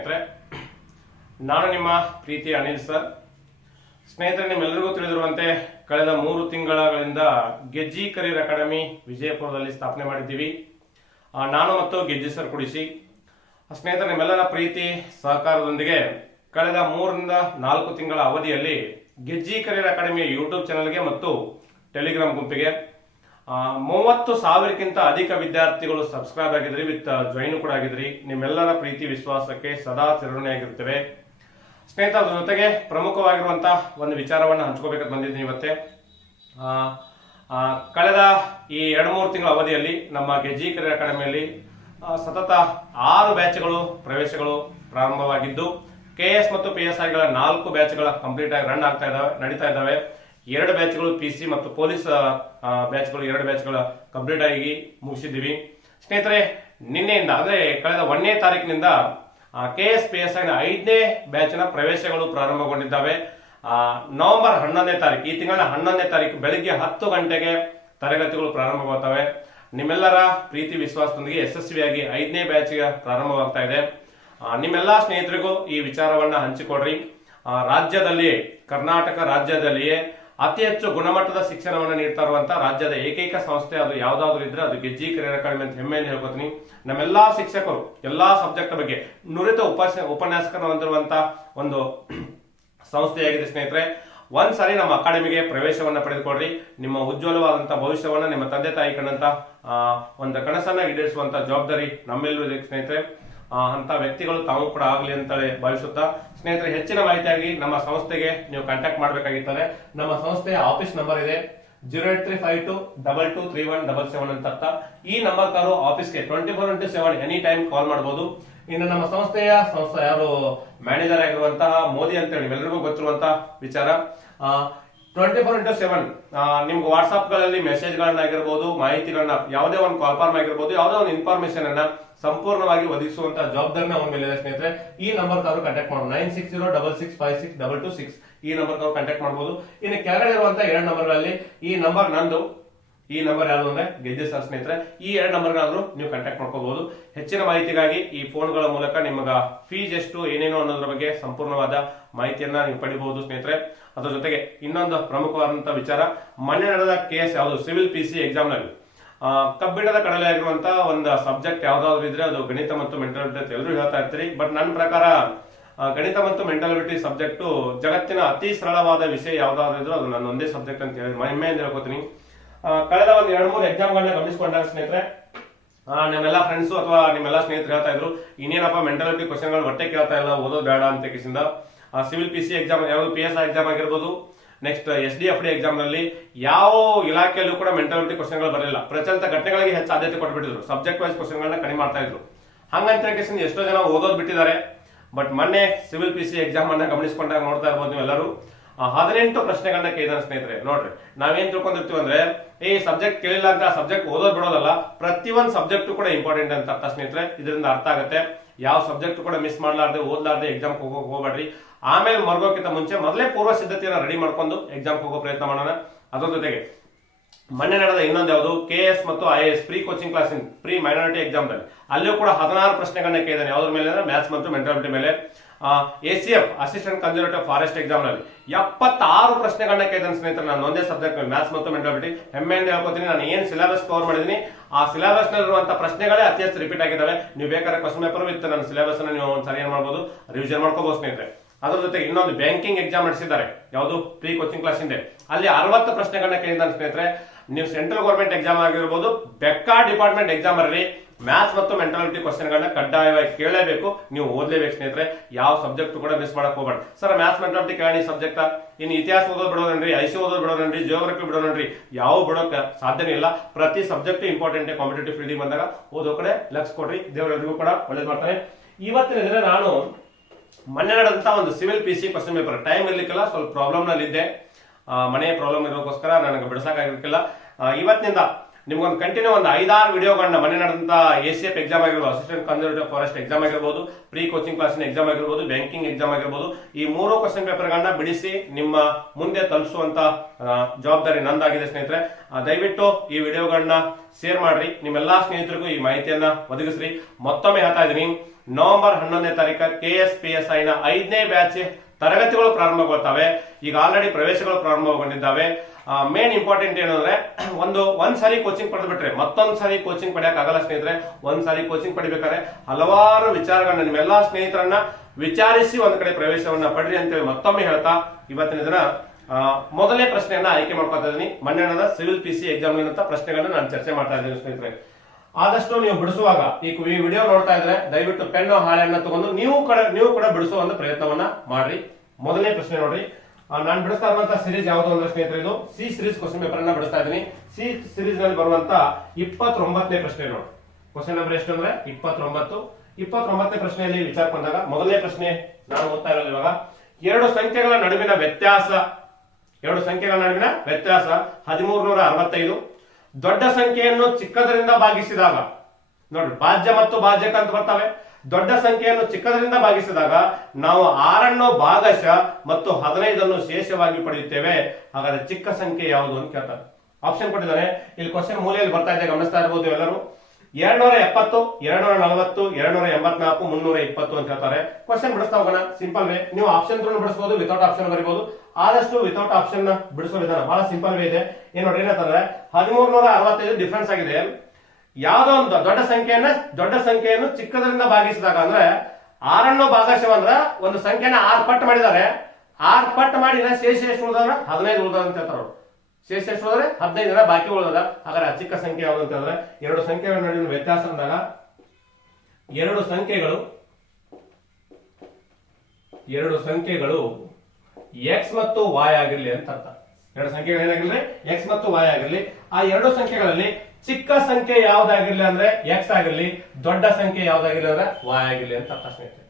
ಸ್ನೇಹಿತರೆ, ನಾನು ನಿಮ್ಮ ಪ್ರೀತಿ ಅನಿಲ್ ಸರ್. ಸ್ನೇಹಿತರೆ, ನಿಮ್ಮೆಲ್ಲರಿಗೂ ತಿಳಿದಿರುವಂತೆ ಕಳೆದ 3 ತಿಂಗಳಿಂದ ಗೆಜ್ಜಿ ಕರಿಯರ್ ಅಕಾಡೆಮಿ ವಿಜಯಪುರದಲ್ಲಿ ಸ್ಥಾಪನೆ ಮಾಡಿದ್ದೀವಿ. ನಾನು ಮತ್ತು ಗೆಜ್ಜಿ ಸರ್ ಕುಡಿಸಿ. ಸ್ನೇಹಿತರೆ, ನಿಮ್ಮೆಲ್ಲರ ಪ್ರೀತಿ ಸಹಕಾರದೊಂದಿಗೆ ಕಳೆದ 3 ರಿಂದ 4 ತಿಂಗಳ ಅವಧಿಯಲ್ಲಿ ಗೆಜ್ಜಿ ಕರಿಯರ್ ಅಕಾಡೆಮಿಯ ಯೂಟ್ಯೂಬ್ ಚಾನಲ್ಗೆ ಮತ್ತು ಟೆಲಿಗ್ರಾಮ್ ಗುಂಪಿಗೆ 30,000ಕ್ಕಿಂತ ಅಧಿಕ ವಿದ್ಯಾರ್ಥಿಗಳು ಸಬ್ಸ್ಕ್ರೈಬ್ ಆಗಿದ್ರಿ, ವಿತ್ ಜಾಯಿನ್ ಕೂಡ ಆಗಿದ್ರಿ. ನಿಮ್ಮೆಲ್ಲರ ಪ್ರೀತಿ ವಿಶ್ವಾಸಕ್ಕೆ ಸದಾ ಚಿರಋಣಿಯಾಗಿರ್ತೇವೆ. ಸ್ನೇಹಿತರ ಜೊತೆಗೆ ಪ್ರಮುಖವಾಗಿರುವಂತಹ ಒಂದು ವಿಚಾರವನ್ನು ಹಂಚ್ಕೋಬೇಕಂತ ಬಂದಿದ್ದೀನಿ ಇವತ್ತೇ. ಕಳೆದ ಈ 2-3 ತಿಂಗಳ ಅವಧಿಯಲ್ಲಿ ನಮ್ಮ ಗೆಜ್ಜಿ ಕರಿಯರ್ ಅಕಾಡೆಮಿಯಲ್ಲಿ ಸತತ 6 ಬ್ಯಾಚ್ಗಳು ಪ್ರವೇಶಗಳು ಪ್ರಾರಂಭವಾಗಿದ್ದು, KS ಮತ್ತು PSIಗಳ 4 ಬ್ಯಾಚ್ಗಳ ಕಂಪ್ಲೀಟ್ ಆಗಿ ರನ್ ನಡೀತಾ ಇದ್ದಾವೆ. 2 ಬ್ಯಾಚ್ಗಳು PC ಮತ್ತು ಪೊಲೀಸ್ ಬ್ಯಾಚ್ಗಳು 2 ಬ್ಯಾಚ್ಗಳ ಕಂಪ್ಲೀಟ್ ಆಗಿ ಮುಗಿಸಿದ್ದೀವಿ. ಸ್ನೇಹಿತರೆ, ನಿನ್ನೆಯಿಂದ ಅಂದ್ರೆ ಕಳೆದ 1ನೇ ತಾರೀಕಿನಿಂದ KS PSI 5ನೇ ಬ್ಯಾಚ್ನ ಪ್ರವೇಶಗಳು ಪ್ರಾರಂಭಗೊಂಡಿದ್ದಾವೆ. ನವೆಂಬರ್ 11ನೇ ತಾರೀಕು, ಈ ತಿಂಗಳ 11ನೇ ತಾರೀಕು ಬೆಳಿಗ್ಗೆ 10 ಗಂಟೆಗೆ ತರಗತಿಗಳು ಪ್ರಾರಂಭವಾಗುತ್ತವೆ. ನಿಮ್ಮೆಲ್ಲರ ಪ್ರೀತಿ ವಿಶ್ವಾಸದೊಂದಿಗೆ ಯಶಸ್ವಿಯಾಗಿ 5ನೇ ಬ್ಯಾಚ್ ಪ್ರಾರಂಭವಾಗ್ತಾ ಇದೆ. ನಿಮ್ಮೆಲ್ಲಾ ಸ್ನೇಹಿತರಿಗೂ ಈ ವಿಚಾರವನ್ನ ಹಂಚಿಕೊಡ್ರಿ. ರಾಜ್ಯದಲ್ಲಿಯೇ, ಕರ್ನಾಟಕ ರಾಜ್ಯದಲ್ಲಿಯೇ ಅತಿ ಹೆಚ್ಚು ಗುಣಮಟ್ಟದ ಶಿಕ್ಷಣವನ್ನು ನೀಡ್ತಾ ಇರುವಂತಹ ರಾಜ್ಯದ ಏಕೈಕ ಸಂಸ್ಥೆ ಅದು ಯಾವ್ದಾದ್ರು ಇದ್ರೆ ಅದು ಗೆಜ್ಜಿ ಕರಿಯರ್ ಅಕಾಡೆಮಿ ಅಂತ ಹೆಮ್ಮೆಯಿಂದ ಹೇಳ್ಕೊತೀನಿ. ನಮ್ಮೆಲ್ಲಾ ಶಿಕ್ಷಕರು ಎಲ್ಲಾ ಸಬ್ಜೆಕ್ಟ್ ಬಗ್ಗೆ ನುರಿತ ಉಪನ್ಯಾಸಕರನ್ನು ಹೊಂದಿರುವಂತಹ ಒಂದು ಸಂಸ್ಥೆಯಾಗಿದೆ. ಸ್ನೇಹಿತರೆ, ಒಂದ್ಸಾರಿ ನಮ್ಮ ಅಕಾಡೆಮಿಗೆ ಪ್ರವೇಶವನ್ನ ಪಡೆದುಕೊಡ್ರಿ. ನಿಮ್ಮ ಉಜ್ವಲವಾದಂತಹ ಭವಿಷ್ಯವನ್ನ ನಿಮ್ಮ ತಂದೆ ತಾಯಿ ಕಂಡಂತ ಒಂದು ಕನಸನ್ನ ಈಡೇರಿಸುವಂತ ಜವಾಬ್ದಾರಿ ನಮ್ಮೆಲ್ಲರೂ ಇದೆ. ಸ್ನೇಹಿತರೆ, ಅಂತ ವ್ಯಕ್ತಿಗಳು ತಾವು ಕೂಡ ಆಗಲಿ ಅಂತೇಳಿ ಭಾವಿಸುತ್ತಾ, ಸ್ನೇಹಿತರೆ, ಹೆಚ್ಚಿನ ಮಾಹಿತಿಯಾಗಿ ನಮ್ಮ ಸಂಸ್ಥೆಗೆ ನೀವು ಕಾಂಟ್ಯಾಕ್ಟ್ ಮಾಡಬೇಕಾಗಿದ್ದಾರೆ. ನಮ್ಮ ಸಂಸ್ಥೆಯ ಆಫೀಸ್ ನಂಬರ್ ಇದೆ 08352223177 ಅಂತ. ಈ ನಂಬರ್ ಕಾರು ಆಫೀಸ್ಗೆ 24x7 ಎನಿ ಟೈಮ್ ಕಾಲ್ ಮಾಡಬಹುದು. ಇನ್ನು ನಮ್ಮ ಸಂಸ್ಥೆಯ ಯಾರು ಮ್ಯಾನೇಜರ್ ಆಗಿರುವಂತಹ ಮೋದಿ ಅಂತೇಳಿ ನಿಮ್ಮೆಲ್ಲರಿಗೂ ಗೊತ್ತಿರುವಂತಹ ವಿಚಾರ. 24x7 ನಿಮ್ಗೆ ವಾಟ್ಸ್ಆಪ್ ಗಳಲ್ಲಿ ಮೆಸೇಜ್ ಗಳನ್ನಾಗಿರ್ಬೋದು, ಮಾಹಿತಿಗಳನ್ನ, ಯಾವುದೇ ಒಂದು ಕಾಲ್ ಫಾರ್ಮ್ ಆಗಿರ್ಬೋದು, ಯಾವುದೇ ಒಂದು ಇನ್ಫಾರ್ಮೇಶನ್ ಅನ್ನ ಸಂಪೂರ್ಣವಾಗಿ ಒದಗಿಸುವಂತಹ ಜವಾಬ್ದಾರಿನ ಅವನ ಮೇಲೆ ಇದೆ. ಸ್ನೇಹಿತರೆ, ಈ ನಂಬರ್ ತಾವು ಕಾಂಟ್ಯಾಕ್ಟ್ ಮಾಡಬಹುದು. 9606656226 ಈ ನಂಬರ್ ತಾವು ಕಾಂಟ್ಯಾಕ್ಟ್ ಮಾಡಬಹುದು. ಇನ್ನು ಕೆಳಗಡೆ ಇರುವಂತಹ 2 ನಂಬರ್ಗಳಲ್ಲಿ ಈ ನಂಬರ್ ನಂದು, ಈ ನಂಬರ್ ಯಾವುದು ಅಂದ್ರೆ ಗೆಜ್ಜಿ ಸರ್. ಸ್ನೇಹಿತರೆ, ಈ 2 ನಂಬರ್ಗಳಾದ್ರೂ ನೀವು ಕಾಂಟ್ಯಾಕ್ಟ್ ಮಾಡ್ಕೋಬಹುದು. ಹೆಚ್ಚಿನ ಮಾಹಿತಿಗಾಗಿ ಈ ಫೋನ್ಗಳ ಮೂಲಕ ನಿಮಗ ಫೀಸ್ ಎಷ್ಟು, ಏನೇನು ಅನ್ನೋದ್ರ ಬಗ್ಗೆ ಸಂಪೂರ್ಣವಾದ ಮಾಹಿತಿಯನ್ನ ನೀವು ಪಡಿಬಹುದು. ಸ್ನೇಹಿತರೆ, ಅದರ ಜೊತೆಗೆ ಇನ್ನೊಂದು ಪ್ರಮುಖವಾದಂತಹ ವಿಚಾರ, ಮೊನ್ನೆ ನಡೆದ KS ಯಾವುದು ಸಿವಿಲ್ PC ಎಕ್ಸಾಮ್ ನಲ್ಲಿ ಕಬ್ಬಿಣದ ಕಡಲೆ ಆಗಿರುವಂತಹ ಒಂದು ಸಬ್ಜೆಕ್ಟ್ ಯಾವ್ದಾದ್ರು ಇದ್ರೆ ಅದು ಗಣಿತ ಮತ್ತು ಮೆಂಟಾಲಿಟಿ ಅಂತ ಎಲ್ಲರೂ ಹೇಳ್ತಾ ಇರ್ತೀರಿ. ಬಟ್ ನನ್ನ ಪ್ರಕಾರ ಗಣಿತ ಮತ್ತು ಮೆಂಟಾಲಿಟಿ ಸಬ್ಜೆಕ್ಟ್ ಜಗತ್ತಿನ ಅತಿ ಸರಳವಾದ ವಿಷಯ ಯಾವ್ದಾದ್ರು ಇದ್ರು ಅದು ನನ್ನ ಒಂದೇ ಸಬ್ಜೆಕ್ಟ್ ಅಂತ ಹೇಳಿ ಹೆಮ್ಮೆಯಿಂದ ಹೇಳ್ಕೊತೀನಿ. ಕಳೆದ ಒಂದು 2-3 ಎಕ್ಸಾಮ್ಗಳನ್ನ ಗಮನಿಸಿಕೊಂಡಾಗ ಸ್ನೇಹಿತರೆ, ನಿಮ್ಮೆಲ್ಲ ಫ್ರೆಂಡ್ಸ್ ಅಥವಾ ನಿಮ್ಮೆಲ್ಲ ಸ್ನೇಹಿತರು ಹೇಳ್ತಾ ಇದ್ರು, ಇನ್ನೇನಪ್ಪ ಮೆಂಟಾಲಿಟಿ ಕ್ವಶನ್ಗಳು ಹೊಟ್ಟೆ ಕೇಳ್ತಾ ಇಲ್ಲ, ಓದೋದು ಬೇಡ ಅಂತ ಕೇಸಿಂದ ಸಿವಿಲ್ PC ಎಕ್ಸಾಮ್ ಯಾವುದು PSI ಎಕ್ಸಾಮ್ ಆಗಿರ್ಬೋದು, ನೆಕ್ಸ್ಟ್ SDFD ಎಕ್ಸಾಮ್ ನಲ್ಲಿ ಯಾವ ಇಲಾಖೆಯಲ್ಲೂ ಕೂಡ ಮೆಂಟಾಲಿಟಿ ಕ್ವಶನ್ಗಳು ಬರಲಿಲ್ಲ. ಪ್ರಚಲಿತ ಘಟನೆಗಳಿಗೆ ಹೆಚ್ಚು ಆದ್ಯತೆ ಕೊಟ್ಬಿಟ್ಟಿದ್ರು, ಸಬ್ಜೆಕ್ಟ್ ವೈಸ್ ಕ್ವಶನ್ಗಳನ್ನ ಕಡಿಮೆ ಮಾಡ್ತಾ ಇದ್ರು. ಹಂಗಂತ ಕೇಸಿಂದ ಎಷ್ಟೋ ಜನ ಓದೋದು ಬಿಟ್ಟಿದ್ದಾರೆ. ಬಟ್ ಮೊನ್ನೆ ಸಿವಿಲ್ PC ಎಕ್ಸಾಮ್ ಅನ್ನ ಗಮನಿಸಿಕೊಂಡಾಗ ನೋಡ್ತಾ ಇರ್ಬೋದು ನೀವೆಲ್ಲರೂ 18 ಪ್ರಶ್ನೆಗಳನ್ನ ಕೇಳಿದಾರೆ. ಸ್ನೇಹಿತರೆ, ನೋಡ್ರಿ, ನಾವೇನ್ ತಿಳ್ಕೊಂಡಿರ್ತೀವಿ ಅಂದ್ರೆ ಈ ಸಬ್ಜೆಕ್ಟ್ ಕೇಳಿಲ್ಲ ಅಂತ ಆ ಸಬ್ಜೆಕ್ಟ್ ಓದೋದ್ ಬಿಡೋದಲ್ಲ, ಪ್ರತಿಯೊಂದು ಸಬ್ಜೆಕ್ಟ್ ಕೂಡ ಇಂಪಾರ್ಟೆಂಟ್ ಅಂತ ಅರ್ಥ. ಸ್ನೇಹಿತರೆ, ಇದರಿಂದ ಅರ್ಥ ಆಗುತ್ತೆ. ಯಾವ ಸಬ್ಜೆಕ್ಟ್ ಕೂಡ ಮಿಸ್ ಮಾಡ್ಲಾರ್ದೆ ಓದ್ಲಾರ್ದೆ ಎಕ್ಸಾಮ್ ಹೋಗ್ಬೇಡ್ರಿ. ಆಮೇಲೆ ಮರ್ಗೋಕ್ಕಿಂತ ಮುಂಚೆ ಮೊದಲೇ ಪೂರ್ವ ಸಿದ್ಧತೆಯನ್ನ ರೆಡಿ ಮಾಡ್ಕೊಂಡು ಎಕ್ಸಾಮ್ ಹೋಗೋ ಪ್ರಯತ್ನ ಮಾಡೋಣ. ಅದರ ಜೊತೆಗೆ ಮೊನ್ನೆ ನಡೆದ ಇನ್ನೊಂದು ಯಾವುದು KS ಮತ್ತು IAS pre coaching class in pre minority exam ನಲ್ಲಿ ಅಲ್ಲೂ ಕೂಡ 16 ಪ್ರಶ್ನೆಗಳನ್ನ ಕೇಳಿದಾನೆ. ಯಾವ್ದ್ರ ಮೇಲೆ ಅಂದ್ರೆ ಮ್ಯಾಥ್ಸ್ ಮತ್ತು ಮೆಂಟಾಲಿಟಿ ಮೇಲೆ. ACF assistant conservative forest exam ನಲ್ಲಿ 76 ಪ್ರಶ್ನೆಗಳನ್ನ ಕೇಳಿದಾನೆ. ಸ್ನೇಹಿತರೆ, ನಾನು ಒಂದೇ ಸಬ್ಜೆಕ್ಟ್ ಮ್ಯಾಥ್ಸ್ ಮತ್ತು ಮೆಂಟಾಲಿಟಿ ಹೆಮ್ಮೆಯಿಂದ ಹೇಳ್ಕೊತೀನಿ. ನಾನು ಏನ್ ಸಿಲೆಬಸ್ ಕವರ್ ಮಾಡಿದೀನಿ ಆ ಸಿಲೆಬಸ್ ನಲ್ಲಿರುವಂತಹ ಪ್ರಶ್ನೆಗಳೇ ಅತಿ ಹೆಚ್ಚು ರಿಪೀಟ್ ಆಗಿದ್ದಾವೆ. ನೀವು ಬೇಕಾದ್ರೆ ಕ್ವಶನ್ ಪೇಪರ್ ವಿತ್ ನನ್ನ ಸಿಲೆಬಸ್ ಅನ್ನ ನೀವು ಒಂದ್ಸರಿ ಏನ್ ಮಾಡಬಹುದು, ರಿವಿಷನ್ ಮಾಡ್ಕೋಬಹುದು. ಸ್ನೇಹಿತರೆ, ಅದ್ರ ಜೊತೆಗೆ ಇನ್ನೊಂದು ಬ್ಯಾಂಕಿಂಗ್ ಎಕ್ಸಾಮ್ ನಡೆಸಿದ್ದಾರೆ, ಯಾವುದು ಪ್ರೀ ಕೋಚಿಂಗ್ ಕ್ಲಾಸ್ ಹಿಂದೆ. ಅಲ್ಲಿ 60 ಪ್ರಶ್ನೆಗಳನ್ನ ಕೇಳಿದ್ದಾನೆ. ಸ್ನೇಹಿತರೆ, ನೀವು ಸೆಂಟ್ರಲ್ ಗೌರ್ಮೆಂಟ್ ಎಕ್ಸಾಮ್ ಆಗಿರ್ಬೋದು, ಬೆಕ್ಕಾ ಡಿಪಾರ್ಟ್ಮೆಂಟ್ ಎಕ್ಸಾಮ್ ಅಲ್ಲಿ ಮ್ಯಾಥ್ಸ್ ಮತ್ತು ಮೆಂಟಾಲಿಟಿ ಕ್ವಶನ್ಗಳನ್ನ ಕಡ್ಡಾಯವಾಗಿ ಕೇಳಲೇಬೇಕು, ನೀವು ಓದಲೇಬೇಕು. ಸ್ನೇಹಿತರೆ, ಯಾವ ಸಬ್ಜೆಕ್ಟ್ ಕೂಡ ಮಿಸ್ ಮಾಡಕ್ ಹೋಗ್ಬೇಡಿ. ಸರ್, ಮ್ಯಾಥ್ಸ್ ಮೆಂಟಾಲಿಟಿ ಕೇಳಿ ಸಬ್ಜೆಕ್ಟ್ ಇನ್ನು ಇತಿಹಾಸ ಓದೋದು ಬಿಡೋದನ್ರಿ, IC ಓದೋದು ಬಿಡೋದನ್ರಿ, ಜಿಯೋಗ್ರಫಿ ಬಿಡೋದನ್ರಿ, ಯಾವ ಬಿಡೋಕೆ ಸಾಧ್ಯನೇ ಇಲ್ಲ. ಪ್ರತಿ ಸಬ್ಜೆಕ್ಟ್ ಇಂಪಾರ್ಟೆಂಟ್. ಕಾಂಪಿಟೇಟಿವ್ ಫೀಲ್ಡಿಗೆ ಬಂದಾಗ ಓದೋ ಕಡೆ ಲಕ್ಷ್ಯ ಕೊಡ್ರಿ. ದೇವರೆಲ್ಲರಿಗೂ ಕೂಡ ಒಳ್ಳೇದು ಮಾಡ್ತಾರೆ. ಇವತ್ತಿನ ದಿನ ನಾನು ಮೊನ್ನೆ ನಡೆದಂತ ಒಂದು civil PC question paper time ಇರ್ಲಿಕ್ಕಿಲ್ಲ, ಸ್ವಲ್ಪ ಪ್ರಾಬ್ಲಮ್ ನಲ್ಲಿ ಇದ್ದೆ, ಮನೆ ಪ್ರಾಬ್ಲಮ್ ಇರೋಕ್ಕೋಸ್ಕರ ನನಗೆ ಬಿಡಿಸಕ್ಕಾಗಿರ್ಲಿಕ್ಕಿಲ್ಲ. ಇವತ್ತಿನಿಂದ ನಿಮ್ಗೊಂದು ಕಂಟಿನ್ಯೂ ಒಂದು 5-6 ವಿಡಿಯೋಗಳನ್ನ ಮೊನ್ನೆ ನಡೆದಂತ ACF ಎಕ್ಸಾಮ್ ಆಗಿರ್ಬೋದು, ಅಸಿಸ್ಟೆಂಟ್ ಕನ್ಸರ್ವೇಟಿವ್ ಫಾರೆಸ್ಟ್ ಎಕ್ಸಾಮ್ ಆಗಿರ್ಬೋದು, ಪ್ರೀ ಕೋಚಿಂಗ್ ಕ್ಲಾಸಿನ ಎಕ್ಸಾಮ್ ಆಗಿರ್ಬೋದು, ಬ್ಯಾಂಕಿಂಗ್ ಎಕ್ಸಾಮ್ ಆಗಿರ್ಬೋದು, ಈ 3 ಕ್ವಶನ್ ಪೇಪರ್ಗಳನ್ನ ಬಿಡಿಸಿ ನಿಮ್ಮ ಮುಂದೆ ತಲುಪಿಸುವಂತ ಜವಾಬ್ದಾರಿ ನಂದಾಗಿದೆ. ಸ್ನೇಹಿತರೆ, ದಯವಿಟ್ಟು ಈ ವಿಡಿಯೋಗಳನ್ನ ಶೇರ್ ಮಾಡ್ರಿ, ನಿಮ್ಮೆಲ್ಲಾ ಸ್ನೇಹಿತರಿಗೂ ಈ ಮಾಹಿತಿಯನ್ನ ಒದಗಿಸ್ರಿ. ಮತ್ತೊಮ್ಮೆ ಹೇಳ್ತಾ ಇದೀನಿ, ನವೆಂಬರ್ 11ನೇ ತಾರೀಕು KSPSI ನ 5ನೇ ಬ್ಯಾಚ್ ತರಗತಿಗಳು ಪ್ರಾರಂಭಗೊಳ್ತವೆ. ಈಗ ಆಲ್ರೆಡಿ ಪ್ರವೇಶಗಳು ಪ್ರಾರಂಭಗೊಂಡಿದ್ದಾವೆ. ಮೇನ್ ಇಂಪಾರ್ಟೆಂಟ್ ಏನಂದ್ರೆ ಒಂದ್ ಸಾರಿ ಕೋಚಿಂಗ್ ಪಡೆದ್ಬಿಟ್ರೆ ಮತ್ತೊಂದ್ ಸಾರಿ ಕೋಚಿಂಗ್ ಪಡೆಯಕ್ ಆಗಲ್ಲ ಸ್ನೇಹಿತರೆ. ಒಂದ್ ಸಾರಿ ಕೋಚಿಂಗ್ ಪಡಿಬೇಕಾದ್ರೆ ಹಲವಾರು ವಿಚಾರಗಳನ್ನ ನಿಮ್ಮೆಲ್ಲಾ ಸ್ನೇಹಿತರನ್ನ ವಿಚಾರಿಸಿ ಒಂದ್ ಕಡೆ ಪ್ರವೇಶವನ್ನ ಪಡ್ರಿ ಅಂತೇಳಿ ಮತ್ತೊಮ್ಮೆ ಹೇಳ್ತಾ ಇವತ್ತಿನ ದಿನ ಮೊದಲನೇ ಪ್ರಶ್ನೆಯನ್ನ ಆಯ್ಕೆ ಮಾಡ್ಕೊತಾ ಇದೀನಿ. ಮೊನ್ನೆ ನಡೆದ ಸಿವಿಲ್ PC ಎಕ್ಸಾಮ್ ಪ್ರಶ್ನೆಗಳನ್ನ ನಾನು ಚರ್ಚೆ ಮಾಡ್ತಾ ಇದ್ದೀನಿ ಸ್ನೇಹಿತರೆ. ಆದಷ್ಟು ನೀವು ಬಿಡಿಸುವಾಗ ಈ ವಿಡಿಯೋ ನೋಡ್ತಾ ಇದ್ರೆ ದಯವಿಟ್ಟು ಪೆನ್ನು ಹಾಳೆಯನ್ನ ತಗೊಂಡು ನೀವು ಕೂಡ ಬಿಡಿಸುವ ಒಂದು ಪ್ರಯತ್ನವನ್ನ ಮಾಡ್ರಿ. ಮೊದಲನೇ ಪ್ರಶ್ನೆ ನೋಡ್ರಿ, ನಾನು ಬಿಡಿಸ್ತಾ ಇರುವಂತಹ ಸಿರೀಸ್ ಯಾವುದು ಅಂದ್ರೆ ಸ್ನೇಹಿತರೆ ಇದು ಸಿ ಸಿರೀಸ್ ಕ್ವಶನ್ ಪೇಪರ್ ಅನ್ನ ಬಿಡಿಸ್ತಾ ಇದ್ದೀನಿ. ಸಿ ಸಿರೀಸ್ ನಲ್ಲಿ ಬರುವಂತ 29ನೇ ಪ್ರಶ್ನೆ ನೋಡಿ. ಕ್ವಶನ್ ನಂಬರ್ ಎಷ್ಟು ಅಂದ್ರೆ 29ನೇ ಪ್ರಶ್ನೆಯಲ್ಲಿ ವಿಚಾರ ಬಂದಾಗ ಮೊದಲನೇ ಪ್ರಶ್ನೆ ನಾನು ಓದ್ತಾ ಇರೋದು ಇವಾಗ ಎರಡು ಸಂಖ್ಯೆಗಳ ನಡುವಿನ ವ್ಯತ್ಯಾಸ 1365. ದೊಡ್ಡ ಸಂಖ್ಯೆಯನ್ನು ಚಿಕ್ಕದರಿಂದ ಭಾಗಿಸಿದಾಗ ನೋಡಿ, ಭಾಜ್ಯ ಮತ್ತು ಭಾಜ್ಯಕ ಅಂತ ಬರ್ತವೆ. ದೊಡ್ಡ ಸಂಖ್ಯೆಯನ್ನು ಚಿಕ್ಕದರಿಂದ ಭಾಗಿಸಿದಾಗ ನಾವು 6 ಭಾಗಶಃ ಮತ್ತು 15 ಶೇಷವಾಗಿ ಪಡೆಯುತ್ತೇವೆ. ಹಾಗಾದ್ರೆ ಚಿಕ್ಕ ಸಂಖ್ಯೆ ಯಾವುದು ಅಂತ ಕೇಳ್ತಾರೆ. ಆಪ್ಷನ್ ಕೊಟ್ಟಿದ್ದಾರೆ ಇಲ್ಲಿ. ಕ್ವಶನ್ ಮೂಲೆಯಲ್ಲಿ ಬರ್ತಾ ಇದೆ, ಗಮನಿಸ್ತಾ ಇರಬಹುದು ಎಲ್ಲರೂ. 270, 240, 284, 320 ಅಂತ ಹೇಳ್ತಾರೆ. ಕ್ವಶನ್ ಬಿಡಿಸ್ತಾ ಹೋಗೋಣ. Simple way. ನೀವು ಆಪ್ಷನ್ ಬಿಡಿಸಬಹುದು, ವಿತೌಟ್ ಆಪ್ಷನ್ ಬರೀಬಹುದು. ಆದಷ್ಟು ವಿತೌಟ್ ಆಪ್ಷನ್ ಬಿಡಿಸೋ ವಿಧಾನ ಬಹಳ ಸಿಂಪಲ್ ವೇ ಇದೆ. ಏನ್ ನೋಡಿ, ಏನಂತಂದ್ರೆ 1365 ಡಿಫರೆನ್ಸ್ ಆಗಿದೆ. ಯಾವ್ದೋ ಒಂದು ದೊಡ್ಡ ಸಂಖ್ಯೆಯನ್ನು ಚಿಕ್ಕದರಿಂದ ಭಾಗಿಸಿದಾಗ ಅಂದ್ರೆ 6 ಭಾಗಶಃ ಅಂದ್ರ ಒಂದು ಸಂಖ್ಯೆನ 6 ಪಟ್ಟು ಮಾಡಿದ್ದಾರೆ. 6 ಪಟ್ಟು ಮಾಡಿ ಶೇಷ ಎಷ್ಟು ಉಳಿದವ್ರ 15 ಉಳಿದ ಅಂತ ಹೇಳ್ತಾರ. ಶೇಷ ಎಷ್ಟು ಉಳಿದ್ರೆ 15 ಬಾಕಿ ಉಳಿದ. ಹಾಗಾದ್ರೆ ಆ ಚಿಕ್ಕ ಸಂಖ್ಯೆ ಯಾವ್ದು ಅಂತ ಹೇಳಿದ್ರೆ ಎರಡು ಸಂಖ್ಯೆಗಳ ನಡುವಿನ ವ್ಯತ್ಯಾಸ ಅಂದಾಗ ಎರಡು ಸಂಖ್ಯೆಗಳು x ಮತ್ತು y ಆಗಿರ್ಲಿ ಅಂತ ಅರ್ಥ. ಎರಡು ಸಂಖ್ಯೆಗಳು ಏನಾಗಿರ್ಲಿ, x ಮತ್ತು y ಆಗಿರ್ಲಿ. ಆ ಎರಡು ಸಂಖ್ಯೆಗಳಲ್ಲಿ ಚಿಕ್ಕ ಸಂಖ್ಯೆ ಯಾವ್ದಾಗಿರ್ಲಿ ಅಂದ್ರೆ x ಆಗಿರ್ಲಿ, ದೊಡ್ಡ ಸಂಖ್ಯೆ ಯಾವ್ದಾಗಿರ್ಲಿ ಅಂದ್ರೆ y ಆಗಿರ್ಲಿ ಅಂತ ಅರ್ಥ ಸ್ನೇಹಿತರೆ.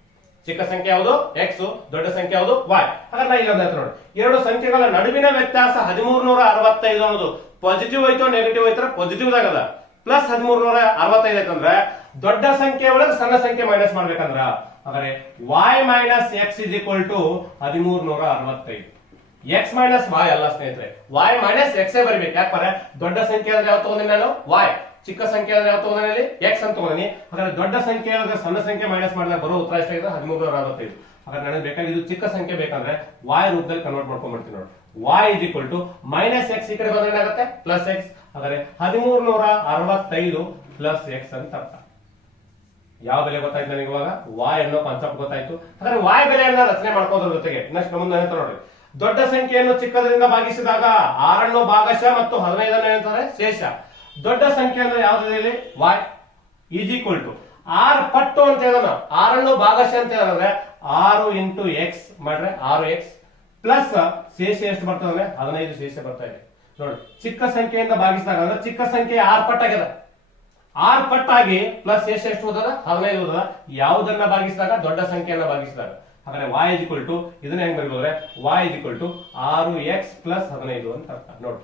ಚಿಕ್ಕ ಸಂಖ್ಯೆ ಯಾವುದು x, ದೊಡ್ಡ ಸಂಖ್ಯೆ ಯಾವುದು y. ಹಾಗಾದ್ರೆ ಇಲ್ಲ ನೋಡಿ, ಎರಡು ಸಂಖ್ಯೆಗಳ ನಡುವಿನ ವ್ಯತ್ಯಾಸ 1365 ಅನ್ನೋದು ಪಾಸಿಟಿವ್ ಐತೋ ನೆಗೆಟಿವ್ ಐತರ ಪಾಸಿಟಿವ್ ಆಗದ. ಪ್ಲಸ್ 1365 ಐತಂದ್ರೆ ದೊಡ್ಡ ಸಂಖ್ಯೆ ಒಳಗೆ ಸಣ್ಣ ಸಂಖ್ಯೆ ಮೈನಸ್ ಮಾಡ್ಬೇಕಂದ್ರ ಹಾಗಾದ್ರೆ y minus x is equal to 1365. x minus y ಅಲ್ಲ ಸ್ನೇಹಿತರೆ, y ಮೈನಸ್ x ಬರಬೇಕು. ಯಾಕಂದ್ರೆ ದೊಡ್ಡ ಸಂಖ್ಯೆ ಅಂದ್ರೆ ಯಾವ ತಗೊಂಡಿನಿ ನಾನು y, ಚಿಕ್ಕ ಸಂಖ್ಯೆ ಅಂದ್ರೆ ಯಾವ ತಗೊಂಡಿನಿ x ಅಂತ ತಗೊಂಡಿನಿ. ಹಾಗಾದ್ರೆ ದೊಡ್ಡ ಸಂಖ್ಯೆ ಸಣ್ಣ ಸಂಖ್ಯೆ ಮೈನಸ್ ಮಾಡಿದಾಗ ಬರೋ ಉತ್ತರ ಎಷ್ಟಾಗಿದೆ 1365. ಹಾಗಾದ್ರೆ ನನಗೆ ಬೇಕಾಗಿದ್ದು ಚಿಕ್ಕ ಸಂಖ್ಯೆ ಬೇಕಂದ್ರೆ y ರೂಪದಲ್ಲಿ ಕನ್ವರ್ಟ್ ಮಾಡ್ಕೊಂಡ್ಬಿಡ್ತೀನಿ ನೋಡಿ. y is equal to minus x ಈ ಕಡೆ ಬಂದ್ರೆ ಏನಾಗುತ್ತೆ ಪ್ಲಸ್ x. ಹಾಗಾದ್ರೆ 1365 ಪ್ಲಸ್ x ಅಂತ ಅರ್ಥ. ಯಾವ ಬೆಲೆ ಗೊತ್ತಾಯ್ತು ನನಗೆ ಇವಾಗ, y ಅನ್ನೋ ಕಾನ್ಸೆಪ್ಟ್ ಗೊತ್ತಾಯ್ತು. ಹಾಗಾದ್ರೆ y ಬೆಲೆಯನ್ನ ರಚನೆ ಮಾಡ್ಕೋದ್ರ ಜೊತೆಗೆ ನೆಕ್ಸ್ಟ್ ಮುಂದೆ ನೋಡ್ರಿ, ದೊಡ್ಡ ಸಂಖ್ಯೆಯನ್ನು ಚಿಕ್ಕದರಿಂದ ಭಾಗಿಸಿದಾಗ 6 ಭಾಗಶಃ ಮತ್ತು 15 ಏನಂತಾರೆ ಶೇಷ. ದೊಡ್ಡ ಸಂಖ್ಯೆ ಅಂದ್ರೆ ಯಾವ್ದು y ಈಸ್ ಈಕ್ವಲ್ ಟು 6 ಪಟ್ಟು ಅಂತ ಹೇಳಿದ್ರೆ 6 ಭಾಗಶಃ ಅಂತ ಹೇಳಿದ್ರೆ 6 ಇಂಟು x ಮಾಡ್ರೆ 6x ಪ್ಲಸ್ ಶೇಷ ಎಷ್ಟು ಬರ್ತದೆ ಅಂದ್ರೆ 15 ಶೇಷ ಬರ್ತಾ ಇದೆ ನೋಡಿ. ಚಿಕ್ಕ ಸಂಖ್ಯೆಯಿಂದ ಭಾಗಿಸಿದಾಗ ಅಂದ್ರೆ ಚಿಕ್ಕ ಸಂಖ್ಯೆ 6 ಪಟ್ಟಾಗ್ಯದ, 6 ಪಟ್ಟಾಗಿ ಪ್ಲಸ್ ಶೇಷ ಎಷ್ಟು ಹೋದ 15 ಹೋದ. ಯಾವುದನ್ನ ಭಾಗಿಸಿದಾಗ ದೊಡ್ಡ ಸಂಖ್ಯೆಯನ್ನ ಭಾಗಿಸಿದಾಗ. ಹಾಗಾದ್ರೆ y ಇಸ್ ಈಕ್ವಲ್ ಟು ಇದನ್ನ ಹೆಂಗ್ ಬರೀಬೋದ್ರೆ y is equal to 6x plus 15 ಅಂತ ಅರ್ಥ ನೋಡಿ.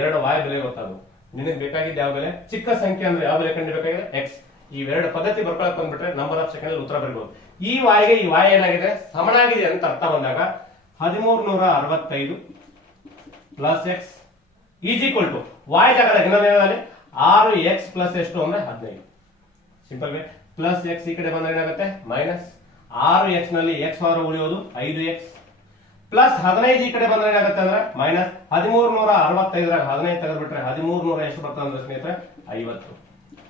ಎರಡು y ಬೆಲೆ ಗೊತ್ತಾದ್ರು. ನಿನಗೆ ಬೇಕಾಗಿದ್ದು ಯಾವ ಬೆಲೆ, ಚಿಕ್ಕ ಸಂಖ್ಯೆ ಅಂದ್ರೆ ಯಾವ ಬೆಲೆ ಕಂಡುಬೇಕಾಗಿದೆ x. ಇವೆರಡು ಪದ್ಧತಿ ಬರ್ಕೊಳಕ್ ಬಂದ್ಬಿಟ್ರೆ ನಂಬರ್ ಆಫ್ ಸೆಕೆಂಡ್ ಉತ್ತರ ಬರಬಹುದು. ಈ y ಗೆ ಈ y ಏನಾಗಿದೆ ಸಮನಾಗಿದೆ ಅಂತ ಅರ್ಥ ಬಂದಾಗ 1365 plus x is equal to y ಜಾಗದಾಗ ಇನ್ನೊಂದೇನಾದ್ರೆ 6x ಪ್ಲಸ್ ಎಷ್ಟು ಅಂದ್ರೆ 15. Simple way. ಪ್ಲಸ್ x ಈ ಕಡೆ ಬಂದ್ರೆ ಏನಾಗುತ್ತೆ ಮೈನಸ್ 6x ನಲ್ಲಿ x ಹೊರ ಉಳಿಯೋದು 5x ಪ್ಲಸ್ 15 ಈ ಕಡೆ ಬಂದ್ರೆ ಏನಾಗುತ್ತೆ ಅಂದ್ರೆ ಮೈನಸ್ 1365 15 ತೆಗೆದ್ಬಿಟ್ರೆ 1300 ಎಷ್ಟು ಬರ್ತದೆ ಅಂದ್ರೆ ಸ್ನೇಹಿತರೆ 50.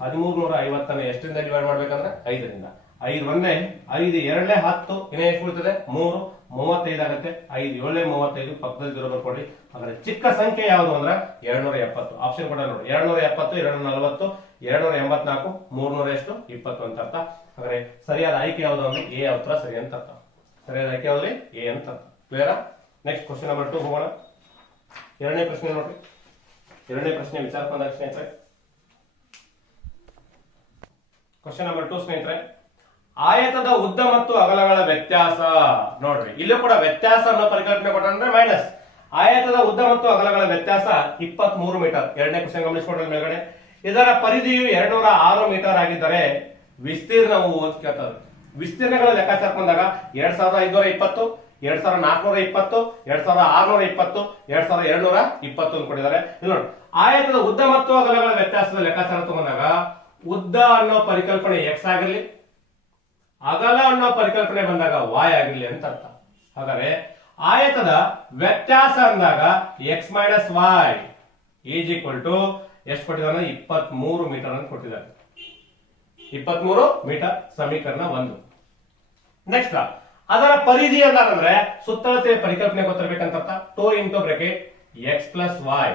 1350 ಎಷ್ಟರಿಂದ ಡಿವೈಡ್ ಮಾಡ್ಬೇಕಂದ್ರೆ 5ರಿಂದ. 5 ಒಂದೇ 5 ಎರಡೇ 10 ಇನ್ನ ಎಷ್ಟು ಬೀಳ್ತದೆ 3 35 ಆಗುತ್ತೆ. 5 7 35 ಪಕ್ಕದಲ್ಲಿ 0 ಬರ್ಕೊಡ್ರಿ. ಹಾಗಾದ್ರೆ ಚಿಕ್ಕ ಸಂಖ್ಯೆ ಯಾವುದು ಅಂದ್ರೆ 270. ಆಪ್ಷನ್ ಕೊಡ ನೋಡಿ, 270, 240, 284, 300 ಎಷ್ಟು 20 ಅಂತ ಅರ್ಥ. ಹಾಗಾದ್ರೆ ಸರಿಯಾದ ಆಯ್ಕೆ ಯಾವುದು ಅಂದ್ರೆ ಎ ಉತ್ತರ ಸರಿ ಅಂತ ಅರ್ಥ. ಸರಿಯಾದ ಆಯ್ಕೆ ಯಾವ್ದು ಎ ಅಂತ ಅರ್ಥ. ಕ್ಲಿಯರ್? ನೆಕ್ಸ್ಟ್ ಕ್ವಶನ್ ನಂಬರ್ 2 ಹೋಗೋಣ. ಎರಡನೇ ಪ್ರಶ್ನೆ ನೋಡ್ರಿ. ಎರಡನೇ ಪ್ರಶ್ನೆ ವಿಚಾರ ಬಂದಾಗ ಸ್ನೇಹಿತರೆ ಕ್ವಶನ್ ನಂಬರ್ 2 ಸ್ನೇಹಿತರೆ, ಆಯತದ ಉದ್ದ ಮತ್ತು ಅಗಲಗಳ ವ್ಯತ್ಯಾಸ ನೋಡ್ರಿ. ಇಲ್ಲೂ ಕೂಡ ವ್ಯತ್ಯಾಸ ಅನ್ನೋ ಪರಿಕಲ್ಪನೆ ಕೊಟ್ಟರೆ ಮೈನಸ್. ಆಯತದ ಉದ್ದ ಮತ್ತು ಅಗಲಗಳ ವ್ಯತ್ಯಾಸ 23 ಮೀಟರ್. ಎರಡನೇ ಕ್ವಶನ್ ಗಮನಿಸಿಕೊಂಡ್ರೆ ಮೇಲ್ಗಡೆ ಇದರ ಪರಿಧಿಯು 206 ಮೀಟರ್ ಆಗಿದ್ದರೆ ವಿಸ್ತೀರ್ಣವು ಅಂತ ಕೇಳ್ತಾರೆ. ವಿಸ್ತೀರ್ಣಗಳ ಲೆಕ್ಕಾಚಾರ ಬಂದಾಗ 2520, 2420, 2620, 2220 ಕೊಟ್ಟಿದ್ದಾರೆ. ಇಲ್ಲಿ ನೋಡಿ, ಆಯತದ ಉದ್ದ ಮತ್ತು ಅಗಲಗಳ ವ್ಯತ್ಯಾಸದ ಲೆಕ್ಕಾಚಾರ ತಗೊಂಡಾಗ ಉದ್ದ ಅನ್ನೋ ಪರಿಕಲ್ಪನೆ x ಆಗಿರ್ಲಿ, ಅಗಲ ಅನ್ನೋ ಪರಿಕಲ್ಪನೆ ಬಂದಾಗ y ಆಗಿರ್ಲಿ ಅಂತ ಅರ್ಥ. ಹಾಗಾದ್ರೆ ಆಯತದ ವ್ಯತ್ಯಾಸ ಅಂದಾಗ x minus y is equal to ಎಷ್ಟು ಕೊಟ್ಟಿದ್ದಾನೆ 23 ಮೀಟರ್ ಅಂತ ಕೊಟ್ಟಿದ್ದಾರೆ. 23 ಮೀಟರ್ ಸಮೀಕರಣ 1. ನೆಕ್ಸ್ಟ್ ಅದರ ಪರಿಧಿ ಅಂದ್ರೆ ಸುತ್ತಳತೆ ಪರಿಕಲ್ಪನೆ ಗೊತ್ತಿರಬೇಕಂತ ಅರ್ಥ. 2 into bracket x plus y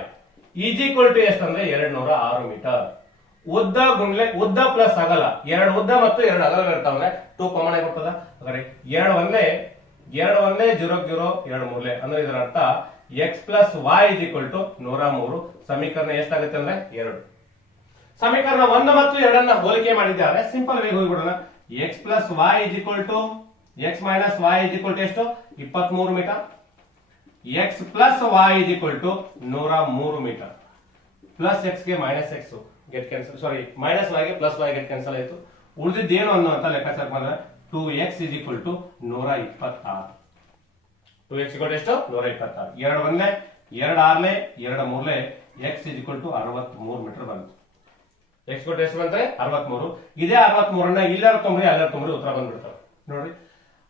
is equal to ಎಷ್ಟು ಅಂದ್ರೆ 206 ಮೀಟರ್. ಉದ್ದ ಗುಂಡ್ಲೆ ಉದ್ದ ಪ್ಲಸ್ ಅಗಲ, ಎರಡು ಉದ್ದ ಮತ್ತು ಎರಡು ಅಗಲ ಇರ್ತಾವಂದ್ರೆ 2 ಕಾಮನ್ ಆಗಿ ಬರ್ತದ. ಹಾಗಾದ್ರೆ ಎರಡು ಒಂದೇ 0 0 2 ಮೂರಲೆ ಅಂದ್ರೆ ಇದರ ಅರ್ಥ x plus y is equal to 103. ಸಮೀಕರಣ ಎಷ್ಟಾಗುತ್ತೆ ಅಂದ್ರೆ 2. ಸಮೀಕರಣ 1 ಮತ್ತು 2 ಹೋಲಿಕೆ ಮಾಡಿದ್ದಾರೆ. ಸಿಂಪಲ್ ವೇಗ ಹೋಗ್ಬಿಡೋಣ. X plus y is equal to x minus y is equal to ಎಷ್ಟು 23 metre. X plus y is equal to 103 metre. Plus x ಗೆ minus x get cancel, sorry minus y ಗೆ ಪ್ಲಸ್ ವೈ ಗೆಟ್ ಕ್ಯಾನ್ಸಲ್ ಆಯ್ತು. ಉಳಿದಿದ್ದೇನು ಅನ್ನೋ ಅಂತ ಲೆಕ್ಕಾಚಾರ ಮಾಡಿದ್ರೆ 2x is equal to 126. 2x equal ಎಷ್ಟು 126. 2 ಒಂದೇ 2 ಆರ್ಲೆ 2 ಮೂರ್ಲೆ x is equal to 63 metre ಬಂತು. x ಈಕ್ವಲ್ ಎಷ್ಟು ಬಂದ್ರೆ 63. ಇದೇ 63 ಅನ್ನ ಇಲ್ಲಾರ ತೊಂಬ್ರಿ ಅಲ್ಲಾರ ತೊಂಬ್ರಿ ಉತ್ತರ ಬಂದ್ಬಿಡ್ತಾವೆ ನೋಡ್ರಿ.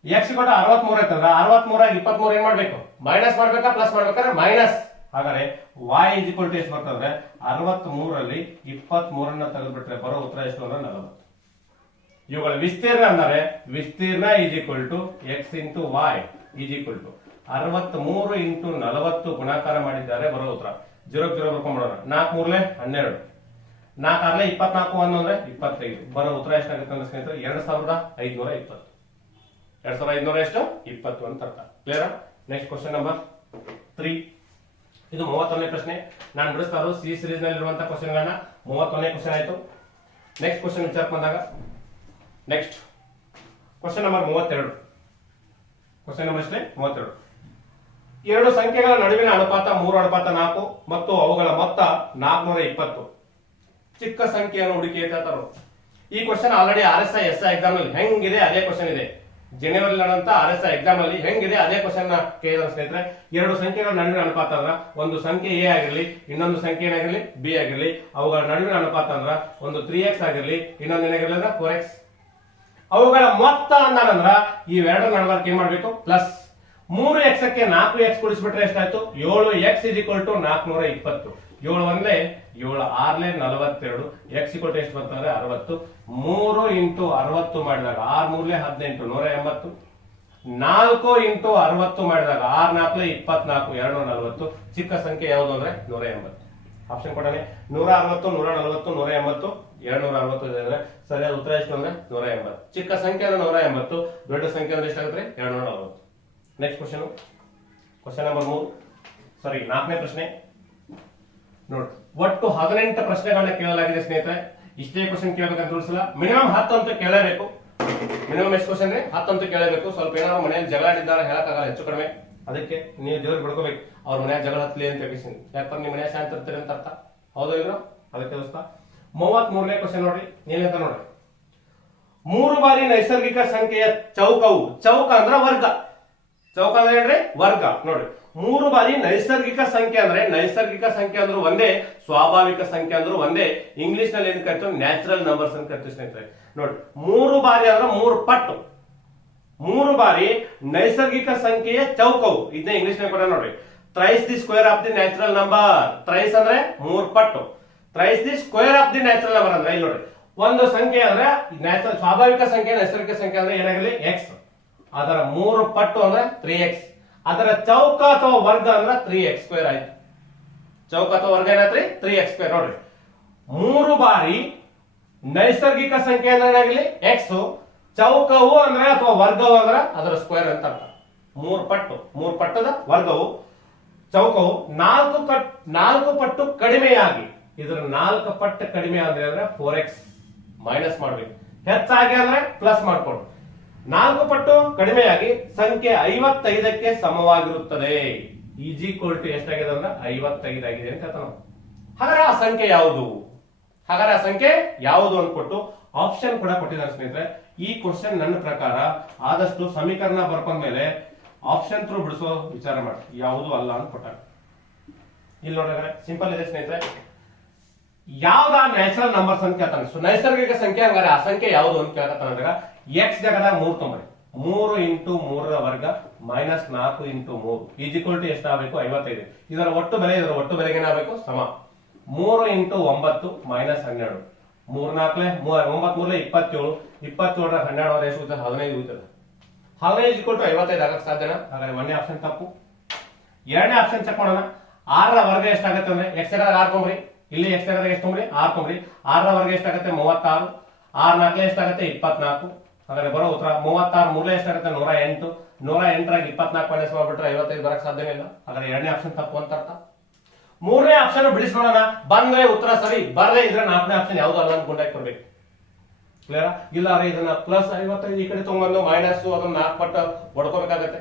x ಈಕ್ವಲ್ ಟು 63 ಆಯ್ತಂದ್ರೆ 63 ಆಗಿ 23 ಏನ್ ಮಾಡ್ಬೇಕು ಮೈನಸ್ ಮಾಡ್ಬೇಕಾ ಪ್ಲಸ್ ಮಾಡ್ಬೇಕಾದ್ರೆ ಮೈನಸ್. ಹಾಗಾದ್ರೆ y ಇಸ್ ಈಕ್ವಲ್ ಟು ಎಷ್ಟು ಬರ್ತಂದ್ರೆ 63 ಅಲ್ಲಿ 23 ಅನ್ನ ತೆಗೆದುಬಿಟ್ರೆ ಬರೋ ಉತ್ತರ ಎಷ್ಟು ಅಂದ್ರೆ 40. ಇವುಗಳ ವಿಸ್ತೀರ್ಣ ಅಂದರೆ ವಿಸ್ತೀರ್ಣ is equal to x into y is equal to 63 into 40 ಗುಣಾಕಾರ ಮಾಡಿದ್ದಾರೆ ಬರೋ ಉತ್ತರ 0 0 ಬರ್ಕೊಂಡ್ಬಿಡೋಣ. 4 ಮೂರ್ಲೆ 12, 4 ಆರ್ಲೆ 24 ಅಂದ್ರೆ 25. ಬರೋ ಉತ್ತರ ಎಷ್ಟಾಗುತ್ತೆ ಅಂದ್ರೆ ಸ್ನೇಹಿತರೆ 2520. 2500 ಎಷ್ಟು 20 ಅಂತ ಅರ್ಥ. ಕ್ಲಿಯರ್? Next question number 3. ಇದು 31ನೇ ಪ್ರಶ್ನೆ. ನಾನು ಬಿಡಿಸ್ತಾ ಇರೋದು ಸಿ ಸೀರೀಸ್ ನಲ್ಲಿ ಇರುವಂತಹ ಕ್ವಶನ್ ಗಳನ್ನ. 31ನೇ ಕ್ವಶನ್ ಆಯ್ತು. ನೆಕ್ಸ್ಟ್ ಕ್ವಶನ್ ವಿಚಾರಕ್ಕೆ ಬಂದಾಗ next question number 32. Question number ಎಷ್ಟೇ 32. ಎರಡು ಸಂಖ್ಯೆಗಳ ನಡುವಿನ ಅನುಪಾತ 3:4 ಮತ್ತು ಅವುಗಳ ಮೊತ್ತ 420. ಚಿಕ್ಕ ಸಂಖ್ಯೆಯನ್ನು ಹುಡುಕಿ ಅಂತ ಹೇಳ್ತಾರೆ. ಈ question already RSI SI exam ಅಲ್ಲಿ ಹೆಂಗಿದೆ ಅದೇ ಕ್ವಶನ್ ಇದೆ. ಜನವರಿ ನಡೆದಂತ RSI ಎಕ್ಸಾಮ್ ಅಲ್ಲಿ ಹೆಂಗಿದೆ ಅದೇ ಕ್ವಶನ್ ನ ಕೇಳಿದ ಸ್ನೇಹಿತರೆ. ಎರಡು ಸಂಖ್ಯೆಗಳ ನಡುವಿನ ಅನುಪಾತ ಅಂದ್ರ ಒಂದು ಸಂಖ್ಯೆ A ಆಗಿರ್ಲಿ ಇನ್ನೊಂದು ಸಂಖ್ಯೆ ಏನಾಗಿರ್ಲಿ B ಆಗಿರ್ಲಿ, ಅವುಗಳ ನಡುವಿನ ಅನುಪಾತ ಅಂದ್ರ ಒಂದು 3x ಆಗಿರ್ಲಿ ಇನ್ನೊಂದು ಏನಾಗಿರ್ಲಿ ಅಂದ್ರೆ 4x. ಅವುಗಳ ಮೊತ್ತ ಅಂದ್ರ ಇವೆರಡರ ನಡುವರ್ಕ್ ಏನ್ ಮಾಡ್ಬೇಕು ಪ್ಲಸ್. 3x ಕ್ಕೆ 4x ಕೂಡಿಸ್ಬಿಟ್ರೆ ಎಷ್ಟಾಯ್ತು 7x ಇಸ್ ಈಕ್ವಲ್ ಟು 420. 7 ಒಂದೇ 7 ಆರ್ಲೆ 42. x ಈಕ್ವಲ್ ಟು ಎಷ್ಟು ಬಂತಂದ್ರೆ 60. 3 ಇಂಟು 60 ಮಾಡಿದಾಗ 6 ಮೂರ್ಲೆ 18 180. 4 ಇಂಟು 60 ಮಾಡಿದಾಗ 6 4 24 240. ಚಿಕ್ಕ ಸಂಖ್ಯೆ ಯಾವುದು ಅಂದ್ರೆ 180. ಆಪ್ಷನ್ ಕೊಡನೆ 160 140 180 260 ಅಂದ್ರೆ ಸರಿಯಾದ ಉತ್ತರ ಎಷ್ಟು ಅಂದ್ರೆ 180. ಚಿಕ್ಕ ಸಂಖ್ಯೆ ಅಂದ್ರೆ 180, ದೊಡ್ಡ ಸಂಖ್ಯೆ ಅಂದ್ರೆ ಎಷ್ಟಾಗುತ್ತೆ 240. ನೆಕ್ಸ್ಟ್ ಕ್ವಶನ್, ಕ್ವಶನ್ ನಂಬರ್ 3, ಸಾರಿ 4ನೇ ಪ್ರಶ್ನೆ ನೋಡಿ. ಒಟ್ಟು 18 ಪ್ರಶ್ನೆಗಳನ್ನ ಕೇಳಲಾಗಿದೆ ಸ್ನೇಹಿತರೆ. ಇಷ್ಟೇ ಕ್ವಶನ್ ಕೇಳಬೇಕಂತ ರೂಲ್ಸಲ್ಲ. ಮಿನಿಮಮ್ 10 ಅಂತ ಕೇಳಬೇಕು. ಮಿನಿಮಮ್ ಎಷ್ಟು ಕ್ವಶನ್ 10 ಅಂತ ಕೇಳಬೇಕು. ಸ್ವಲ್ಪ ಏನಾದ್ರು ಮನೆಯಲ್ಲಿ ಜಗಳ ಆಡಿದ್ದಾರೆ ಹೇಳಕ್ಕಾಗಲ್ಲ, ಹೆಚ್ಚು ಕಡಿಮೆ. ಅದಕ್ಕೆ ನೀವು ದೇವ್ರಿಗೆ ಬಿಡ್ಕೋಬೇಕು ಅವ್ರ ಮನೆಯ ಜಗಳ ಹತ್ಲಿ ಅಂತ ಕೇಳಿಸಿ. ಯಾಕಂದ್ರೆ ನಿಮ್ಮ ಮನೆಯ ಶಾಂತಿ ಇರ್ತೀರಿ ಅಂತ ಅರ್ಥ. ಹೌದು ಇಲ್ರೋ? ಅದಕ್ಕೆ ದೋಸ್ತ 33ನೇ ಕ್ವಶನ್ ನೋಡ್ರಿ. ಏನಂತ ನೋಡ್ರಿ, 3 ಬಾರಿ ನೈಸರ್ಗಿಕ ಸಂಖ್ಯೆಯ ಚೌಕವು, ಚೌಕ ಅಂದ್ರ ವರ್ಗ, ಚೌಕ ಅಂದ್ರೆ ಏನ್ರಿ ವರ್ಗ ನೋಡ್ರಿ. 3 ಬಾರಿ ನೈಸರ್ಗಿಕ ಸಂಖ್ಯೆ ಅಂದ್ರೆ ನೈಸರ್ಗಿಕ ಸಂಖ್ಯೆ ಅಂದ್ರೂ ಒಂದೇ, ಸ್ವಾಭಾವಿಕ ಸಂಖ್ಯೆ ಅಂದ್ರೂ ಒಂದೇ. ಇಂಗ್ಲಿಷ್ ನಲ್ಲಿ ಏನ್ ಕರಿತೀವಿ ನ್ಯಾಚುರಲ್ ನಂಬರ್ಸ್ ಅಂತ ಕರಿತೀವಿ ಸ್ನೇಹಿತರೆ. ನೋಡಿ 3 ಬಾರಿ ಅಂದ್ರೆ 3 ಪಟ್ಟು. 3 ಬಾರಿ ನೈಸರ್ಗಿಕ ಸಂಖ್ಯೆಯ ಚೌಕವು, ಇದನ್ನ ಇಂಗ್ಲಿಷ್ ನಲ್ಲಿ ಕೊಡ ನೋಡ್ರಿ. Thrice the square of the natural number. Thrice ಅಂದ್ರೆ 3 ಪಟ್ಟು. Thrice the square of the natural number ಅಂದ್ರೆ ಇಲ್ಲಿ ನೋಡ್ರಿ, ಒಂದು ಸಂಖ್ಯೆ ಅಂದ್ರೆ ನ್ಯಾಚುರಲ್ ಸ್ವಾಭಾವಿಕ ಸಂಖ್ಯೆ ನೈಸರ್ಗಿಕ ಸಂಖ್ಯೆ ಅಂದ್ರೆ ಏನಾಗಲಿ x, ಅದರ 3 ಪಟ್ಟು ಅಂದ್ರೆ 3x. ಅದರ ಚೌಕ ಅಥವಾ ವರ್ಗ ಅಂದ್ರೆ 3x ಸ್ಕ್ವೇರ್ ಆಯ್ತು. ಚೌಕ ಅಥವಾ ವರ್ಗ ಏನಾಯ್ತ್ರಿ 3x ಸ್ಕ್ವೇರ್. ನೋಡ್ರಿ 3 ಬಾರಿ ನೈಸರ್ಗಿಕ ಸಂಖ್ಯೆ ಅಂದ್ರೆ ಏನಾಗಲಿ x, ಚೌಕವು ಅಂದ್ರೆ ಅಥವಾ ವರ್ಗವು ಅಂದ್ರೆ ಅದರ ಸ್ಕ್ವೇರ್ ಅಂತ ಅರ್ಥ. 3 ಪಟ್ಟು, 3 ಪಟ್ಟದ ವರ್ಗವು, ಚೌಕವು 4 ಪಟ್ಟು ಕಡಿಮೆಯಾಗಿ, ಇದರ 4 ಪಟ್ಟು ಕಡಿಮೆ ಅಂದ್ರೆ 4x ಮೈನಸ್ ಮಾಡ್ಬೇಕು. ಹೆಚ್ಚಾಗಿ ಅಂದ್ರೆ ಪ್ಲಸ್ ಮಾಡ್ಕೊಂಡು. 4 ಪಟ್ಟು ಕಡಿಮೆಯಾಗಿ ಸಂಖ್ಯೆ 55ಕ್ಕೆ ಸಮವಾಗಿರುತ್ತದೆ. ಈಸ್ ಈಕ್ವಲ್ ಟು ಎಷ್ಟಾಗಿದೆ ಅಂದ್ರೆ 55 ಆಗಿದೆ ಅಂತ ಹೇಳ್ತಾನ. ಹಾಗಾದ್ರೆ ಆ ಸಂಖ್ಯೆ ಯಾವುದು? ಹಾಗಾದ್ರೆ ಆ ಸಂಖ್ಯೆ ಯಾವುದು ಅಂದ್ಕೊಟ್ಟು ಆಪ್ಷನ್ ಕೂಡ ಕೊಟ್ಟಿದ್ದಾರೆ ಸ್ನೇಹಿತರೆ. ಈ ಕ್ವಶನ್ ನನ್ನ ಪ್ರಕಾರ ಆದಷ್ಟು ಸಮೀಕರಣ ಬರ್ಕೊಂಡ್ಮೇಲೆ ಆಪ್ಷನ್ ಥ್ರೂ ಬಿಡಿಸೋ ವಿಚಾರ ಮಾಡಿ, ಯಾವುದು ಅಲ್ಲ ಅಂತ ಕೊಟ್ಟಾಗ. ಇಲ್ಲಿ ನೋಡಿದ್ರೆ ಸಿಂಪಲ್ ಇದೆ ಸ್ನೇಹಿತರೆ. ಯಾವ್ದ ನ್ಯಾಚುರಲ್ ನಂಬರ್ಸ್ ಅಂತ ಕೇಳ್ತಾನೆ. ನೈಸರ್ಗಿಕ ಸಂಖ್ಯೆ ಹಂಗಾರೆ ಆ ಸಂಖ್ಯೆ ಯಾವುದು ಅಂತ ಕೇಳ್ತಾನ. ಎಕ್ಸ್ ಜಾಗದಾಗ 3 ತೊಂಬರಿ 3 ಇಂಟು 3ರ ವರ್ಗ minus 4 into 3 is equal to ಎಷ್ಟಾಗಬೇಕು 55. ಇದರ ಒಟ್ಟು ಬೆಲೆಗೆ ಏನಾಗಬೇಕು ಸಮ 3 ಇಂಟು 9 ಮೈನಸ್ 12 3 4 9 3 27 27ರ 12 ಎಷ್ಟು 15 ಉಳಿತದೆ 15 ಈಕ್ವಲ್ ಟು 55 ಆಗಕ್ಕೆ ಸಾಧ್ಯನಾ? ಹಾಗಾದ್ರೆ ಒಂದೇ ಆಪ್ಷನ್ ತಪ್ಪು. ಎರಡನೇ ಆಪ್ಷನ್ ಚೆಕ್ ಮಾಡೋಣ. 6ರ ವರ್ಗ ಎಷ್ಟಾಗುತ್ತೆ ಅಂದ್ರೆ ಎಕ್ಸ್ ಜಾಗದಾಗ 6 ತೊಂಬ್ರಿ, ಇಲ್ಲಿ ಎಕ್ಸ್ ಜಾಗದಾಗ ಎಷ್ಟು ತೊಂಬ್ರಿ 6 ತೊಂಬ್ರಿ. 6ರ ವರ್ಗ ಎಷ್ಟಾಗುತ್ತೆ 36, 6 4 ಎಷ್ಟಾಗುತ್ತೆ 24. ಹಾಗಾದ್ರೆ ಬರೋ ಉತ್ತರ 36 3 ಎಷ್ಟಾಗುತ್ತೆ 108. 108ರಾಗ 24 ಮೈನಸ್ ಮಾಡ್ಬಿಟ್ರೆ 55 ಬರಕ್ ಸಾಧ್ಯವೇ ಇಲ್ಲ. ಹಾಗಾದ್ರೆ ಎರಡನೇ ಆಪ್ಷನ್ ತಪ್ಪು ಅಂತ ಅರ್ಥ. ಮೂರನೇ ಆಪ್ಷನ್ ಬಿಡಿಸಿ ನೋಡೋಣ. ಬಂದ್ರೆ ಉತ್ತರ ಸರಿ, ಬರದೇ ಇದ್ರೆ 4ನೇ ಆಪ್ಷನ್ ಯಾವ್ದು ಅಲ್ಲ ಅಂತ ಗುಂಡಾಗಿ ಕೊಡ್ಬೇಕು. ಕ್ಲಿಯರ್? ಇಲ್ಲ ಅರೆ ಇದನ್ನ ಪ್ಲಸ್ 55 ಈ ಕಡೆ ತಗೊಂಡ್ಬಂದು ಮೈನಸ್ ಅದನ್ನ 4 ಪಟ್ಟು ಹೊಡ್ಕೋಬೇಕಾಗತ್ತೆ.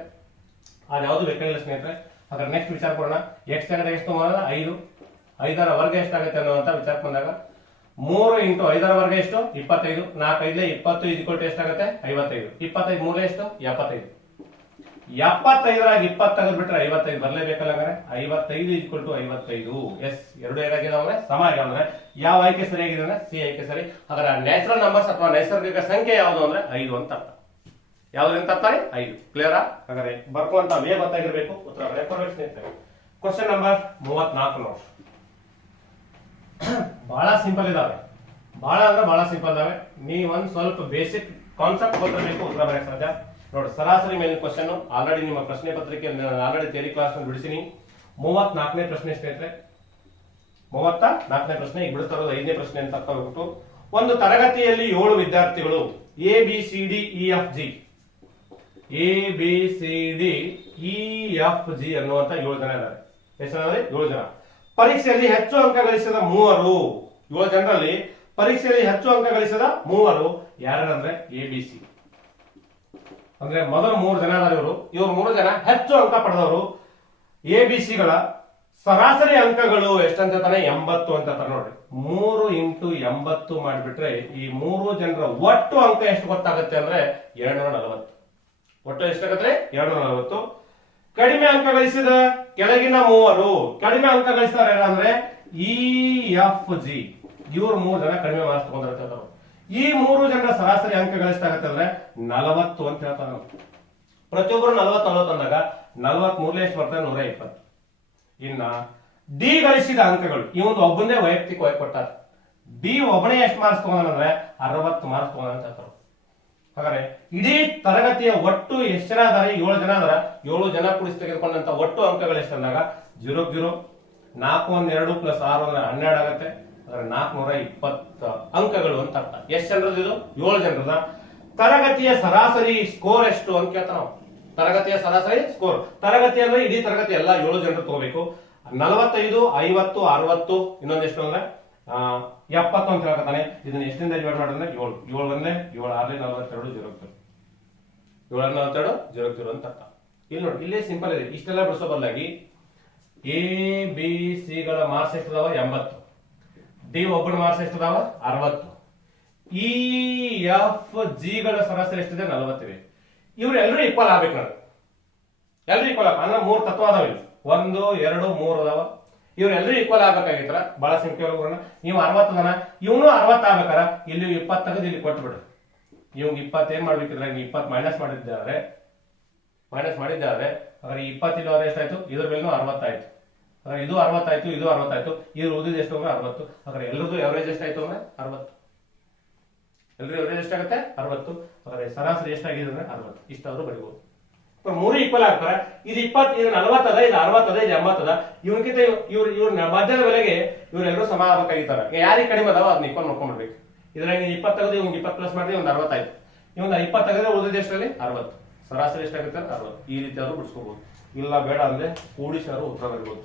ಅದು ಯಾವ್ದು ಬೇಕಾಗಿಲ್ಲ ಸ್ನೇಹಿತರೆ. ಹಾಗಾದ್ರೆ ನೆಕ್ಸ್ಟ್ ವಿಚಾರ ಕೊಡೋಣ. ಎಕ್ಸ್ ಜಾಗದಾಗ ಎಷ್ಟು ತಗೊಂಡ 5, 5ರ ವರ್ಗ ಎಷ್ಟಾಗುತ್ತೆ ಅನ್ನುವಂತ ವಿಚಾರ ಬಂದಾಗ 3 ಇಂಟು 5ರ ವರ್ಗ ಎಷ್ಟು 25, 4 5 20 ಈಕ್ವಲ್ ಟು ಎಷ್ಟಾಗುತ್ತೆ 55. 25 3 ಎಷ್ಟು 75. 75ರಾಗ 20 ತೆಗೆದ್ಬಿಟ್ರೆ 55 ಬರ್ಲೇಬೇಕಲ್ಲ. ಅಂದ್ರೆ 55 ಈಕ್ವಲ್ ಟು 55. ಎಸ್, ಎರಡು ಏನಾಗಿದಾವೆ ಸಮ ಆಗಿವೆ. ಯಾವ ಆಯ್ಕೆ ಸರಿಯಾಗಿದೆ ಅಂದ್ರೆ ಸಿ ಆಯ್ಕೆ ಸರಿ. ಹಾಗಾದ್ರೆ ನ್ಯಾಚುರಲ್ ನಂಬರ್ಸ್ ಅಥವಾ ನೈಸರ್ಗಿಕ ಸಂಖ್ಯೆ ಯಾವುದು ಅಂದ್ರೆ 5 ಅಂತ ಅರ್ಥ. ಯಾವ್ದ್ರಿಂದ ತರ್ತಾರೆ 5. ಕ್ಲಿಯರ್? ಹಾಗಾದ್ರೆ ಬರ್ಕುವಂತ ವೇ ಗೊತ್ತಾಗಿರ್ಬೇಕು. ಉತ್ತರ ಕೊಡ್ಬೇಕು ಸ್ನೇಹಿತರೆ. ಕ್ವಶನ್ ನಂಬರ್ 34 ನೋಡಿ. ಬಹಳ ಸಿಂಪಲ್ ಇದಾವೆ, ಬಹಳ ಅಂದ್ರೆ ಬಹಳ ಸಿಂಪಲ್ ಇದಾವೆ. ನೀವು ಒಂದ್ ಸ್ವಲ್ಪ ಬೇಸಿಕ್ ಕಾನ್ಸೆಪ್ಟ್ ಗೊತ್ತಿರಬೇಕು ಉತ್ತರ ಬರಕ್ಕೆ ಸಾಧ್ಯ. ನೋಡಿ, ಸರಾಸರಿ ಮೇಲಿನ ಕ್ವಶನ್ ಆಲ್ರೆಡಿ ನಿಮ್ಮ ಪ್ರಶ್ನೆ ಪತ್ರಿಕೆ ಆಲ್ರೆಡಿ ಥಿಯರಿ ಕ್ಲಾಸ್ ಬಿಡಿಸಿನಿ. 34ನೇ ಪ್ರಶ್ನೆ ಸ್ನೇಹಿತರೆ, 34ನೇ ಪ್ರಶ್ನೆ. ಈಗ ಬಿಡ್ತಾ ಇರೋದು 5ನೇ ಪ್ರಶ್ನೆ ಅಂತ ತಕ್ಕೊಬಿಟ್ಟು, ಒಂದು ತರಗತಿಯಲ್ಲಿ 7 ವಿದ್ಯಾರ್ಥಿಗಳು A B C D E F G ಅನ್ನುವಂತ 7 ಜನ ಇದ್ದಾರೆ. ಎಷ್ಟು ಜನ? 7 ಜನ. ಪರೀಕ್ಷೆಯಲ್ಲಿ ಹೆಚ್ಚು ಅಂಕ ಗಳಿಸಿದ 3, 7 ಜನರಲ್ಲಿ ಪರೀಕ್ಷೆಯಲ್ಲಿ ಹೆಚ್ಚು ಅಂಕ ಗಳಿಸಿದ 3 ಯಾರಂದ್ರೆ ಎ ಬಿ ಸಿ. ಅಂದ್ರೆ ಮೊದಲು 3 ಜನ ಇವರು 3 ಜನ ಹೆಚ್ಚು ಅಂಕ ಪಡೆದವರು. ಎ ಬಿ ಸಿ ಗಳ ಸರಾಸರಿ ಅಂಕಗಳು ಎಷ್ಟಂತ 80 ಅಂತ ನೋಡ್ರಿ. 3 ಇಂಟು 80 ಮಾಡಿಬಿಟ್ರೆ ಈ 3 ಜನರ ಒಟ್ಟು ಅಂಕ ಎಷ್ಟು ಗೊತ್ತಾಗುತ್ತೆ ಅಂದ್ರೆ 240. ಒಟ್ಟು ಎಷ್ಟಾಗುತ್ತೆ 240. ಕಡಿಮೆ ಅಂಕ ಗಳಿಸಿದ ಕೆಳಗಿನ 3, ಕಡಿಮೆ ಅಂಕ ಗಳಿಸಿದಾರೆ ಅಂದ್ರೆ ಇ ಎಫ್ ಜಿ, ಇವ್ರು 3 ಜನ ಕಡಿಮೆ ಮಾರ್ಕ್ಸ್ ತಗೊಂಡಿರ್ತಾರೆ. ಈ 3 ಜನರ ಸರಾಸರಿ ಅಂಕ ಗಳಿಸ್ತಾಗತ್ತೆ ಅಂದ್ರೆ 40 ಅಂತ ಹೇಳ್ತಾರೆ. ಪ್ರತಿಯೊಬ್ಬರು 40 ಅಂದಾಗ 43 ಎಷ್ಟು ಬರ್ತದೆ 120. ಇನ್ನ ಡಿ ಗಳಿಸಿದ ಅಂಕಗಳು ಇವೊಂದು ಒಬ್ಬನೇ ವೈಯಕ್ತಿಕವಾಗಿ ಕೊಟ್ಟಾರೆ. ಡಿ ಒಬ್ಬನೇ ಎಷ್ಟು ಮಾರ್ಕ್ಸ್ ತಗೊಂಡ್ರೆ 60 ಮಾರ್ಕ್ಸ್ ತಗೊಂಡ ಅಂತ ಹೇಳ್ತಾರೆ. ಹಾಗಾದ್ರೆ ಇಡೀ ತರಗತಿಯ ಒಟ್ಟು ಎಷ್ಟು ಜನ ಅದಾರೆ 7 ಜನ ಅದಾರ. 7 ಜನ ಕೂಡಿಸಿ ತೆಗೆದುಕೊಂಡಂತ ಒಟ್ಟು ಅಂಕಗಳು ಎಷ್ಟು ಅಂದಾಗ 0 0 4 1 2 ಪ್ಲಸ್ 6 ಅಂದ್ರೆ 12 ಆಗುತ್ತೆ. 420 ಅಂಕಗಳು ಅಂತ ಅರ್ಥ. ಎಷ್ಟು ಜನರದ್ದು ಇದು 7 ಜನರದ. ತರಗತಿಯ ಸರಾಸರಿ ಸ್ಕೋರ್ ಎಷ್ಟು ಅಂತ ಕೇಳ್ತಾ ನಾವು. ತರಗತಿಯ ಸರಾಸರಿ ಸ್ಕೋರ್, ತರಗತಿ ಅಂದ್ರೆ ಇಡೀ ತರಗತಿ ಎಲ್ಲ 7 ಜನರು ತಗೋಬೇಕು. 45 50 60 ಇನ್ನೊಂದೆಷ್ಟು ಅಂದ್ರೆ 70 ಅಂತ ಹೇಳ್ತಾನೆ. ಇದನ್ನ ಎಷ್ಟರಿಂದ ಡಿವೈಡ್ ಮಾಡಿದ್ರೆ 7 7 ಒಂದೇ 7 6 42 0 7 42 0 ಅಂತ ಅರ್ಥ. ಇಲ್ಲಿ ನೋಡಿ, ಇಲ್ಲೇ ಸಿಂಪಲ್ ಇದೆ. ಇಷ್ಟೆಲ್ಲ ಬಿಡಿಸೋ ಬದಲಾಗಿ ಎ ಬಿ ಸಿ ಗಳ ಮಾರ್ಕ್ಸ್ ಎಷ್ಟಿದಾವ 80, ಡಿ ಒಬ್ಬನ ಮಾರ್ಕ್ಸ್ ಎಷ್ಟಿದಾವ 60, ಇ ಎಫ್ ಜಿ ಗಳ ಸರಾಸರಿ ಎಷ್ಟಿದೆ 40 ಇವೆ. ಇವ್ರು ಎಲ್ಲರೂ ಈಕ್ವಲ್ ಆಗ್ಬೇಕು. ನಾನು ಎಲ್ಲರೂ ಈಕ್ವಲ್ ಆಗ ಅಂದ್ರೆ 3 ತತ್ವ ಅದಾವ. ಇಲ್ಲಿ 1 2 3 ಅದಾವ. ಇವ್ರೆಲ್ಲರೂ ಈಕ್ವಲ್ ಆಗ್ಬೇಕಾಗಿತ್ರ ಬಹಳ ಸಂಖ್ಯೆ ಬರೋಣ. ನೀವು 60 ಜನ, ಇವನು 60 ಆಗ್ಬೇಕಾರ ಇಲ್ಲಿ 20 ತೆಗೆದು ಇಲ್ಲಿ ಕೊಟ್ಬಿಡ್ರಿ. ಇವ್ 20 ಏನ್ ಮಾಡ್ಬೇಕಿದ್ರೆ 20 ಮೈನಸ್ ಮಾಡಿದ್ದಾರೆ ಹಾಗಾದ್ರೆ 20 ಇಲ್ಲಿ ಎಷ್ಟಾಯ್ತು, ಇದ್ರ ಮೇಲೂ 60 ಆಯ್ತು. ಹಾಗಾದ್ರೆ ಇದು 60 ಆಯ್ತು, ಇದು 60 ಆಯ್ತು. ಇದ್ರ ಉಳಿದ ಎಷ್ಟು ಅಂದ್ರೆ 60. ಹಾಗಾದ್ರೆ ಎಲ್ಲರದು ಎವರೇಜ್ ಎಷ್ಟಾಯ್ತು ಅಂದ್ರೆ 60. ಎಲ್ಲರೂ ಎವರೇಜ್ ಎಷ್ಟಾಗುತ್ತೆ 60. ಹಾಗಾದ್ರೆ ಸರಾಸರಿ ಎಷ್ಟಾಗಿದೆ ಅಂದ್ರೆ 60. ಇಷ್ಟಾದ್ರೂ ಬರೀಬಹುದು. 3 ಈಕ್ವಲ್ ಆಗ್ತಾರೆ. ಇದು 20, ಇದು 40 ಅದ, ಇದು 60 ಅದ, ಇದು 80 ಅದ. ಇವನ್ಕಿಂತ ಇವ್ರ ಮಧ್ಯದ ಬೆಲೆಗೆ ಇವರೆಲ್ಲರೂ ಸಮ ಆಗಬೇಕಾಗಿರ್ತಾರೆ. ಯಾರಿಗೆ ಕಡಿಮೆ ಅದಾವ ಅದನ್ನ ಈಕ್ವಲ್ ಮಾಡ್ಕೊಂಡ್ಬಿಡ್ಬೇಕು. ಇದ್ರಾಗ 20 ತೆಗೆದು ಇವ್ಗೆ 20 ಪ್ಲಸ್ ಮಾಡಿದ್ರೆ ಒಂದು 60 ಆಯ್ತು. ಇವಂದ 20 ತೆಗೆದ್ರೆ ಉಳಿದ ಎಷ್ಟರಲ್ಲಿ 60. ಸರಾಸರಿ ಎಷ್ಟಾಗುತ್ತೆ 60. ಈ ರೀತಿ ಆದ್ರೂ ಬಿಡಿಸ್ಕೋಬಹುದು. ಇಲ್ಲ ಬೇಡ ಅಂದ್ರೆ ಕೂಡಿಸಾರು ಉತ್ತರ ಬರಬಹುದು.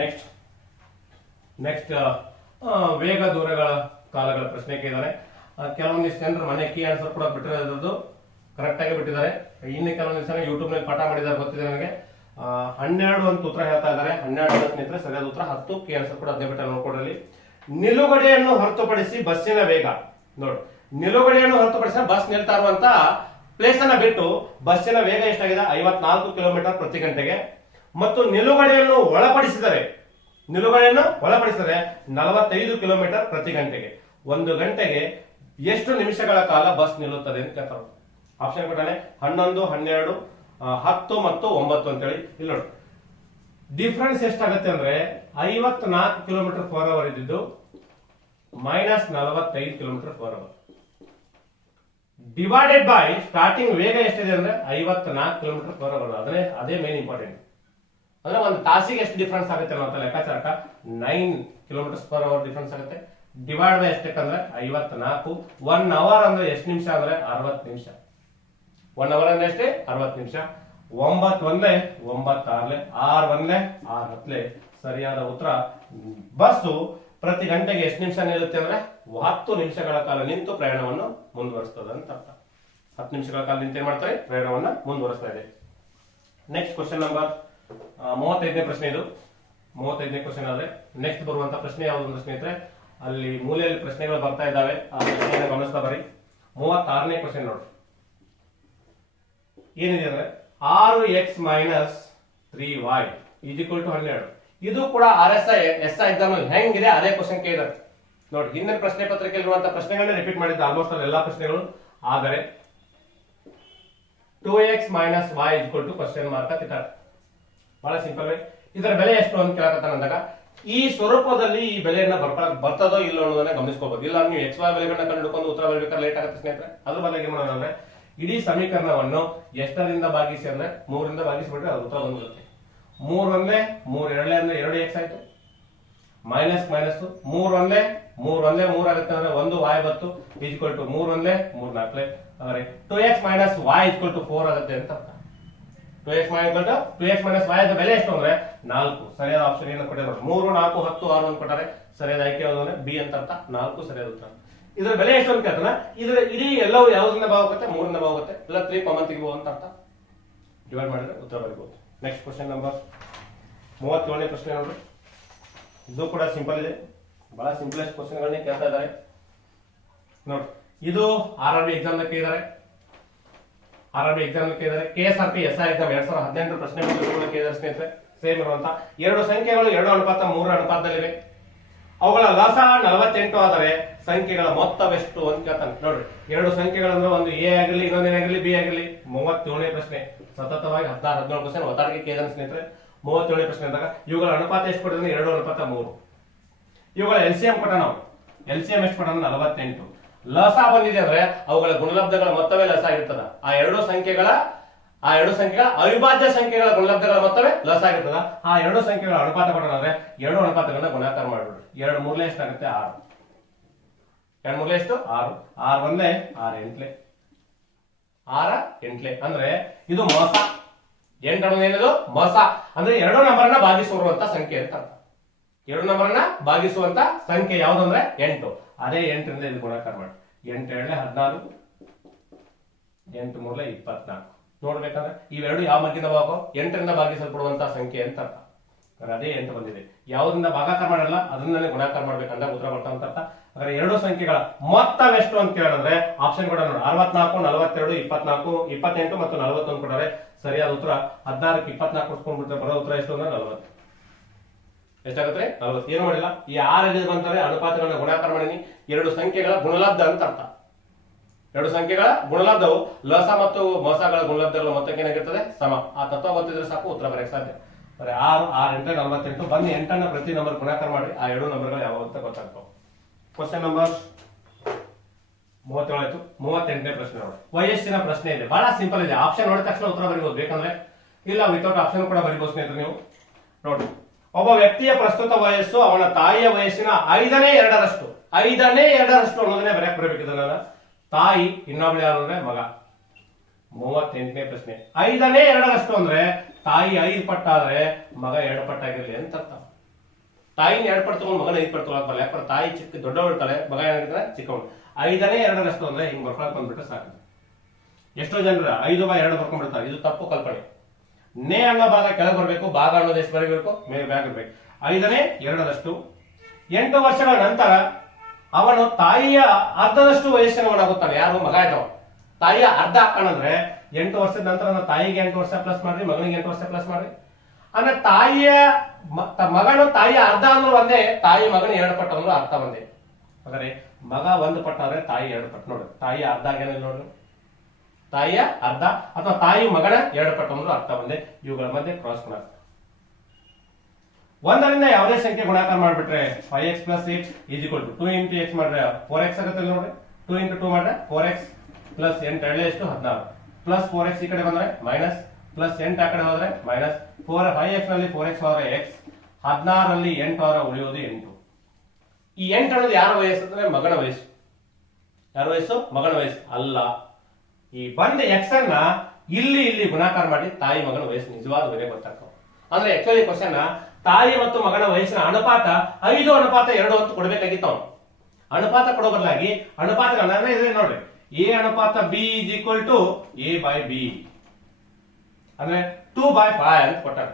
ನೆಕ್ಸ್ಟ್ ವೇಗ ದೂರಗಳ ಕಾಲಗಳ ಪ್ರಶ್ನೆ ಕೇಳಿದಾರೆ. ಕೆಲವೊಂದಿಷ್ಟು ಜನರು ಮನೆ ಕೀ ಆನ್ಸರ್ ಕೂಡ ಬಿಟ್ಟಿರೋದು ಕರೆಕ್ಟ್ ಆಗಿ ಬಿಟ್ಟಿದ್ದಾರೆ. ಇನ್ನು ಕೆಲವೊಂದಿಷ್ಟು ಜನ ಯೂಟ್ಯೂಬ್ ನಲ್ಲಿ ಪಾಠ ಮಾಡಿದ್ದಾರೆ, ಗೊತ್ತಿದೆ ನನಗೆ. 12 ಅಂತ ಉತ್ತರ ಹೇಳ್ತಾ ಇದ್ದಾರೆ. 12 ಸ್ನೇಹಿತರೆ ಸರಿಯಾದ ಉತ್ತರ 10. ಕೀ ಆನ್ಸರ್ ಕೂಡ 15 ಬಿಟ್ಟ ನೋಡ್ಕೊಡ್ರಿ. ನಿಲುಗಡೆಯನ್ನು ಹೊರತುಪಡಿಸಿ ಬಸ್ಸಿನ ವೇಗ ನೋಡಿ. ನಿಲುಗಡೆಯನ್ನು ಹೊರತುಪಡಿಸಿ ಬಸ್ ನಿಲ್ತಾ ಇರುವಂತ ಪ್ಲೇಸ್ ಅನ್ನ ಬಿಟ್ಟು ಬಸ್ಸಿನ ವೇಗ ಎಷ್ಟಾಗಿದೆ 54 ಕಿಲೋಮೀಟರ್ ಪ್ರತಿ ಗಂಟೆಗೆ. ಮತ್ತು ನಿಲುಗಡೆಯನ್ನು ಒಳಪಡಿಸಿದರೆ 45 ಕಿಲೋಮೀಟರ್ ಪ್ರತಿ ಗಂಟೆಗೆ. 1 ಗಂಟೆಗೆ ಎಷ್ಟು ನಿಮಿಷಗಳ ಕಾಲ ಬಸ್ ನಿಲ್ಲುತ್ತದೆ ಅಂತ ಕೇಳ್ತಾರೆ. ಆಪ್ಷನ್ ಕೊಟ್ಟಾನೆ 11, 12, 10 ಮತ್ತು 9 ಅಂತೇಳಿ. ಇಲ್ಲಿ ನೋಡಿ ಡಿಫರೆನ್ಸ್ ಎಷ್ಟಾಗುತ್ತೆ ಅಂದ್ರೆ 54 ಕಿಲೋಮೀಟರ್ ಪರ್ ಅವರ್ ಇದ್ದಿದ್ದು -45 kilometre per hour divided by starting ವೇಗ ಎಷ್ಟಿದೆ ಅಂದ್ರೆ 54 ಕಿಲೋಮೀಟರ್ ಪರ್ ಅವರ್. ಅದೇ ಮೇನ್ ಇಂಪಾರ್ಟೆಂಟ್. ಅಂದ್ರೆ ಒಂದು ತಾಸಿಗೆ ಎಷ್ಟು ಡಿಫರೆನ್ಸ್ ಆಗುತ್ತೆ ಅನ್ನೋ ಲೆಕ್ಕಾಚಾರಕ 9 ಕಿಲೋಮೀಟರ್ ಪರ್ ಅವರ್ ಡಿಫರೆನ್ಸ್ ಆಗುತ್ತೆ. ಡಿವೈಡ್ ಬೈ ಎಷ್ಟಕ್ಕಂದ್ರೆ 54. 1 ಅವರ್ ಅಂದ್ರೆ ಎಷ್ಟು ನಿಮಿಷ ಅಂದ್ರೆ 60 ನಿಮಿಷ. 1 ಅವರ್ ಅಂದ್ರೆ ಎಷ್ಟೇ 60 ನಿಮಿಷ. 9 ಒಂದೇ 9 ಆರ್ಲೆ 6 ಒಂದೇ 6 ಹತ್ಲೆ. ಸರಿಯಾದ ಉತ್ತರ ಬಸ್ಸು ಪ್ರತಿ ಗಂಟೆಗೆ ಎಷ್ಟು ನಿಮಿಷ ನಿಲ್ಲುತ್ತೆ ಅಂದ್ರೆ 10 ನಿಮಿಷಗಳ ಕಾಲ ನಿಂತು ಪ್ರಯಾಣವನ್ನು ಮುಂದುವರಿಸ್ತದೆ ಅಂತ ಅರ್ಥ. 10 ನಿಮಿಷಗಳ ಕಾಲ ನಿಂತು ಏನ್ ಮಾಡ್ತಾರೆ ಪ್ರಯಾಣವನ್ನ ಮುಂದುವರಿಸ್ತಾ ಇದೆ. ನೆಕ್ಸ್ಟ್ ಕ್ವಶನ್ ನಂಬರ್ 35ನೇ ಪ್ರಶ್ನೆ. ಇದು 35ನೇ ಕ್ವಶನ್ ಆದ್ರೆ ನೆಕ್ಸ್ಟ್ ಬರುವಂತ ಪ್ರಶ್ನೆ ಯಾವುದು ಅಂದ್ರೆ ಸ್ನೇಹಿತರೆ, ಅಲ್ಲಿ ಮೂಲೆಯಲ್ಲಿ ಪ್ರಶ್ನೆಗಳು ಬರ್ತಾ ಇದ್ದಾವೆ, ಆ ಪ್ರಶ್ನೆಯನ್ನು ಗಮನಿಸ್ತಾ ಬರಿ. 36ನೇ ಕ್ವಶನ್ ನೋಡಿ ಏನಿದೆ ಅಂದ್ರೆ 6x - 3y = 12. ಇದು ಕೂಡ RSI SI ಎಕ್ಸಾಮ್ ಅಲ್ಲಿ ಹೆಂಗಿದೆ ಅದೇ ಕ್ವಶನ್ ಕೇಳಿದ್ದಾರೆ ನೋಡಿ. ಹಿಂದಿನ ಪ್ರಶ್ನೆ ಪತ್ರಿಕೆಯಲ್ಲಿ ಇರುವಂತಹ ಪ್ರಶ್ನೆಗಳನ್ನ ರಿಪೀಟ್ ಮಾಡಿದ್ದ ಆಲ್ಮೋಸ್ಟ್ ಅಲ್ಲಿ ಎಲ್ಲಾ ಪ್ರಶ್ನೆಗಳು. ಆದರೆ 2x - y = (? ಬಹಳ ಸಿಂಪಲ್. ಇದರ ಬೆಲೆ ಎಷ್ಟು ಅಂತ ಕೇಳಕತ್ತಾನ ಅಂದಾಗ ಈ ಸ್ವರೂಪದಲ್ಲಿ ಈ ಬೆಲೆಯನ್ನ ಬರ್ತದೋ ಇಲ್ಲ ಅನ್ನೋದನ್ನ ಗಮನಿಸ್ಕೋಬಹುದು. ಇಲ್ಲ ನೀವು XY ಬೆಲೆಗಳನ್ನ ಕಂಡುಕೊಂಡು ಉತ್ತರ ಬರಬೇಕಾದ್ರೆ ಲೇಟ್ ಆಗುತ್ತೆ ಸ್ನೇಹಿತರೆ. ಅದ್ರ ಬದಲಾಗಿ ಏನ್ ಮಾಡೋಣ ಅಂದ್ರೆ ಇಡೀ ಸಮೀಕರಣವನ್ನು ಎಷ್ಟರಿಂದ ಭಾಗಿಸಿ ಅಂದ್ರೆ 3ರಿಂದ ಭಾಗಿಸಿಬಿಟ್ರೆ ಅದು ಉತ್ತರ ಬಂದ್ಬಿಡುತ್ತೆ. 3 ಒಂದೇ 3 ಎರಡೇ ಅಂದ್ರೆ 2x ಆಯ್ತು. ಮೈನಸ್ 3 ಒಂದೇ 3 ಆಗುತ್ತೆ ಅಂದ್ರೆ 1 y ಬತ್ತು = 3 ಒಂದೇ 3 4. ಅಂದ್ರೆ 2x - y = 4 ಆಗುತ್ತೆ ಅಂತ ಅರ್ಥ. 2x - y ದ ಬೆಲೆ ಎಷ್ಟು ಅಂದ್ರೆ 4. ಸರಿಯಾದ ಆಪ್ಷನ್ ಏನು ಕೊಟ್ಟಿದ್ದಾರೆ 3, 4, 10, 6 ಅಂತ ಕೊಟ್ಟಾರೆ. ಸರಿಯಾದ ಆಯ್ಕೆ ಯಾವುದು ಅಂದ್ರೆ ಬಿ ಅಂತ ಅರ್ಥ. 4 ಸರಿಯಾದ ಉತ್ತರ. ಇದರ ಬೆಲೆ ಎಷ್ಟು ಅಂತ ಕೇಳ್ತಾನ. ಇದರ ಇಡೀ ಎಲ್ಲವೂ ಯಾವ್ದ್ರಿಂದ ಭಾಗವಾಗುತ್ತೆ 3ರಿಂದ ಭಾಗವಾಗುತ್ತೆ. ಇಲ್ಲ 3 ಕಾಮನ್ ತೆಗಿಬಹುದು ಅಂತ ಅರ್ಥ. ಡಿವೈಡ್ ಮಾಡಿದ್ರೆ ಉತ್ತರ ಬರಬಹುದು. ನೆಕ್ಸ್ಟ್ ಕ್ವಶನ್ ನಂಬರ್ 37ನೇ ಪ್ರಶ್ನೆ ನೋಡ್ರಿ. ಇದು ಕೂಡ ಸಿಂಪಲ್ ಇದೆ. ಬಹಳ ಸಿಂಪಲೆಸ್ಟ್ ಕ್ವಶನ್ ಗಳನ್ನೇ ಕೇಳ್ತಾ ಇದ್ದಾರೆ ನೋಡಿ. ಇದು RRB ಎಕ್ಸಾಮ್ ಕೇಳಿದ್ದಾರೆ. KSRP SI ಎಕ್ಸಾಮ್ 2018 ಪ್ರಶ್ನೆ ಕೇಳಿದ್ದಾರೆ ಸ್ನೇಹಿತರೆ. ಸೇಮ್ ಇರುವಂತ ಎರಡು ಸಂಖ್ಯೆಗಳು 2:3 ಅನುಪಾತದಲ್ಲಿವೆ. ಅವುಗಳ ಲಸ 48 ಆದರೆ ಸಂಖ್ಯೆಗಳ ಮೊತ್ತವೆಷ್ಟು ಅಂತ ಕೇಳ್ತಾನೆ ನೋಡ್ರಿ. ಎರಡು ಸಂಖ್ಯೆಗಳಂದ್ರೆ ಒಂದು A ಆಗಿರ್ಲಿ ಇನ್ನೊಂದೇನಾಗಿರ್ಲಿ B ಆಗಿರ್ಲಿ. 37ನೇ ಪ್ರಶ್ನೆ ಸತತವಾಗಿ 16-17 ಕ್ವಶನ್ ಒತ್ತಾಡಿಗೆ ಕೇಳಿದಾನೆ ಸ್ನೇಹಿತರೆ. 37ನೇ ಪ್ರಶ್ನೆ ಅಂದಾಗ ಇವುಗಳ ಅನುಪಾತ ಎಷ್ಟು ಕೊಟ್ಟಿದ್ರೆ 2:3. ಇವುಗಳ LCM ಕೊಟ್ಟ ನಾವು. LCM ಎಷ್ಟು ಕೊಟ್ಟ 48. ಲಸ ಬಂದಿದೆ ಅಂದ್ರೆ ಅವುಗಳ ಗುಣಲಬ್ಧಗಳ ಮೊತ್ತವೇ ಲಸ ಆಗಿರ್ತದ. ಆ ಎರಡು ಸಂಖ್ಯೆಗಳ ಅವಿಭಾಜ್ಯ ಸಂಖ್ಯೆಗಳ ಗುಣಲಬ್ಧಗಳ ಮೊತ್ತವೇ ಲಸ ಆಗಿರ್ತದ. ಆ ಎರಡು ಸಂಖ್ಯೆಗಳ ಅನುಪಾತ ಕೊಟ್ಟ ಅಂದ್ರೆ ಎರಡು ಅನುಪಾತಗಳನ್ನ ಗುಣಾಕಾರ ಮಾಡ್ಬಿಡ್ರಿ. 2 3 ಎಷ್ಟಾಗುತ್ತೆ 6. 2 3 ಎಷ್ಟು 6. 6 ಒಂದೇ 6 ಎಂಟ್ಲೆ 6 ಎಂಟ್ಲೆ. ಅಂದ್ರೆ ಇದು ಮೋಸ. 8 ಅನ್ನೋದು ಏನಿದು ಮೋಸ. ಅಂದ್ರೆ 2 ನಂಬರ್ನ ಭಾಗಿಸುವಂತ ಸಂಖ್ಯೆ ಅಂತ ಅರ್ಥ. 2 ನಂಬರ್ನ ಭಾಗಿಸುವಂತ ಸಂಖ್ಯೆ ಯಾವ್ದಂದ್ರೆ 8. ಅದೇ 8ರಿಂದ ಇದು ಗುಣಾಕಾರ ಮಾಡಿ. 8 2 14, 8 3 24. ನೋಡ್ಬೇಕಂದ್ರೆ ಇವೆರಡು ಯಾವ ಮಗ್ಗಿನ ಭಾಗ 8ರಿಂದ ಭಾಗಿಸಲ್ಪಡುವಂತ ಸಂಖ್ಯೆ ಅಂತ ಅರ್ಥ. ಅದೇ 8 ಬಂದಿದೆ. ಯಾವ್ದ್ರಿಂದ ಭಾಗಾಕಾರ ಮಾಡಲ್ಲ ಅದನ್ನೇ ಗುಣಾಕಾರ ಮಾಡ್ಬೇಕಂದಾಗ ಉತ್ತರ ಬರ್ತಾ ಅಂತ ಅರ್ಥ. ಹಾಗಾದ್ರೆ ಎರಡು ಸಂಖ್ಯೆಗಳ ಮೊತ್ತವೆಷ್ಟು ಅಂತ ಕೇಳಿದ್ರೆ ಆಪ್ಷನ್ ಕೂಡ ನೋಡಿ 64, 42, 24, 28 ಮತ್ತು 41 ಕೊಟ್ಟರೆ ಸರಿಯಾದ ಉತ್ತರ 16ಕ್ಕೆ 24 ಕೊಡ್ಸ್ಕೊಂಡ್ಬಿಟ್ರೆ ಬರೋ ಉತ್ತರ ಎಷ್ಟು ಅಂದ್ರೆ 40. ಎಷ್ಟಾಗುತ್ತೆ 40. ಏನು ಮಾಡಿಲ್ಲ ಈ 6 ಬಂತಾರೆ ಅನುಪಾತಗಳನ್ನ ಗುಣಾಕಾರ ಮಾಡಿನಿ. ಎರಡು ಸಂಖ್ಯೆಗಳ ಗುಣಲಬ್ಧ ಅಂತ ಅರ್ಥ. ಎರಡು ಸಂಖ್ಯೆಗಳ ಗುಣಲಬ್ಧವು ಲಸ ಮತ್ತು ಮೊಸಗಳ ಗುಣಲಬ್ಧಗಳ ಮೊತ್ತಕ್ಕೆ ಏನಾಗಿರ್ತದೆ ಸಮ. ಆ ತತ್ವ ಗೊತ್ತಿದ್ರೆ ಸಾಕು ಉತ್ತರ ಬರೆಯಕ್ಕೆ ಸಾಧ್ಯ. 6 6 8 48 ಬನ್ನಿ 8ನ್ನ ಪ್ರತಿ ನಂಬರ್ ಗುಣಾಕಾರ ಮಾಡಿ ಆ ಎರಡು ನಂಬರ್ಗಳು ಯಾವ ಅಂತ ಗೊತ್ತಾಗ್ತಾವ. ಕ್ವಶನ್ ನಂಬರ್ 37 ಆಯ್ತು. 38ನೇ ಪ್ರಶ್ನೆ ನೋಡಿ. ವಯಸ್ಸಿನ ಪ್ರಶ್ನೆ ಇದೆ. ಬಹಳ ಸಿಂಪಲ್ ಇದೆ. ಆಪ್ಷನ್ ನೋಡಿದ ತಕ್ಷಣ ಉತ್ತರ ಬರೀಬಹುದು ಬೇಕಂದ್ರೆ. ಇಲ್ಲ ವಿತೌಟ್ ಆಪ್ಷನ್ ಕೂಡ ಬರೀಬಹುದು ಸ್ನೇಹಿತರೆ ನೀವು ನೋಡಿ. ಒಬ್ಬ ವ್ಯಕ್ತಿಯ ಪ್ರಸ್ತುತ ವಯಸ್ಸು ಅವನ ತಾಯಿಯ ವಯಸ್ಸಿನ 5ನೇ 2ರಷ್ಟು. 5ನೇ 2ರಷ್ಟು ಅನ್ನೋದನ್ನೇ ಬರೆಯಕ್ಕೆ ಬರಬೇಕಿದೆ. ತಾಯಿ ಇನ್ನೊಬ್ಳು ಯಾರು ಅಂದ್ರೆ ಮಗ. 38ನೇ ಪ್ರಶ್ನೆ 5ನೇ 2ರಷ್ಟು ಅಂದ್ರೆ ತಾಯಿ 5 ಪಟ್ಟಾದ್ರೆ ಮಗ 2 ಪಟ್ಟಾಗಿರ್ಲಿ ಅಂತ ಅರ್ಥ. ತಾಯಿನ 2 ಪಟ್ಟು ತಗೊಂಡು ಮಗನ 5 ಪಟ್ಟು ತಗೊಳಕ್ ಬರಲ್ಲ. ಯಾಕಂದ್ರೆ ತಾಯಿ ಚಿಕ್ಕ ದೊಡ್ಡವಳು ಇರ್ತಾಳೆ, ಮಗ ಏನಾಗಿರ್ತಾನೆ ಚಿಕ್ಕವಳು. 5ನೇ 2ರಷ್ಟು ಅಂದ್ರೆ ಹಿಂಗ್ ಬರ್ಕೊಳಕ್ ಬಂದ್ಬಿಟ್ರೆ ಸಾಕು. ಎಷ್ಟೋ ಜನರು 5/2 ಬರ್ಕೊಂಡ್ಬಿಡ್ತಾರೆ. ಇದು ತಪ್ಪು ಕಲ್ಪನೆ. ನೇ ಅನ್ನೋ ಭಾಗ ಕೆಳಗೆ ಬರಬೇಕು, ಭಾಗ ಅನ್ನೋದು ಎಷ್ಟು ಬರಬೇಕು ಮೇಲೆ ಬ್ಯಾಗ್ ಇರ್ಬೇಕು. 5ನೇ 2ರಷ್ಟು 8 ವರ್ಷಗಳ ನಂತರ ಅವನು ತಾಯಿಯ ಅರ್ಧದಷ್ಟು ವಯಸ್ಸಿನವನಾಗುತ್ತಾನೆ. ಯಾರು ಮಗ ಇದ್ದವ ತಾಯಿಯ ಅರ್ಧ ಹಾಕೋಣಂದ್ರೆ 8 ವರ್ಷದ ನಂತರ ತಾಯಿಗೆ 8 ವರ್ಷ ಪ್ಲಸ್ ಮಾಡ್ರಿ, ಮಗನಿಗೆ 8 ವರ್ಷ ಪ್ಲಸ್ ಮಾಡ್ರಿ. ಅಂದ್ರೆ ತಾಯಿಯ ಮಗನು ತಾಯಿಯ ಅರ್ಧ ಅಂದ್ರೂ ಒಂದೇ, ತಾಯಿ ಮಗನ 2 ಪಟ್ಟು ಅಂದ್ರೂ ಅರ್ಥ ಒಂದೇ. ಹಾಗಾದ್ರೆ ಮಗ ಒಂದು ಪಟ್ಟು ಆದ್ರೆ ತಾಯಿ ಎರಡು ಪಟ್ಟು. ನೋಡ್ರಿ ತಾಯಿ ಅರ್ಧ ಆಗ್ಯಾನ ನೋಡ್ರಿ, ತಾಯಿಯ ಅರ್ಧ ಅಥವಾ ತಾಯಿ ಮಗನ ಎರಡು ಪಟ್ಟು ಅಂದ್ರೂ ಅರ್ಥ ಒಂದೇ. ಇವುಗಳ ಮಧ್ಯೆ ಕ್ರಾಸ್ ಗುಣಾಕಾರ. ಒಂದರಿಂದ ಯಾವುದೇ ಸಂಖ್ಯೆ ಗುಣಾಕಾರ ಮಾಡ್ಬಿಟ್ರೆ 5x plus 8 is equal to 2 into x ಮಾಡ್ರೆ 4x ಆಗುತ್ತೆ ನೋಡ್ರಿ. 2 into 2 ಮಾಡ್ರೆ 4x plus 8 ಎರಡೇ ಎಷ್ಟು 16 plus 4x ಈ ಕಡೆ ಬಂದ್ರೆ ಮೈನಸ್ plus 8 ಆ ಕಡೆ ಹೋದ್ರೆ ಮೈನಸ್ 5x ನಲ್ಲಿ 4x ಹೋದ್ರೆ x 16 ರಲ್ಲಿ 8 ಹೋದ್ರೆ ಉಳಿಯೋದು 8. ಈ 8 ಅನ್ನೋದು ಯಾರ ವಯಸ್ಸು ಅಂದ್ರೆ ಮಗನ ವಯಸ್ಸು. ಯಾರ ವಯಸ್ಸು? ಮಗನ ವಯಸ್ಸು ಅಲ್ಲ. ಈ ಬಂದ x ಅನ್ನ ಇಲ್ಲಿ ಗುಣಾಕಾರ ಮಾಡಿ ತಾಯಿ ಮಗನ ವಯಸ್ಸು ನಿಜವಾದ ಬೆಲೆ ಗೊತ್ತಾಗ್ತವೆ. ಅಂದ್ರೆ ಆಕ್ಚುಲಿ ಕ್ವಶನ್ ತಾಯಿ ಮತ್ತು ಮಗನ ವಯಸ್ಸಿನ ಅನುಪಾತ 5:2 ಅಂತ ಕೊಡ್ಬೇಕಾಗಿತ್ತು ಅವನು. ಅನುಪಾತ ಕೊಡೋ ಬದಲಾಗಿ ಅನುಪಾತ ಇದೆ ನೋಡ್ರಿ, a ಅನುಪಾತ b is equal to a by b ಅಂದ್ರೆ 2/5 ಅಂತ ಕೊಟ್ಟಾರ.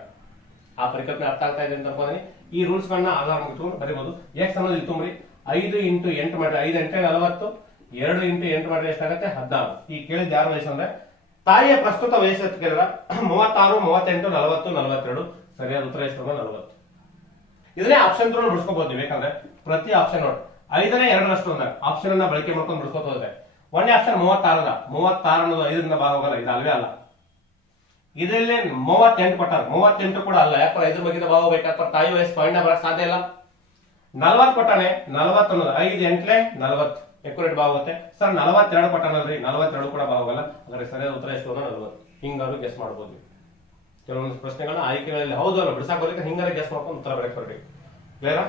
ಆ ಪರಿಕಲ್ಪನೆ ಅರ್ಥ ಆಗ್ತಾ ಇದೆ ಅಂತ ಅನ್ಕೊಂಡ್ರೆ ಈ ರೂಲ್ಸ್ ಗಳನ್ನ ಆಧಾರ ಮಾಡ್ಕೊಂಡು ಬರೀಬಹುದು. x ಅನ್ನೋದು ಇಲ್ಲಿ ತುಂಬ್ರಿ, 5 into 8 ಮಾಡ್ರಿ 5 × 8 40, 2 into 8 ಮಾಡ್ರೆ ಎಷ್ಟಾಗುತ್ತೆ 16. ಈ ಕೇಳಿದ ಯಾರ ವಯಸ್ಸು ಅಂದ್ರೆ ತಾಯಿಯ ಪ್ರಸ್ತುತ ವಯಸ್ಸು ಅಂತ ಕೇಳಿದ್ರೆ 36, 38, 40, 42. ಸರಿಯಾದ ಉತ್ತರ ಎಷ್ಟು? 40. ಇದನ್ನೇ ಆಪ್ಷನ್ ತ್ರೂ ಬಿಡಿಸ್ಕೋಬಹುದು ನೀವು. ಯಾಕಂದ್ರೆ ಪ್ರತಿ ಆಪ್ಷನ್ ನೋಡಿ 5ನೇ 2ರಷ್ಟು ಅಂದಾಗ ಆಪ್ಷನ್ ಅನ್ನ ಬಳಕೆ ಮಾಡ್ಕೊಂಡು ಬಿಡಿಸ್ಕೋತ ಹೋದ್ರೆ ಒಂದೇ ಆಪ್ಷನ್ 36 ಅನ್ನೋದು 5ರಿಂದ ಭಾಗ ಹೋಗಲ್ಲ, ಇದು ಅಲ್ವೇ ಅಲ್ಲ. ಇದರಲ್ಲಿ 38 ಕೊಟ್ಟಾರ, 38 ಕೂಡ ಅಲ್ಲ. ಯಾಕಂದ್ರೆ 5 ಬಗ್ಗೆ ಭಾಗ ಹೋಗ್ಬೇಕಾದ್ರೆ ತಾಯಿ ವಯಸ್ಸು ಪಾಯಿಂಟ್ ಬರಕ್ ಸಾಧ್ಯ ಇಲ್ಲ. 40 ಕೊಟ್ಟಾನೆ, 40 ಅನ್ನೋದು 5 8 40 ಎಕ್ಯುರೇಟ್ ಭಾಗ ಹೋಗುತ್ತೆ. ಸರ್ 42 ಕೊಟ್ಟಾನಲ್ರಿ, 42 ಕೂಡ ಭಾಗ ಹೋಗಲ್ಲ. ಹಾಗಾದ್ರೆ ಸರಿಯಾದ ಉತ್ತರ ಎಷ್ಟು? 40. ಹಿಂಗಾರು ಗೆಸ್ ಮಾಡಬಹುದು. ಕೆಲವೊಂದು ಪ್ರಶ್ನೆಗಳನ್ನ ಆಯ್ಕೆಗಳಲ್ಲಿ ಹೌದು ಅಲ್ಲ ಬಿಡಿಸಾಕ ಬರಲಿಕ್ಕೆ ಹಿಂಗಾರೆ ಗೆಸ್ ಮಾಡ್ಕೊಂಡು ಉತ್ತರ ಬರಕ್ಕೆ ಬರಬೇಕು. ಕ್ಲಿಯರಾ?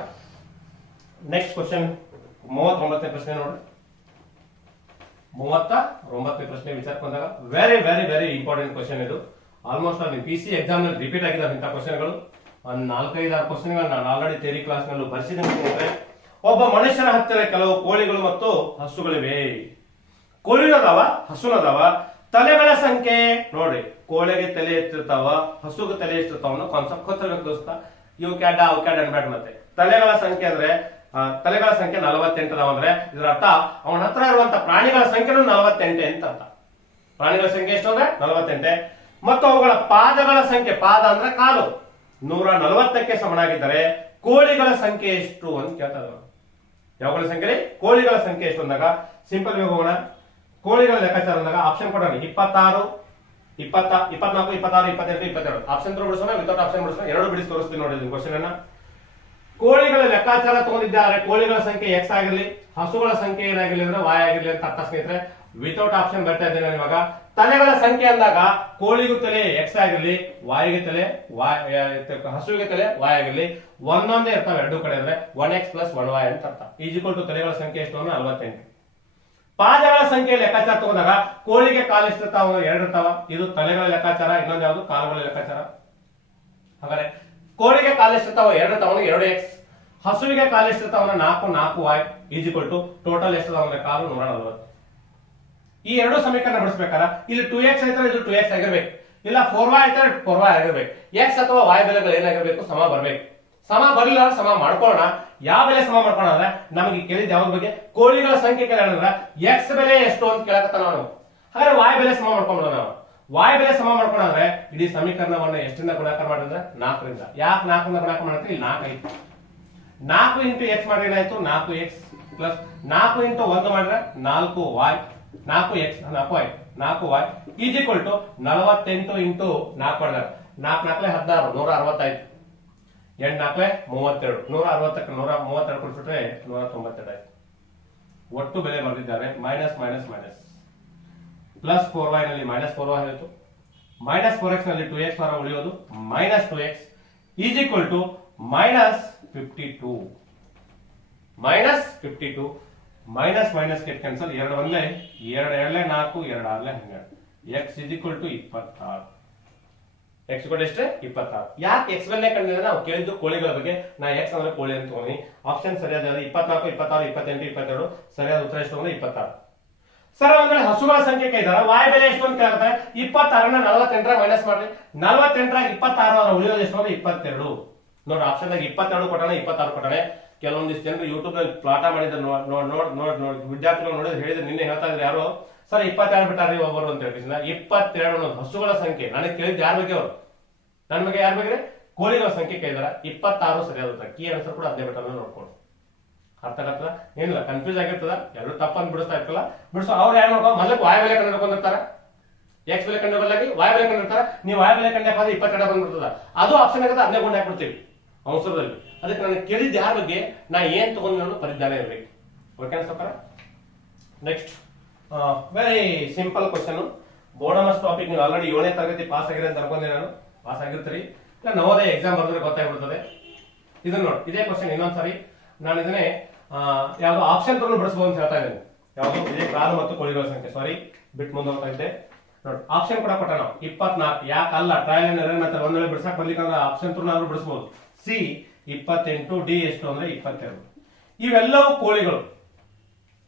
ನೆಕ್ಸ್ಟ್ ಕ್ವಶನ್ 39ನೇ ಪ್ರಶ್ನೆ ನೋಡ್ರಿ. 39ನೇ ಪ್ರಶ್ನೆ ವಿಚಾರಕ್ಕೆ ಬಂದಾಗ very very very important question ಇದು. ಆಲ್ಮೋಸ್ಟ್ ಅಲ್ಲಿ PC ಎಕ್ಸಾಮ್ ನಲ್ಲಿ ರಿಪೀಟ್ ಆಗಿದ್ದಾವೆ ಇಂಥ ಕ್ವಶನ್ಗಳು. ಒಂದು 4-5-6 ಕ್ವಶನ್ಗಳು ನಾನು ಆಲ್ರೆಡಿ ಥಿಯರಿ ಕ್ಲಾಸ್ ನಲ್ಲೂ ಬರ್ಸಿದ್ದೇನೆ. ಒಬ್ಬ ಮನುಷ್ಯನ ಹತ್ತಿರ ಕೆಲವು ಕೋಳಿಗಳು ಮತ್ತು ಹಸುಗಳಿವೆ. ಕೋಳಿನದಾವ, ಹಸುನದಾವ. ತಲೆಗಳ ಸಂಖ್ಯೆ ನೋಡ್ರಿ, ಕೋಳೆಗೆ ತಲೆ ಎಷ್ಟಿರ್ತಾವ, ಹಸುಗೆ ತಲೆ ಎಷ್ಟಿರ್ತಾವ ಅನ್ನೋ ಕಾನ್ಸೆಪ್ಟ್ ಗೊತ್ತಿರ್ಬೇಕು ದೋಸ್ತ. ಇವು ಕ್ಯಾಡ ಅವು ಕ್ಯಾಡ ಅನ್ಬೇಡ. ಮತ್ತೆ ತಲೆಗಳ ಸಂಖ್ಯೆ ಅಂದ್ರೆ ತಲೆಗಳ ಸಂಖ್ಯೆ 48 ಅದಾವ ಅಂದ್ರೆ ಇದರ ಅರ್ಥ ಅವನ ಹತ್ರ ಇರುವಂತ ಪ್ರಾಣಿಗಳ ಸಂಖ್ಯೆನೂ 48 ಅಂತ ಅರ್ಥ. ಪ್ರಾಣಿಗಳ ಸಂಖ್ಯೆ ಎಷ್ಟು ಅಂದ್ರೆ 48. ಮತ್ತು ಅವುಗಳ ಪಾದಗಳ ಸಂಖ್ಯೆ, ಪಾದ ಅಂದ್ರೆ ಕಾಲು, 140ಕ್ಕೆ ಸಮನಾಗಿದ್ದರೆ ಕೋಳಿಗಳ ಸಂಖ್ಯೆ ಎಷ್ಟು ಅಂತ ಕೇಳ್ತಾರೆ. ಯಾವಗಳ ಸಂಖ್ಯೆ? ಕೋಳಿಗಳ ಸಂಖ್ಯೆ ಎಷ್ಟು ಅಂದಾಗ ಸಿಂಪಲ್ ಹೋಗೋಣ. ಕೋಳಿಗಳ ಲೆಕ್ಕಾಚಾರ ಅಂದಾಗ ಆಪ್ಷನ್ ಕೊಡೋಣ 26, 20, 24, 26, 28, 22. ಆಪ್ಷನ್ ತ್ರೂ ಬಿಡಿಸೋಣ, ವಿತೌಟ್ ಆಪ್ಷನ್ ಬಿಡಿಸೋಣ. ಎರಡು ಬಿಡಿಸಿ ತೋರಿಸ್ತೀನಿ ನೋಡಿ ಕ್ವಶನ್ ಅನ್ನ. ಕೋಳಿಗಳ ಲೆಕ್ಕಾಚಾರ ತಗೊಂಡಿದ್ದಾರೆ. ಕೋಳಿಗಳ ಸಂಖ್ಯೆ x ಆಗಿರ್ಲಿ, ಹಸುಗಳ ಸಂಖ್ಯೆ ಏನಾಗಿರ್ಲಿ ಅಂದ್ರೆ y ಆಗಿರ್ಲಿ ಅಂತ ಅರ್ಥ ಸ್ನೇಹಿತರೆ. ವಿತೌಟ್ ಆಪ್ಷನ್ ಬರ್ತಾ ಇದ್ದೇನೆ ಇವಾಗ. ತಲೆಗಳ ಸಂಖ್ಯೆ ಅಂದಾಗ ಕೋಳಿಗೂ ತಲೆ x ಆಗಿರ್ಲಿ, ವಾಯಿಗೆ ತಲೆ ಹಸುವಿಗೆ ತಲೆ y ಆಗಿರ್ಲಿ, ಒಂದೊಂದೇ ಇರ್ತಾವೆ ಎರಡು ಕಡೆ ಅಂದ್ರೆ 1x plus 1y ಅಂತ ಅರ್ಥ. ಈಜಿಕ್ವಲ್ ಟು ತಲೆಗಳ ಸಂಖ್ಯೆ ಎಷ್ಟು ಅಂದ್ರೆ 48. ಪಾದಗಳ ಸಂಖ್ಯೆ ಲೆಕ್ಕಾಚಾರ ತಗೊಂಡಾಗ ಕೋಳಿಗೆ ಕಾಲು ಎಷ್ಟಿರ್ತಾವ? 2 ಇರ್ತಾವ. ಇದು ತಲೆಗಳ ಲೆಕ್ಕಾಚಾರ. ಇನ್ನೊಂದು ಯಾವುದು? ಕಾಲುಗಳ ಲೆಕ್ಕಾಚಾರ. ಹಾಗಾದ್ರೆ ಕೋಳಿಗೆ ಕಾಲು ಎಷ್ಟಿರ್ತಾವ? 2 ಇರ್ತಾವ, 2x. ಹಸುವಿಗೆ ಕಾಲು ಎಷ್ಟಿರ್ತಾವ? 4y ಈಜಿಕ್ವಲ್ ಟು ಟೋಟಲ್ ಎಷ್ಟಿರ್ತಾವ ಅಂದ್ರೆ ಕಾಲು 140. ಈ ಎರಡು ಸಮೀಕರಣ ಬಿಡಿಸ್ಬೇಕಾರ ಇಲ್ಲಿ 2x ಐತಾರೆ, ಇದು 2x ಆಗಿರ್ಬೇಕು. ಇಲ್ಲ 4y ಐತಾರೆ, 4y ಆಗಿರ್ಬೇಕು. x ಅಥವಾ y ಬೆಲೆಗಳು ಏನಾಗಿರ್ಬೇಕು? ಸಮ ಬರ್ಬೇಕು. ಸಮ ಬರಲಿಲ್ಲ ಸಮ ಮಾಡ್ಕೊಳ್ಳೋಣ. ಯಾವ ಬೆಲೆ ಸಮ ಮಾಡ್ಕೊಳ್ಳೋಣ ಅಂದ್ರೆ ನಮಗೆ ಕೇಳಿದ ಯಾವ ಬಗ್ಗೆ? ಕೋಳಿಗಳ ಸಂಖ್ಯೆ ಕೇಳಿದ್ರೆ x ಬೆಲೆ ಎಷ್ಟು ಅಂತ ಕೇಳಕತ್ತ ನಾವು. ಹಾಗಾದ್ರೆ y ಬೆಲೆ ಸಮ ಮಾಡ್ಕೊಂಡ್ಬಿಡೋಣ ನಾವು. y ಬೆಲೆ ಸಮ ಮಾಡ್ಕೊಂಡ್ರೆ ಇಡೀ ಸಮೀಕರಣವನ್ನ ಎಷ್ಟರಿಂದ ಗುಣಾಕಾರ ಮಾಡಿದ್ರೆ 4ರಿಂದ. ಯಾಕೆ 4ರಿಂದ ಗುಣಾಕಾರ ಮಾಡ್ತೀವಿ? ಇಲ್ಲಿ 4 ಐತಿ. 4 into x ಮಾಡಿದ್ರೆ ಏನಾಯ್ತು? 4x ಪ್ಲಸ್ 4 into 1 ಮಾಡಿದ್ರೆ 4y, 4x 4y 4y is equal to 48 into 4 ಮಾಡಿದ್ರೆ 4 4 16 165. 8 4 32. 160ಕ್ಕೆ 132 ಕೊಟ್ಬಿಟ್ರೆ 192 ಆಯ್ತು. ಒಟ್ಟು ಬೆಲೆ ಬರೆದಿದ್ದಾರೆ minus minus minus. Plus 4y ನಲ್ಲಿ ಮೈನಸ್ 4y ಆಯಿತು. ಮೈನಸ್ 4x ನಲ್ಲಿ 2x ಹೊರ ಉಳಿಯೋದು minus 2x is equal to minus 52. Minus 52. Minus minus get cancel. 2 ಒಂದೇ 2 2 4 2 6 12. x is equal to 26. x ಕೂಡ ಎಷ್ಟೇ 26. ಯಾಕೆ x ಬೆಲೆ ಕಂಡಿದ್ರೆ ನಾವು ಕೇಳಿದ್ದು ಕೋಳಿಗಳ ಬಗ್ಗೆ. ನಾ x ಅಂದ್ರೆ ಕೋಳಿ ಅಂತ ತಗೊಂಡಿ. ಆಪ್ಷನ್ ಸರಿಯಾದ 24, 26, 28, 22. ಸರಿಯಾದ ಉತ್ತರ ಎಷ್ಟು ಅಂದ್ರೆ 26. ಸರ್ ಅಂದ್ರೆ ಹಸುಗಳ ಸಂಖ್ಯೆ ಕೇಳಿದಾರೆ y ಬೆಲೆ ಎಷ್ಟು ಅಂತ ಕೇಳ್ತಾರೆ. 26ನ 48ರ ಮೈನಸ್ ಮಾಡ್ರಿ. 48ರ 26 ಉಳಿಯೋದು ಎಷ್ಟು ಅಂದ್ರೆ 22. ನೋಡಿ ಆಪ್ಷನ್ ದಾಗ 22 ಕೊಟ್ಟಾನೆ, 26 ಕೊಟ್ಟಾನೆ. ಕೆಲವೊಂದಿಷ್ಟು ಜನರು ಯೂಟ್ಯೂಬ್ ನಲ್ಲಿ ಪ್ಲಾಟ ಮಾಡಿದ್ರೆ ನೋಡ್ ವಿದ್ಯಾರ್ಥಿಗಳು ನೋಡಿದ್ರೆ ಹೇಳಿದ್ರೆ ನಿನ್ನೆ ಹೇಳ್ತಾ ಇದ್ರೆ ಯಾರು ಸರ್ 22 ಬಿಟ್ಟಾರಿ ಒಬ್ಬರು ಅಂತ ಹೇಳಿ. 22 ಅನ್ನೋದು ಹಸುಗಳ ಸಂಖ್ಯೆ. ನನಗೆ ಕೇಳಿದ್ದು ಯಾರ ಬಗ್ಗೆ? ಅವರು ನನ್ನ ಬಗ್ಗೆ ಯಾರ ಬಗ್ಗೆ? ಕೋಳಿಗಳ ಸಂಖ್ಯೆ ಕೇಳಿದಾರ. 26 ಸರಿಯಾದ ಉತ್ತರ. ಕೀ ಆನ್ಸರ್ ಕೂಡ 15 ನೋಡ್ಕೊಂಡು ಅರ್ಥ ಆಗತ್ತದ? ಏನಿಲ್ಲ, ಕನ್ಫ್ಯೂಸ್ ಆಗಿರ್ತದ, ಎರಡು ತಪ್ಪಂತ ಬಿಡಿಸ್ತಾ ಇರ್ತಲ್ಲ, ಬಿಡಿಸೋ ಅವ್ರು ಯಾರು ನೋಡ್ಕೊ ಮೊದಲಕ್ಕೆ ವಾಯು ಬೆಲೆ ಕಂಡು ಹಿಡ್ಕೊಂಡಿರ್ತಾರ, ಎಕ್ಸ್ ಬೆಲೆ ಕಂಡು ಬದಲಾಗಿ ವಾಯು ಬೆಲೆ ಕಂಡಿರ್ತಾರ. ನೀವು ವಾಯು ಬೆಲೆ ಕಂಡು ಹಾಕೋದು 22 ಬಂದ್ಬಿಡ್ತದ, ಅದು ಆಪ್ಷನ್ ಆಗುತ್ತೆ, ಅದನ್ನೇ ಕೊಂಡು ಹಾಕ್ಬಿಡ್ತೀವಿ ಅವಸರದಲ್ಲಿ. ಅದಕ್ಕೆ ನನಗೆ ಕೇಳಿದ ಯಾರ ಬಗ್ಗೆ ನಾ ಏನ್ ತಗೊಂಡು ಪರಿಜ್ಞಾನ ಇರಬೇಕು. ಓಕೆ ಅನ್ಸಪ್ಪಾರ? Next very simple question. BODMAS topic ನೀವು ಆಲ್ರೆಡಿ 7ನೇ ತರಗತಿ ಪಾಸ್ ಆಗಿರೋ ಅಂತ ಅನ್ಕೊಂಡೆ ನಾನು. ಪಾಸ್ ಆಗಿರ್ತೀರಿ, ಇಲ್ಲ ನವೋದಯ ಎಕ್ಸಾಮ್ ಬರೆದ್ರೆ ಗೊತ್ತಾಗ್ಬಿಡ್ತದೆ. ಇದನ್ನ ನೋಡಿ, ಇದೇ ಕ್ವಶನ್ ಇನ್ನೊಂದ್ಸರಿ ನಾನು ಇದನ್ನೇ ಯಾವ್ದು ಆಪ್ಷನ್ ತಗೊಂಡು ಬಿಡಿಸಬಹುದು ಅಂತ ಹೇಳ್ತಾ ಇದ್ದೇನೆ. ಯಾವುದು ಇದೇ ಕಾಲು ಮತ್ತು ಕೋಳಿಗಳ ಸಂಖ್ಯೆ. ಸಾರಿ, ಬಿಟ್ಟು ಮುಂದೆ ಹೋಗ್ತಾ ಇದ್ದೆ. ನೋಡಿ, ಆಪ್ಷನ್ ಕೂಡ ಕೊಟ್ಟ ನಾವು 24. ಯಾಕಲ್ಲ, ಟ್ರಯಲ್ ಅಂಡ್ ಎರರ್ ಮೆಥಡ್ ಒಂದ್ ವೇಳೆ ಬಿಡ್ಸಕ್ ಬರ್ಲಿಕ್ಕಂದ್ರೆ ಆಪ್ಷನ್ ತಗೊಂಡು ಬಿಡಿಸಬಹುದು. ಸಿ 28, ಡಿ ಎಷ್ಟು ಅಂದ್ರೆ 22. ಇವೆಲ್ಲವೂ ಕೋಳಿಗಳು,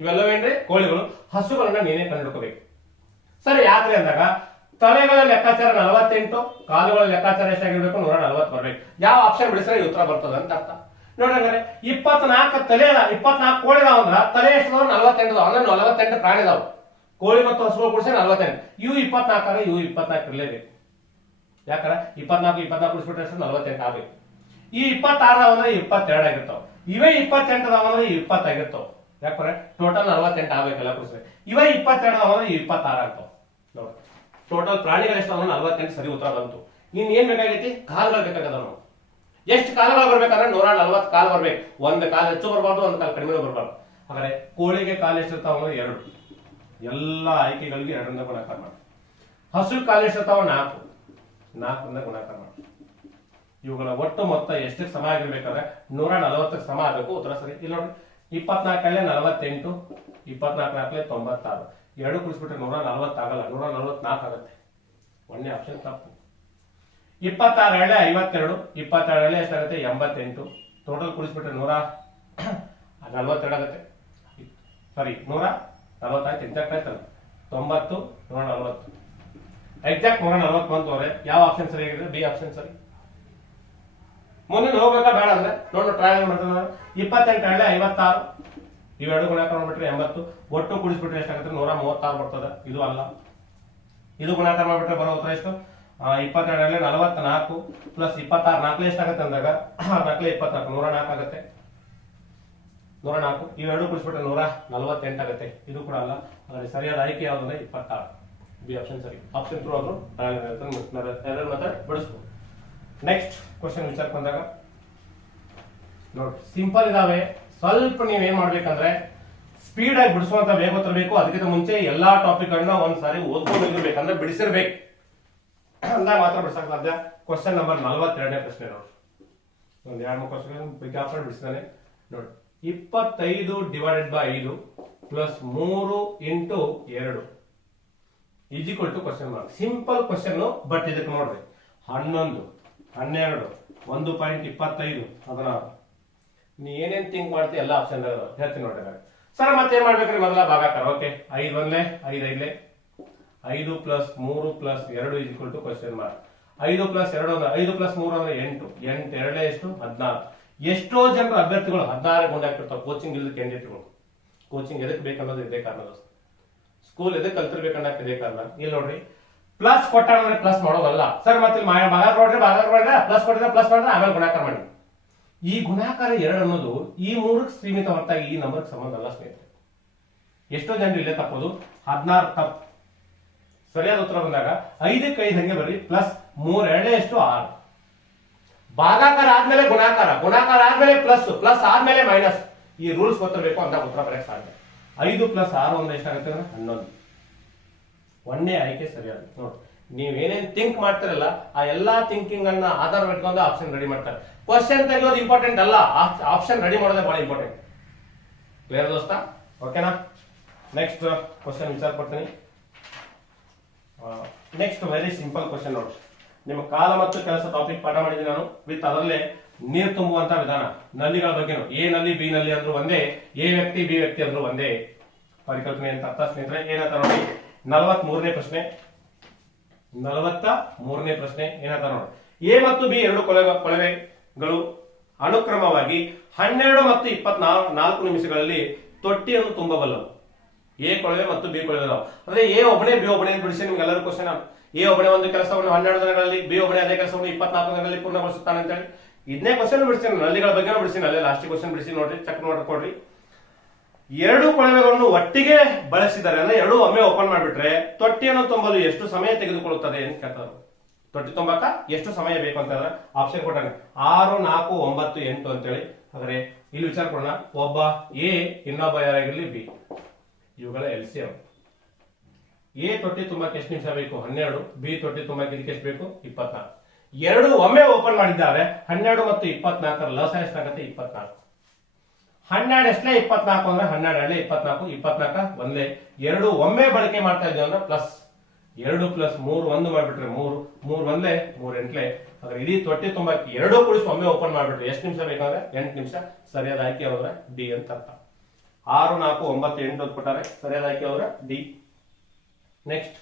ಇವೆಲ್ಲವೇನ್ರಿ ಕೋಳಿಗಳು. ಹಸುಗಳನ್ನ ನೀನೇ ಕಂಡುಹಿಡ್ಕೋಬೇಕು. ಸರಿ, ಯಾಕ್ರಿ ಅಂದಾಗ ತಲೆಗಳ ಲೆಕ್ಕಾಚಾರ 48, ಕಾಲುಗಳ ಲೆಕ್ಕಾಚಾರ ಎಷ್ಟಾಗಿರ್ಬೇಕು? 140 ಬರ್ಬೇಕು. ಯಾವ ಆಪ್ಷನ್ ಬಿಡಿಸಿದ್ರೆ ಈ ಉತ್ತರ ಬರ್ತದೆ ಅಂತ ಅರ್ಥ. ನೋಡ್ರಿ, 24 ತಲೆ ಅದ, 24 ಕೋಳಿ ಇದಾವ ಅಂದ್ರ ತಲೆ ಎಷ್ಟು 48 ಅದಾವ ಅಂದ್ರೆ 48 ಪ್ರಾಣಿ ಇದಾವ. ಕೋಳಿ ಮತ್ತು ಹಸುಗಳು ಕೂಡಿಸಿ 48. ಇವು 24 ಇವು 24 ಇರಲೇಬೇಕು. ಯಾಕಂದ್ರೆ 24 ಕೂಡಿಸ್ಬಿಟ್ರೆ ಎಷ್ಟು? 48 ಆಗ್ಬೇಕು. ಈ 26 ಅಂದ್ರೆ 22 ಆಗಿರ್ತಾವ. ಇವೇ 28 ಅದಾವ ಅಂದ್ರೆ 20 ಆಗಿರ್ತಾವ. ಯಾಕಂದ್ರೆ ಟೋಟಲ್ 48 ಆಗ್ಬೇಕಲ್ಲ ಕೂಡಿಸ್ರೆ. ಇವೇ 22 ಅದಾವ ಅಂದ್ರೆ 26 ಆಗ್ತಾವ. ನೋಡಿ, ಟೋಟಲ್ ಪ್ರಾಣಿಗಳು ಎಷ್ಟು? 48. ಸರಿ, ಉತ್ತರ ಬಂತು. ಇನ್ ಏನ್ ಬೇಕಾಗೈತಿ? ಕಾಲುಗಳು ಬೇಕಾಗದ. ನಾವು ಎಷ್ಟು ಕಾಲುಗಳು ಬರ್ಬೇಕಂದ್ರೆ 140 ಕಾಲು ಬರ್ಬೇಕು. ಒಂದು ಕಾಲು ಹೆಚ್ಚು ಬರಬಾರ್ದು, ಒಂದು ಕಾಲು ಕಡಿಮೆ ಬರಬಾರ್ದು. ಹಾಗಾದ್ರೆ ಕೋಳಿಗೆ ಕಾಲು ಎಷ್ಟಿರ್ತಾವ ಅಂದ್ರೆ 2. ಎಲ್ಲ ಆಯ್ಕೆಗಳಿಗೆ 2ರಿಂದ ಗುಣಾಕಾರ ಮಾಡಿ. ಹಸು ಕಾಲು ಎಷ್ಟಿರ್ತಾವ? 4. 4ರಿಂದ ಗುಣಾಕಾರ ಮಾಡಿ. ಇವುಗಳ ಒಟ್ಟು ಮೊತ್ತ ಎಷ್ಟಕ್ಕೆ ಸಮ ಆಗಿರ್ಬೇಕಾದ್ರೆ 140ಕ್ಕೆ ಸಮ ಆಗಬೇಕು. ಉತ್ತರ ಸರಿ. ಇಲ್ಲಿ ನೋಡಿ, 24 48, 24 96. 2 ಕೂಡಿಸ್ಬಿಟ್ರೆ 140 ಆಗಲ್ಲ, 144 ಆಗುತ್ತೆ. ಒಂದೇ ಆಪ್ಷನ್ ತಪ್ಪು. 26 52, 22 ಎಷ್ಟಾಗುತ್ತೆ? 88. ಟೋಟಲ್ ಕೂಡಿಸ್ಬಿಟ್ರೆ 142 ಆಗುತ್ತೆ. ಸಾರಿ, 140 ಆಯ್ತು. ಎಕ್ಸಾಕ್ಟ್ ಆಯ್ತಲ್ಲ, 90, 140. ಎಕ್ಸಾಕ್ಟ್ 140 ಬಂತು. ಅವ್ರೆ ಯಾವ ಆಪ್ಷನ್ ಸರಿ ಆಗಿದೆ? ಬಿ ಆಪ್ಷನ್ ಸರಿ. ಮುಂದೆ ಹೋಗ್ಬೇಕಾ ಬೇಡ ಅಂದ್ರೆ ನೋಡು, ಟ್ರಯಲ್ ಮಾಡ್ತಾರೆ. 28 56, ಇವೆರಡು ಗುಣಾಕಾರ ಮಾಡ್ಬಿಟ್ರೆ 80. ಒಟ್ಟು ಕೂಡಿಸ್ಬಿಟ್ರೆ ಎಷ್ಟಾಗುತ್ತೆ? 136 ಬರ್ತದೆ. ಇದು ಅಲ್ಲ, ಇದು ಗುಣಾಕಾರ ಮಾಡ್ಬಿಟ್ರೆ ಬರೋ ಉತ್ತರ ಎಷ್ಟು? 22 44 ಪ್ಲಸ್ 26 4 ಎಷ್ಟಾಗುತ್ತೆ ಅಂದಾಗ 4 24 104 ಆಗುತ್ತೆ. 104 ಇವೆರಡು ಕೂಡಿಸ್ಬಿಟ್ರೆ 148 ಆಗುತ್ತೆ. ಇದು ಕೂಡ ಅಲ್ಲ. ಹಾಗಾದ್ರೆ ಸರಿಯಾದ ಆಯ್ಕೆ ಯಾವ್ದಂದ್ರೆ 26. ಬಿ ಆಪ್ಷನ್ ಸರಿ. ಆಪ್ಷನ್ ಥ್ರೂ ಆದ್ರೂ ಎರರ್ ಮೆಥಡ್ ಬಿಡಿಸ್ಬೋದು. ನೆಕ್ಸ್ಟ್ ಕ್ವಶನ್ ವಿಚಾರಕ್ಕೆ ಬಂದಾಗ ನೋಡಿ, ಸಿಂಪಲ್ ಇದಾವೆ. ಸ್ವಲ್ಪ ನೀವೇನ್ ಮಾಡ್ಬೇಕಂದ್ರೆ ಸ್ಪೀಡ್ ಆಗಿ ಬಿಡಿಸುವಂತ ವೇಗ ತರಬೇಕು. ಅದಕ್ಕಿಂತ ಮುಂಚೆ ಎಲ್ಲಾ ಟಾಪಿಕ್ ಗಳನ್ನ ಒಂದ್ಸಾರಿ ಓದ್ಕೊಂಡಿರ್ಬೇಕಂದ್ರೆ ಬಿಡಿಸಿರ್ಬೇಕು ಅಂದಾಗ ಮಾತ್ರ ಬಿಡಿಸಕ್ ಸಾಧ್ಯ. ಕ್ವಶನ್ ನಂಬರ್ 42ನೇ ಪ್ರಶ್ನೆ ನೋಡಿ. ಒಂದ್ 2-3 ಕ್ವಶನ್ ವಿಜ್ಞಾಪನೆ ಬಿಡಿಸಿದಾನೆ ನೋಡಿ. 25 divided by 5 plus 3 into 2 is equal to question mark. Simple question, but ಇದಕ್ಕೆ ನೋಡ್ರಿ 11, 12, 1.25, 16. ನೀ ಏನೇನ್ ಥಿಂಕ್ ಮಾಡ್ತೀವಿ ಎಲ್ಲ ಆಪ್ಷನ್ ಹೇಳ್ತೀನಿ ನೋಡ್ರಿ. ಸರ್ ಮತ್ತೆ ಏನ್ ಮಾಡ್ಬೇಕ್ರಿ? ಮೊದಲ ಭಾಗಾಕಾರ. Okay, 5 1 5 5 5 plus 3 plus 2 is equal to question mark. 5 plus 2 ಅಂದ್ರೆ 5 ಪ್ಲಸ್ 3 ಅಂದ್ರೆ 8. 8 2 ಎಷ್ಟು? 14. ಎಷ್ಟೋ ಜನರು ಅಭ್ಯರ್ಥಿಗಳು 16 ಗುಂಡಾಕಿರ್ತಾವ. ಕೋಚಿಂಗ್ ಇಲ್ಲದ ಕ್ಯಾಂಡಿಡೇಟ್ಗಳು. ಕೋಚಿಂಗ್ ಎದಕ್ಕೆ ಬೇಕನ್ನೋದು ಇದೇ ಕಾರಣ. ಸ್ಕೂಲ್ ಎದಕ್ಕೆ ಕಲ್ತಿರ್ಬೇಕನ್ನಕ್ಕೆ ಇದೇ ಕಾರಣ. ಇಲ್ಲಿ ನೋಡ್ರಿ, ಪ್ಲಸ್ ಕೊಟ್ಟ ಅಂದ್ರೆ ಪ್ಲಸ್ ಮಾಡೋದಲ್ಲ ಸರ್. ಮತ್ತೆ ಭಾಗ ನೋಡ್ರಿ, ಪ್ಲಸ್ ಕೊಟ್ಟಿದ್ರೆ ಪ್ಲಸ್ ಮಾಡಿದ್ರೆ ಆಮೇಲೆ ಗುಣಾಕಾರ ಮಾಡಿ. ಈ ಗುಣಾಕಾರ 2 ಅನ್ನೋದು ಈ 3ಕ್ಕೆ ಸೀಮಿತ ಹೊರತಾಗಿ ಈ ನಂಬರ್ಗೆ ಸಂಬಂಧ ಅಲ್ಲ ಸ್ನೇಹಿತರೆ. ಎಷ್ಟೋ ಜನರು ಇಲ್ಲೇ ತಪ್ಪೋದು. 16 ತಪ್ಪು. ಸರಿಯಾದ ಉತ್ತರ ಬಂದಾಗ 5ಕ್ಕೆ 5 ಹಂಗೆ ಬರ್ರಿ. ಪ್ಲಸ್ 3 2 ಎಷ್ಟು? 6. ಭಾಗಾಕಾರ ಆದ್ಮೇಲೆ ಗುಣಾಕಾರ, ಗುಣಾಕಾರ ಆದ್ಮೇಲೆ ಪ್ಲಸ್, ಪ್ಲಸ್ ಆದ್ಮೇಲೆ ಮೈನಸ್. ಈ ರೂಲ್ಸ್ ಗೊತ್ತಿರಬೇಕು ಅಂತ ಉತ್ತರ ಬರೆಯಕ್ಕೆ ಸಾಧ್ಯ. 5 ಪ್ಲಸ್ 6 ಅಂದ್ರೆ ಎಷ್ಟಾಗುತ್ತೆ ಅಂದ್ರೆ 11. ಒಂದೇ ಆಯ್ಕೆ ಸರಿಯಾದ. ನೋಡಿ, ನೀವೇನೇನ್ ಥಿಂಕ್ ಮಾಡ್ತಿರಲ್ಲ ಆ ಎಲ್ಲಾ ಥಿಂಕಿಂಗ್ ಅನ್ನ ಆಧಾರ ಇಟ್ಕೊಂಡು ಆಪ್ಷನ್ ರೆಡಿ ಮಾಡ್ತಾರೆ. ಕ್ವಶನ್ ತೆಗೆಯೋದು ಇಂಪಾರ್ಟೆಂಟ್ ಅಲ್ಲ, ಆಪ್ಷನ್ ರೆಡಿ ಮಾಡೋದೇ ಬಹಳ ಇಂಪಾರ್ಟೆಂಟ್. ಕ್ಲಿಯರ್ ದೋಸ್ತ? ಓಕೆನಾ? ನೆಕ್ಸ್ಟ್ ಕ್ವಶನ್ ವಿಚಾರ ಪಡ್ತೀನಿ. ನೆಕ್ಸ್ಟ್ ವೆರಿ ಸಿಂಪಲ್ ಕ್ವಶನ್ ನೋಡಿ. ನಿಮ್ಮ ಕಾಲ ಮತ್ತು ಕೆಲಸ ಟಾಪಿಕ್ ಪಾಠ ಮಾಡಿದ್ದೀನಿ ನಾನು, ವಿತ್ ಅದರಲ್ಲೇ ನೀರು ತುಂಬುವಂತ ವಿಧಾನ. ನಲ್ಲಿಗಳ ಬಗ್ಗೆ ಎ ನಲ್ಲಿ ಬಿ ನಲ್ಲಿ ಅಂದ್ರು ಒಂದೇ, ಎ ವ್ಯಕ್ತಿ ಬಿ ವ್ಯಕ್ತಿ ಅಂದ್ರು ಒಂದೇ. ಪರಿಕಲ್ಪನೆ ಅಂತ ಅರ್ಥ ಸ್ನೇಹಿತರೆ. ಏನಂತ ನೋಡಿ, 43ನೇ ಪ್ರಶ್ನೆ. 43ನೇ ಪ್ರಶ್ನೆ ಏನಂತ ನೋಡಿ. ಎ ಮತ್ತು ಬಿ ಎರಡು ಕೊಳವೆಗಳು ಅನುಕ್ರಮವಾಗಿ 12 ಮತ್ತು 24 ನಿಮಿಷಗಳಲ್ಲಿ ತೊಟ್ಟಿಯನ್ನು ತುಂಬಬಲ್ಲವು. ಎ ಕೊಳವೆ ಮತ್ತು ಬಿ ಕೊಳವೆ ಅದಾವ. ಅಂದ್ರೆ ಎ ಒಬ್ಬನೇ ಬಿ ಒಬ್ಬನೇ ಬಿಡಿಸಿ ನಿಮ್ಗೆ ಎಲ್ಲರೂ ಕ್ವಶನ್. ಎ ಒಬ್ಬನೇ ಒಂದು ಕೆಲಸವನ್ನು 12 ದಿನಗಳಲ್ಲಿ, ಬಿ ಒಬ್ಬನೇ ಅದೇ ಕೆಲಸವನ್ನು 24 ದಿನಗಳಲ್ಲಿ ಪೂರ್ಣಗೊಳಿಸುತ್ತಾನೆ ಅಂತ ಹೇಳಿ ಇದನ್ನೇ ಕ್ವಶನ್ ಬಿಡಿಸಿ. ನಲ್ಲಿಗಳ ಬಗ್ಗೆ ಬಿಡಿಸಿ, ಅಲ್ಲೇ ಲಾಸ್ಟ್ ಕ್ವಶನ್ ಬಿಡಿಸಿ ನೋಡ್ರಿ, ಚೆಕ್ ನೋಡ್ಕೊಡ್ರಿ. ಎರಡು ಕೊಳವೆಗಳನ್ನು ಒಟ್ಟಿಗೆ ಬಳಸಿದರೆ ಅಂದ್ರೆ ಎರಡು ಒಮ್ಮೆ ಓಪನ್ ಮಾಡಿಬಿಟ್ರೆ ತೊಟ್ಟಿಯನ್ನು ತುಂಬಲು ಎಷ್ಟು ಸಮಯ ತೆಗೆದುಕೊಳ್ಳುತ್ತದೆ ಅಂತ ಕೇಳ್ತಾರೆ. ತೊಟ್ಟಿ ತುಂಬಾಕ ಎಷ್ಟು ಸಮಯ ಬೇಕು ಅಂತ ಹೇಳಿದ್ರೆ ಆಪ್ಷನ್ ಕೊಟ್ಟಾನೆ 6, 4, 9, 8 ಅಂತೇಳಿ. ಹಾಗಾದ್ರೆ ಇಲ್ಲಿ ವಿಚಾರ ಕೊಡೋಣ. ಒಬ್ಬ ಎ, ಇನ್ನೊಬ್ಬ ಯಾರಾಗಿರ್ಲಿ ಬಿ, ಇವುಗಳ LCM. ಎ ತೊಟ್ಟಿ ತುಂಬಕ್ಕೆ ಎಷ್ಟು ನಿಮಿಷ ಬೇಕು? 12. ಬಿ ತೊಟ್ಟಿ ತುಂಬಕ್ಕೆ ಇದಕ್ಕೆ ಎಷ್ಟು ಬೇಕು? 24. ಎರಡು ಒಮ್ಮೆ ಓಪನ್ ಮಾಡಿದ್ದಾರೆ. 12 ಮತ್ತು 24 ಲಸ ಎಷ್ಟಾಗುತ್ತೆ? 24. 12 ಎಷ್ಟೇ 24 ಅಂದ್ರೆ 12 24, 24 ಒಂದೇ. ಎರಡು ಒಮ್ಮೆ ಬಳಕೆ ಮಾಡ್ತಾ ಇದ್ದೀವಿ ಅಂದ್ರೆ ಪ್ಲಸ್ 2 + 3 1 ಮಾಡ್ಬಿಟ್ರೆ 3, 3 ಒಂದೇ 3 ಎಂಟ್ಲೆ. ಹಾಗಾದ್ರೆ ಇಡೀ ತೊಟ್ಟಿ ತುಂಬಕ್ಕೆ ಎರಡು ಕೂಡಿಸಿ ಒಮ್ಮೆ ಓಪನ್ ಮಾಡ್ಬಿಟ್ರೆ ಎಷ್ಟು ನಿಮಿಷ ಬೇಕಾದ್ರೆ? 8 ನಿಮಿಷ. ಸರಿಯಾದ ಆಯ್ಕೆ ಅವರ ಡಿ ಅಂತ ಅರ್ಥ. 6, 4, 9, 8 ಅಂತ ಕೊಟ್ಟಾರೆ. ಸರಿಯಾದ ಆಯ್ಕೆ ಅವರ ಡಿ. ನೆಕ್ಸ್ಟ್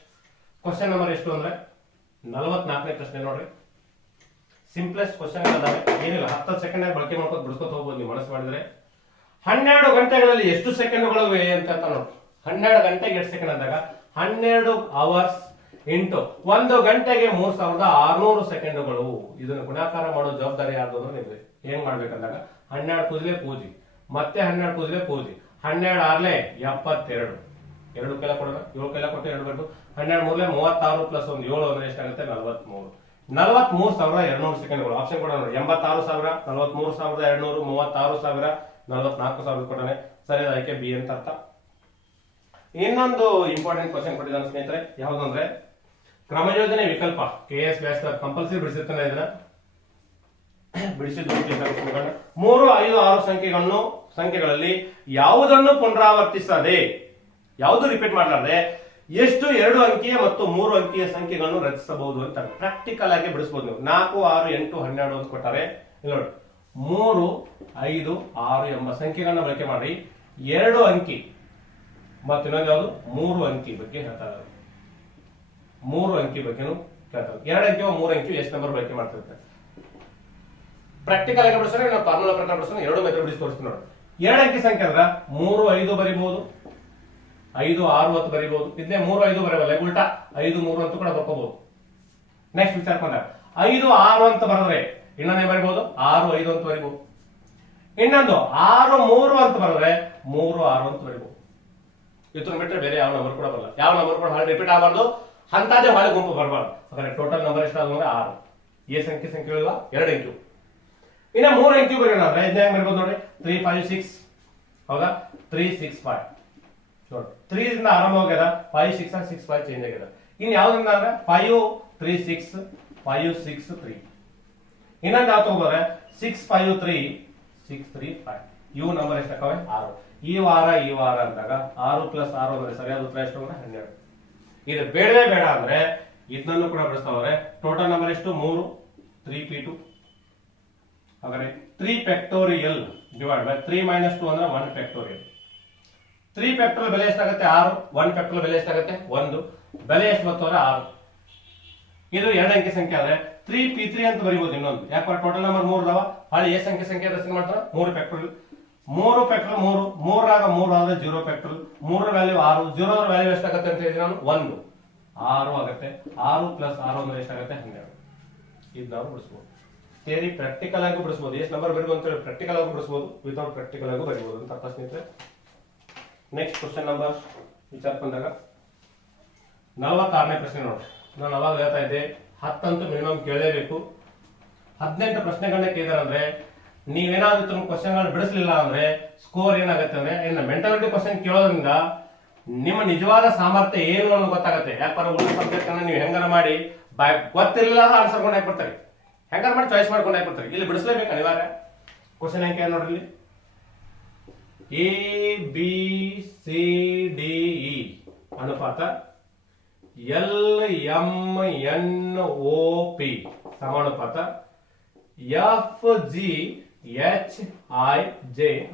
ಕ್ವಶನ್ ನಂಬರ್ ಎಷ್ಟು ಅಂದ್ರೆ 44ನೇ ಪ್ರಶ್ನೆ ನೋಡ್ರಿ. ಸಿಂಪ್ಲೆಸ್ಟ್ ಕ್ವಶನ್ ಅದಾವೆ, ಏನಿಲ್ಲ 10 ಸೆಕೆಂಡ್ ಬಳಕೆ ಮಾಡ್ಕೊಂಡು ಬಿಡಿಸ್ಕೊತ ಹೋಗ್ಬೋದು ನೀವು ಮನಸ್ಸು ಮಾಡಿದ್ರೆ. 12 ಗಂಟೆಗಳಲ್ಲಿ ಎಷ್ಟು ಸೆಕೆಂಡ್ಗಳಿವೆ ಅಂತ ನೋಡಿ. 12 ಗಂಟೆಗೆ ಎಷ್ಟು ಸೆಕೆಂಡ್ ಅಂದಾಗ 12 ಅವರ್ಸ್ ಇಂಟು 1 ಗಂಟೆಗೆ 3600 ಸೆಕೆಂಡ್ಗಳು. ಇದನ್ನು ಗುಣಾಕಾರ ಮಾಡೋ ಜವಾಬ್ದಾರಿ ಯಾರ್ದು ಅಂದ್ರೆ ನಿಮ್ಗೆ. ಏನ್ ಮಾಡ್ಬೇಕಂದಾಗ 12 ಕೂದಲೇ ಪೂಜಿ, ಮತ್ತೆ 12 ಕೂದಲೇ ಪೂಜಿ, 12 ಆರ್ಲೆ 72, 2 ಕೈಲ ಕೊಡೋಣ, 7 ಕೈಲ ಕೊಟ್ಟು 2 ಬರ್ದು 12 ಮೂರ್ಲೆ 36 + 1 7 ಅಂದ್ರೆ ಎಷ್ಟಾಗುತ್ತೆ? 43. 43,200 ಸೆಕೆಂಡ್ಗಳು. ಆಪ್ಷನ್ ಕೊಡೋಣ. 86,000, 43,200, 36,000, 44,000 ಕೊಡೋಣ. ಸರಿಯಾದ ಆಯ್ಕೆ ಬಿ ಅಂತ ಅರ್ಥ. ಇನ್ನೊಂದು ಇಂಪಾರ್ಟೆಂಟ್ ಕ್ವಶನ್ ಕೊಟ್ಟಿದ್ದಾನೆ ಸ್ನೇಹಿತರೆ. ಯಾವ್ದಂದ್ರೆ ಕ್ರಮಯೋಜನೆ ವಿಕಲ್ಪ KS ಬ್ಯಾಸ್ ಕಂಪಲ್ಸರಿ ಬಿಡಿಸಿರ್ತಾನೆ. ಇದನ್ನ ಬಿಡಿಸಿದ್ದು 3, 5, 6 ಸಂಖ್ಯೆಗಳಲ್ಲಿ ಯಾವುದನ್ನು ಪುನರಾವರ್ತಿಸದೆ, ಯಾವುದು ರಿಪೀಟ್ ಮಾಡಲಾರದೆ ಎಷ್ಟು 2 ಅಂಕಿಯ ಮತ್ತು 3 ಅಂಕಿಯ ಸಂಖ್ಯೆಗಳನ್ನು ರಚಿಸಬಹುದು ಅಂತ ಪ್ರಾಕ್ಟಿಕಲ್ ಆಗಿ ಬಿಡಿಸಬಹುದು ನೀವು. 4, 6, 8, 12 ಅಂತ ಕೊಟ್ಟಾರೆ. ನೋಡಿ 3, 5, 6 ಎಂಬ ಸಂಖ್ಯೆಗಳನ್ನ ಬಳಕೆ ಮಾಡಿ 2 ಅಂಕಿ ಮತ್ತು ಇನ್ನೊಂದು ಯಾವುದು 3 ಅಂಕಿ ಬಗ್ಗೆ ಹೇಳ್ತಾ ಇದ್ದಾರೆ. 3 ಅಂಕಿ ಬಗ್ಗೆನು ಕೇಳ್ತಾರೆ. 2 ಅಂಕಿ 3 ಅಂಕಿ ಎಷ್ಟು ನಂಬರ್ ಬಳಕೆ ಮಾಡ್ತಿರ್ತಾರೆ. ಪ್ರಾಕ್ಟಿಕಲ್ ಆಗಿ ಬಿಡಿಸೋಣ, ನಾವು ಫಾರ್ಮುಲಾ ಪ್ರಕಾರ ಬಿಡಿಸೋಣ. 2 ಮೆಥಡ್ ಬಿಡಿಸಿ ತೋರಿಸ್ತೀನಿ ನೋಡಿ. 2 ಅಂಕಿ ಸಂಖ್ಯೆ ಅಂದ್ರೆ 3, 5 ಬರಿಬಹುದು, 5, 6 ಅಂತ ಬರಿಬಹುದು. ಇದನ್ನೇ 3, 5 ಬರವಲ್ಲ, ಉಲ್ಟಾ 5, 3 ಅಂತ ಕೂಡ ಬರ್ಕೋಬಹುದು. ನೆಕ್ಸ್ಟ್ ವಿಚಾರ ಕೊಂಡ 5, 6 ಅಂತ ಬರೆದ್ರೆ ಇನ್ನೊಂದೇ ಬರಿಬಹುದು, 6, 5 ಅಂತ ಬರಿಬಹುದು. ಇನ್ನೊಂದು 6, 3 ಅಂತ ಬರೆದ್ರೆ 3, 6 ಅಂತ ಬರಿಬಹುದು. ಇದನ್ನ ಬಿಟ್ಟರೆ ಬೇರೆ ಯಾವ ನಂಬರ್ ಕೂಡ ಬರಲ್ಲ. ಯಾವ ನಂಬರ್ ಕೂಡ ಹಾಳೆ ರಿಪೀಟ್ ಆಗಬಾರ್ದು, ಅಂತದೇ ಹಾಳೆ ಗುಂಪು ಬರಬಾರ್ದು. ಹಾಗಾದ್ರೆ ಟೋಟಲ್ ನಂಬರ್ ಎಷ್ಟಾದ್ರೆ 6. ಎ ಸಂಖ್ಯೆಗಳಿಲ್ಲ, 2 ಅಂಕಿ. ಇನ್ನ 3 ಅಂಕಿ ಬರೋಣ ಅಂದ್ರೆ ಇದನ್ನ ಹೆಂಗ್ ಬರಬಹುದು ನೋಡಿ. 3, 5, 6 ಹೌದಾ? 3, 6, 5 ನೋಡಿ. 3 ಇಂದ ಆರಂಭ ಹೋಗ್ಯದ, 5, 6, 6, 5 ಚೇಂಜ್ ಆಗ್ಯದ. ಇನ್ ಯಾವ್ದ್ರಿಂದ ಅಂದ್ರೆ 5, 3, 6, 5, 6, 3. ಇನ್ನೊಂದು ಯಾವ ತಗೋಬೋದ್ರೆ 6, 5, 3, 6, 3, 5. ಇವು ನಂಬರ್ ಎಷ್ಟಾಕವೆ? 6. ಈ ವಾರ ಅಂದಾಗ 6 + 6 ಅಂದ್ರೆ ಸರಿಯಾದ ಉತ್ತರ ಎಷ್ಟು ಅಂದ್ರೆ 12. ಇದು ಬೇಡವೇ ಬೇಡ ಅಂದ್ರೆ ಇದನ್ನು ಕೂಡ ಬಿಡಿಸ್ತಾವ್ರೆ. ಟೋಟಲ್ ನಂಬರ್ ಎಷ್ಟು? 3, 3p2. ಹಾಗಾದ್ರೆ 3 ಫ್ಯಾಕ್ಟೋರಿಯಲ್ ಡಿವೈಡ್ ಬೈ 3 - 2 ಅಂದ್ರೆ 1 ಫ್ಯಾಕ್ಟೋರಿಯಲ್. 3 ಫ್ಯಾಕ್ಟೋರಿಯಲ್ ಬೆಲೆ ಎಷ್ಟಾಗುತ್ತೆ? 6. 1 ಫ್ಯಾಕ್ಟೋರಿಯಲ್ ಬೆಲೆ ಎಷ್ಟಾಗುತ್ತೆ? 1. ಬೆಲೆ ಎಷ್ಟು ಬರ್ತವ್ರೆ? 6. ಇದು 2 ಅಂಕಿ ಸಂಖ್ಯೆ ಆದ್ರೆ 3p3 ಅಂತ ಬರೀಬಹುದು. ಇನ್ನೊಂದು ಯಾಕಂದ್ರೆ ಟೋಟಲ್ ನಂಬರ್ 3 ಅದಾವ. ಹಾಳೆ ಎ ಸಂಖ್ಯೆ ರಚನೆ ಮಾಡ್ತಾರೆ 3 ಫ್ಯಾಕ್ಟೋರಿಯಲ್. 3 ಫ್ಯಾಕ್ಟೋರಿಯಲ್ 3, 3 ಆಗ 3 ಆದ್ರೆ 0 ಫ್ಯಾಕ್ಟೋರಿಯಲ್. 3 ವ್ಯಾಲ್ಯೂ 6, 0 ವ್ಯಾಲ್ಯೂ ಎಷ್ಟಾಗುತ್ತೆ ಅಂತ ಹೇಳಿದ್ರೆ ನಾನು 1, 6 ಆಗುತ್ತೆ. 6 + 6 ಅಂದ್ರೆ ಎಷ್ಟಾಗುತ್ತೆ? 12. ಇದು ನಾವು ಬಿಡಿಸಬಹುದು. ಥಿಯರಿ ಪ್ರಾಕ್ಟಿಕಲ್ ಆಗಿ ಬಿಡಿಸಬಹುದು. ಎಷ್ಟು ನಂಬರ್ ಬರಬಹುದು ಅಂತ ಹೇಳಿ ಪ್ರಾಕ್ಟಿಕಲ್ ಆಗಿ ಬಿಡಿಸಬಹುದು, ವಿತೌಟ್ ಪ್ರಾಕ್ಟಿಕಲ್ ಆಗಿ ಬರೀಬಹುದು ಅಂತ ಅರ್ಥ ಸ್ನೇಹಿತರೆ. ನೆಕ್ಸ್ಟ್ ಕ್ವಶನ್ ನಂಬರ್ ವಿಚಾರ ಬಂದಾಗ 46ನೇ ಪ್ರಶ್ನೆ ನೋಡಿ. ನಾನು ಅವಾಗ ಹೇಳ್ತಾ ಇದ್ದೆ 10 ಅಂತೂ ಮಿನಿಮಮ್ ಕೇಳಲೇಬೇಕು. 18 ಪ್ರಶ್ನೆಗಳನ್ನ ಕೇಳಿದಾರೆ ಅಂದ್ರೆ ನೀವೇನಾದ್ರೂ ತಮ್ಮ ಕ್ವಶನ್ ಬಿಡಿಸಲಿಲ್ಲ ಅಂದ್ರೆ ಸ್ಕೋರ್ ಏನಾಗುತ್ತೆ ಅಂದ್ರೆ ಇನ್ನು ಮೆಂಟಾಲಿಟಿ ಕ್ವಶನ್ ಕೇಳೋದ್ರಿಂದ ನಿಮ್ಮ ನಿಜವಾದ ಸಾಮರ್ಥ್ಯ ಏನು ಅನ್ನೋದು ಗೊತ್ತಾಗುತ್ತೆ. ಯಾಕಂದ್ರೆ ಉಳಿದ ಸಬ್ಜೆಕ್ಟ್ ಅನ್ನ ನೀವು ಹೆಂಗಾರ ಮಾಡಿ ಗೊತ್ತಿರಲಿಲ್ಲ ಆನ್ಸರ್ ಕೊಂಡು ಹಾಕ್ಬಿಡ್ತಾರೆ, ಹೆಂಗಾರ ಮಾಡಿ ಚಾಯ್ಸ್ ಮಾಡ್ಕೊಂಡು ಹಾಕ್ಬಿಡ್ತಾರೆ. ಇಲ್ಲಿ ಬಿಡಿಸಲೇಬೇಕು ಅನಿವಾರ್ಯ. ಕ್ವಶನ್ ಹೆಂಗೆ ನೋಡ್ರಿ, ABCDE ಅನುಪಾತ LMNOP ಸಮಾನುಪಾತ FGHIJ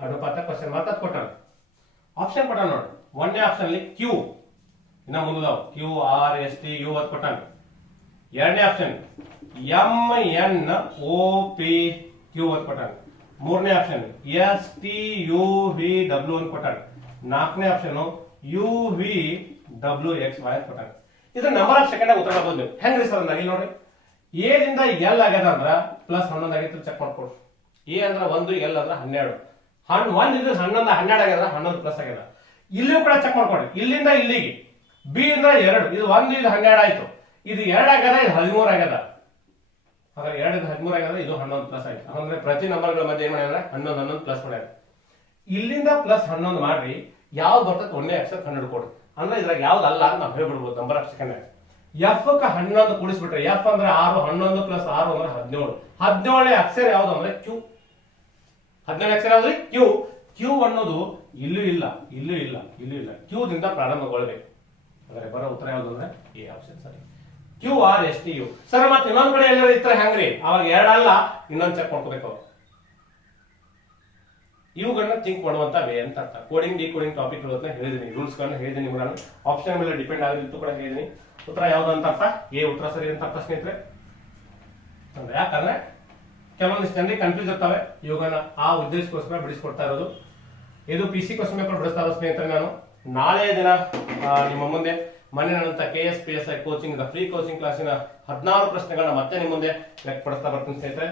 ಅನುಪಾತ ಕ್ವಶನ್ ಮಾರ್ಕ್ ಕೊಟ್ಟಾನ. ಆಪ್ಷನ್ ಕೊಟ್ಟಾನ ನೋಡಿ. 1ನೇ ಆಪ್ಷನ್ ಅಲ್ಲಿ Q, ಇನ್ನ ಮುಂದಾವ್ QRSTU ಅಂತ ಕೊಟ್ಟಾನ. 2ನೇ ಆಪ್ಷನ್ MNOPQ ಅಂತ ಕೊಟ್ಟಾನ. 3ನೇ ಆಪ್ಷನ್ STUVW ಅಂತ ಕೊಟ್ಟಾನ. 4ನೇ ಆಪ್ಷನ್ UVWXY ಅಂತ ಕೊಟ್ಟಾನ. ಇದು ನಂಬರ್ ಆಫ್ ಸೆಕೆಂಡ್ ಉತ್ತರ ಮಾಡ್ಬೋದು ನೀವು. ಹೆಂಗ್ರಿ ಸರ್ ಅಂದಾಗ ಇಲ್ಲಿ ನೋಡ್ರಿ, ಎ ದಿಂದ ಎಲ್ ಆಗ್ಯದ ಅಂದ್ರ +11 ಆಗಿತ್ತು ಚೆಕ್ ಮಾಡ್ಕೊಡ್ರಿ. ಎ ಅಂದ್ರ 1, ಎಲ್ ಅಂದ್ರ 12. 1 ಇದು 11 12 ಆಗ್ಯದ 11 ಪ್ಲಸ್ ಆಗ್ಯದ. ಇಲ್ಲಿಯೂ ಕೂಡ ಚೆಕ್ ಮಾಡ್ಕೊಳ್ಳಿ, ಇಲ್ಲಿಂದ ಇಲ್ಲಿಗೆ ಬಿ ಇಂದ 2 ಇದು 1 ಇದು 12 ಆಯ್ತು, ಇದು 2 ಆಗ್ಯದ ಇದು 13 ಆಗ್ಯದ. ಹಾಗಾದ್ರೆ 2 ಇದು 13 ಆಗ್ಯದ, ಇದು 11 ಪ್ಲಸ್ ಆಯ್ತು. ಅಂದ್ರೆ ಪ್ರತಿ ನಂಬರ್ಗಳ ಮಧ್ಯೆ ಏನ್ ಮಾಡ್ಯಾರ 11 11 ಪ್ಲಸ್ ಮಾಡ್ಯಾರ. ಇಲ್ಲಿಂದ ಪ್ಲಸ್ 11 ಮಾಡ್ರಿ, ಯಾವ್ದು ಬರ್ತದೆ ಒಂದೇ ಅಕ್ಷರ ಕಂಡು ಕೊಡ್ರಿ. ಅಂದ್ರೆ ಇದ್ರಾಗ ಯಾವ್ದು ಅಲ್ಲ ಅಂತ ನಾವು ಹೇಳ್ಬಿಡ್ಬೋದು ನಂಬರ್ ಆಫ್ ಸೆಕೆಂಡ್. ಎಫ್ ಕ 11 ಕೂಡಿಸ್ಬಿಟ್ರೆ ಎಫ್ ಅಂದ್ರೆ 6, 11 ಪ್ಲಸ್ 6 ಅಂದ್ರೆ 17. 17ನೇ ಅಕ್ಷರ ಯಾವ್ದು ಅಂದ್ರೆ ಕ್ಯೂ. 17ನೇ ಅಕ್ಷರ ಯಾವ್ದು ಕ್ಯೂ. ಕ್ಯೂ ಅನ್ನೋದು ಇಲ್ಲೂ ಇಲ್ಲ, ಇಲ್ಲೂ ಇಲ್ಲ, ಇಲ್ಲೂ ಇಲ್ಲ, ಕ್ಯೂ ದಿಂದ ಪ್ರಾರಂಭಗೊಳ್ಬೇಕು. ಅಂದ್ರೆ ಬರೋ ಉತ್ತರ ಯಾವ್ದು ಅಂದ್ರೆ ಎ ಆಪ್ಷನ್ ಸರಿ. Q R S T U. Sir ಮತ್ತೆ ಇನ್ನೊಂದ್ ಕಡೆ ಎಲ್ಲರೂ ಇತ್ರ ಹೆಂಗ್ರಿ, ಅವಾಗ 2 ಅಲ್ಲ ಇನ್ನೊಂದ್ ಚೆಕ್ ಮಾಡ್ಕೋಬೇಕು. ಇವುಗಳನ್ನ ಥಿಂಕ್ ಮಾಡುವಂತ ವೇ ಅಂತ ಅರ್ಥ. ಕೋಡಿಂಗ್ ಡಿಕೋಡಿಂಗ್ ಟಾಪಿಕ್ ಹೇಳಿದೀನಿ, ರೂಲ್ಸ್ ಗಳನ್ನ ಹೇಳಿದೀನಿ, ನಾನು ಆಪ್ಷನ್ ಮೇಲೆ ಡಿಪೆಂಡ್ ಆಗಿದ್ದು ಕೂಡ ಹೇಳಿದೀನಿ. ಉತ್ತರ ಯಾವ್ದು ಅಂತ ಅರ್ಥ ಎ ಉತ್ತರ ಸರಿ ಅಂತ ಅರ್ಥ ಸ್ನೇಹಿತರೆ. ಅಂದ್ರೆ ಯಾಕಂದ್ರೆ ಕೆಲವೊಂದಿಷ್ಟು ಜನರಿಗೆ ಕನ್ಫ್ಯೂಸ್ ಇರ್ತವೆ, ಇವುಗಳನ್ನ ಆ ಉದ್ದೇಶಕ್ಕೋಸ್ಕರ ಬಿಡಿಸ್ಕೊಡ್ತಾ ಇರೋದು. ಇದು ಪಿ ಸಿ ಕ್ವಶನ್ ಪೇಪರ್ ಬಿಡಿಸ್ತಾ ಇರೋ ಸ್ನೇಹಿತರೆ. ನಾನು ನಾಳೆಯ ದಿನ ನಿಮ್ಮ ಮುಂದೆ ಮೊನ್ನೆ ನಂತ KSPSI ಕೋಚಿಂಗ್ ಫ್ರೀ ಕೋಚಿಂಗ್ ಕ್ಲಾಸಿನ 16 ಪ್ರಶ್ನೆಗಳನ್ನ ಮತ್ತೆ ನಿಮ್ಮ ಮುಂದೆ ವ್ಯಕ್ತಪಡಿಸ್ತಾ ಬರ್ತೀನಿ ಸ್ನೇಹಿತರೆ.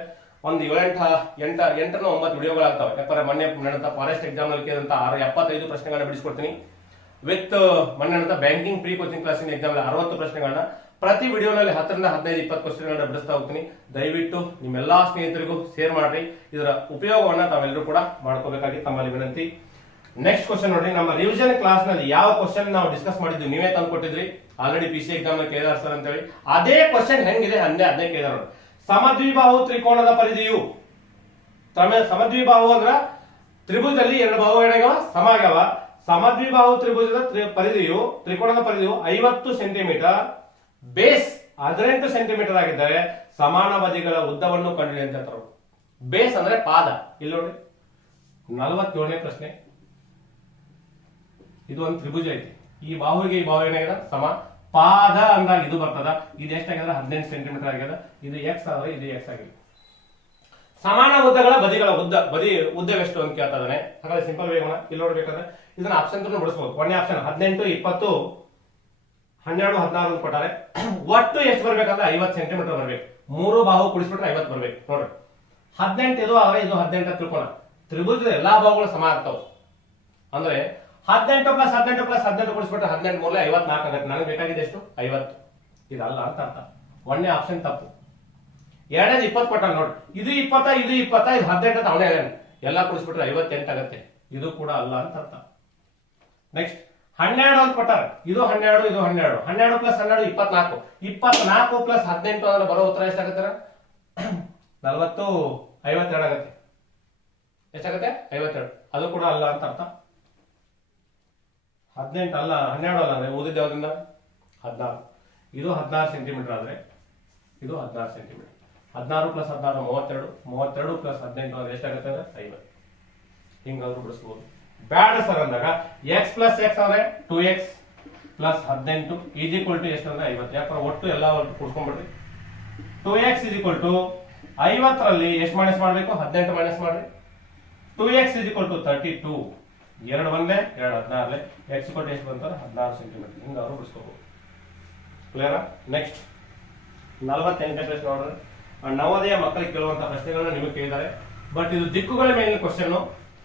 ಒಂದು 8 9 ವಿಡಿಯೋಗಳಾಗ್ತವೆ. ಯಾಕಂದ್ರೆ ಮೊನ್ನೆ ನಡೆದ ಫಾರೆಸ್ಟ್ ಎಕ್ಸಾಮ್ ನಲ್ಲಿ ಕೇಳಿದಂತ 75 ಪ್ರಶ್ನೆಗಳನ್ನ ಬಿಡಿಸ್ಕೊಡ್ತೀನಿ. ವಿತ್ ಮೊನ್ನೆ ನಡೆದ ಬ್ಯಾಂಕಿಂಗ್ ಪ್ರೀ ಕೋಚಿಂಗ್ ಕ್ಲಾಸಿನ ಎಕ್ಸಾಮ್ 60 ಪ್ರಶ್ನೆಗಳನ್ನ ಪ್ರತಿ ವಿಡಿಯೋನಲ್ಲಿ 10 ರಿಂದ 15 20 ಕ್ವಶನ್ಗಳನ್ನ ಬಿಡಿಸ್ತಾ ಹೋಗ್ತೀನಿ. ದಯವಿಟ್ಟು ನಿಮ್ಮೆಲ್ಲಾ ಸ್ನೇಹಿತರಿಗೂ ಶೇರ್ ಮಾಡ್ರಿ. ಇದರ ಉಪಯೋಗವನ್ನ ತಾವೆಲ್ಲರೂ ಕೂಡ ಮಾಡ್ಕೋಬೇಕಾಗಿ ತಮ್ಮಲ್ಲಿ ವಿನಂತಿ. ನೆಕ್ಸ್ಟ್ ಕ್ವಶನ್ ನೋಡಿ, ನಮ್ಮ ರಿವಿಷನ್ ಕ್ಲಾಸ್ ನಲ್ಲಿ ಯಾವ ಕ್ವಶನ್ ನಾವು ಡಿಸ್ಕಸ್ ಮಾಡಿದ್ವಿ ನೀವೇ ತಂದು ಕೊಟ್ಟಿದ್ರಿ ಆಲ್ರೆಡಿ PC ಎಕ್ಸಾಮ್ ನಲ್ಲಿ ಕೇಳಿದಾರೆ ಸರ್ ಅಂತ ಹೇಳಿ. ಅದೇ ಕ್ವಶನ್ ಹೆಂಗಿದೆ ಅದನ್ನೇ ಕೇಳಿದಾರೆ ನೋಡಿ. ಸಮದ್ವಿಬಾಹು ತ್ರಿಕೋನದ ಪರಿಧಿಯು, ಸಮದ್ವಿಬಾಹು ಅಂದ್ರ ತ್ರಿಭುಜದಲ್ಲಿ 2 ಬಾಹುಗಳಾಗ್ಯಾವ ಸಮ ಆಗ್ಯಾವ. ಸಮದ್ವಿಬಾಹು ತ್ರಿಭುಜದ ಪರಿಧಿಯು ತ್ರಿಕೋನದ ಪರಿಧಿಯು 50 ಸೆಂಟಿಮೀಟರ್, ಬೇಸ್ 18 ಸೆಂಟಿಮೀಟರ್ ಆಗಿದ್ದರೆ ಸಮಾನ ಬದಿಗಳ ಉದ್ದವನ್ನು ಕಂಡುಹಿಡಿ ಅಂತ ಹೇಳ್ತಾರೆ. ಬೇಸ್ ಅಂದ್ರೆ ಪಾದ. ಇಲ್ಲಿ ನೋಡಿ 47ನೇ ಪ್ರಶ್ನೆ. ಇದು ಒಂದು ತ್ರಿಭುಜ ಐತಿ, ಈ ಬಾಹುವಿಗೆ ಈ ಬಾಹು ಏನಾಗಿದೆ ಸಮ. ಪಾದ ಅಂದಾಗ ಇದು ಬರ್ತದ, ಇದು ಎಷ್ಟಾಗ್ಯದ 18 ಸೆಂಟಿಮೀಟರ್ ಆಗ್ಯದ. ಇದು ಎಕ್ಸ್ ಆದ್ರೆ ಇದು ಎಕ್ಸ್ ಆಗಿದೆ. ಸಮಾನ ಉದ್ದಗಳ ಬದಿಗಳ ಉದ್ದವೆಷ್ಟು ಅಂತ ಕೇಳ್ತಾ ಇದ್ದಾನೆ. ಹಾಗಾದ್ರೆ ಸಿಂಪಲ್ ವೇಗನ ಇಲ್ಲಿ ನೋಡ್ಬೇಕಾದ್ರೆ ಇದನ್ನ ಆಪ್ಷನ್ ಬಿಡಿಸಬಹುದು. ಒಂದೇ ಆಪ್ಷನ್ 18 20 12 16 ಕೊಟ್ಟಾರೆ. ಒಟ್ಟು ಎಷ್ಟು ಬರ್ಬೇಕಂದ್ರೆ 50 ಸೆಂಟಿಮೀಟರ್ ಬರ್ಬೇಕು. 3 ಬಾಹು ಕೂಡಿಸ್ಬಿಟ್ರೆ 50 ಬರ್ಬೇಕು ನೋಡ್ರಿ. 18 ಇದು ಆದ್ರೆ ಇದು 18 ತಿಳ್ಕೋಣ. ತ್ರಿಭುಜದ ಎಲ್ಲಾ ಬಾಹುಗಳು ಸಮ ಆಗ್ತಾವ. ಅಂದ್ರೆ 18 ಪ್ಲಸ್ 18 ಪ್ಲಸ್ 18 ಕೂಡಿಸ್ಬಿಟ್ರೆ 18 ಮೂರಲೆ 54 ಆಗುತ್ತೆ. ನನಗೆ ಬೇಕಾಗಿದೆ ಎಷ್ಟು 50. ಇದಲ್ಲ ಅಂತ ಅರ್ಥ. ಒಂದೇ ಆಪ್ಷನ್ ತಪ್ಪು. 2ನೇದು 20 ಕೊಟ್ಟ ನೋಡ್ರಿ. ಇದು 20 ಇದು 20 ಇದು 18 ಅವನೇ ಎಲ್ಲ ಕೂಡಿಸ್ಬಿಟ್ರೆ 58 ಆಗುತ್ತೆ. ಇದು ಕೂಡ ಅಲ್ಲ ಅಂತ ಅರ್ಥ. ನೆಕ್ಸ್ಟ್ 12 ಅಂತ ಕೊಟ್ಟಾರೆ. ಇದು 12 ಇದು 12 12 ಪ್ಲಸ್ 12 24 24 ಪ್ಲಸ್ 18 ಅಂದ್ರೆ ಬರೋ ಉತ್ತರ ಎಷ್ಟಾಗುತ್ತೆ 40 52 ಆಗುತ್ತೆ. ಎಷ್ಟಾಗುತ್ತೆ 52. ಅದು ಕೂಡ ಅಲ್ಲ ಅಂತ ಅರ್ಥ. 18 ಅಲ್ಲ 12 ಅಲ್ಲ ಅಂದ್ರೆ ಓದಿದ್ದ ಯಾವ್ದ್ರಿಂದ 16. ಇದು 16 ಸೆಂಟಿಮೀಟರ್ ಆದ್ರೆ ಇದು 16 ಸೆಂಟಿಮೀಟರ್. 16 ಪ್ಲಸ್ 16 32 32 ಪ್ಲಸ್ 18 ಅಂದ್ರೆ ಎಷ್ಟಾಗುತ್ತೆ ಅಂದ್ರೆ 50. ಹಿಂಗಾದ್ರೂ ಬಿಡಿಸ್ಬೋದು. ಬ್ಯಾಡ ಸರ್ ಅಂದಾಗ ಎಕ್ಸ್ ಪ್ಲಸ್ ಎಕ್ಸ್ ಅಂದ್ರೆ 2x plus 18 is equal to ಎಷ್ಟು ಅಂದ್ರೆ 50. ಯಾಕಂದ್ರೆ ಒಟ್ಟು ಎಲ್ಲ ಕೂಡ್ಸ್ಕೊಂಡ್ಬಿಡ್ರಿ. 2x ಈಸ್ ಈಕ್ವಲ್ ಟು 50ರಲ್ಲಿ ಎಷ್ಟು ಮೈನಸ್ ಮಾಡ್ಬೇಕು 18 ಮೈನಸ್ ಮಾಡ್ರಿ. 2x is equal to 32 2 1 2 16 x equal to ಎಷ್ಟು ಬಂತಾರೆ 16 ಸೆಂಟಿಮೀಟರ್. ಹಿಂಗಾದ್ರೂ ಬಿಡಿಸ್ಕೋಬಹುದು. ಕ್ಲಿಯರಾ? ನೆಕ್ಸ್ಟ್ 48ನೇ ಪ್ರಶ್ನೆ ನೋಡ್ರಿ. ನವೋದಯ ಮಕ್ಕಳಿಗೆ ಕೇಳುವಂತ ಪ್ರಶ್ನೆಗಳನ್ನ ನಿಮಗೆ ಕೇಳಿದ್ದಾರೆ. ಬಟ್ ಇದು ದಿಕ್ಕುಗಳ ಮೇಲಿನ ಕ್ವಶನ್.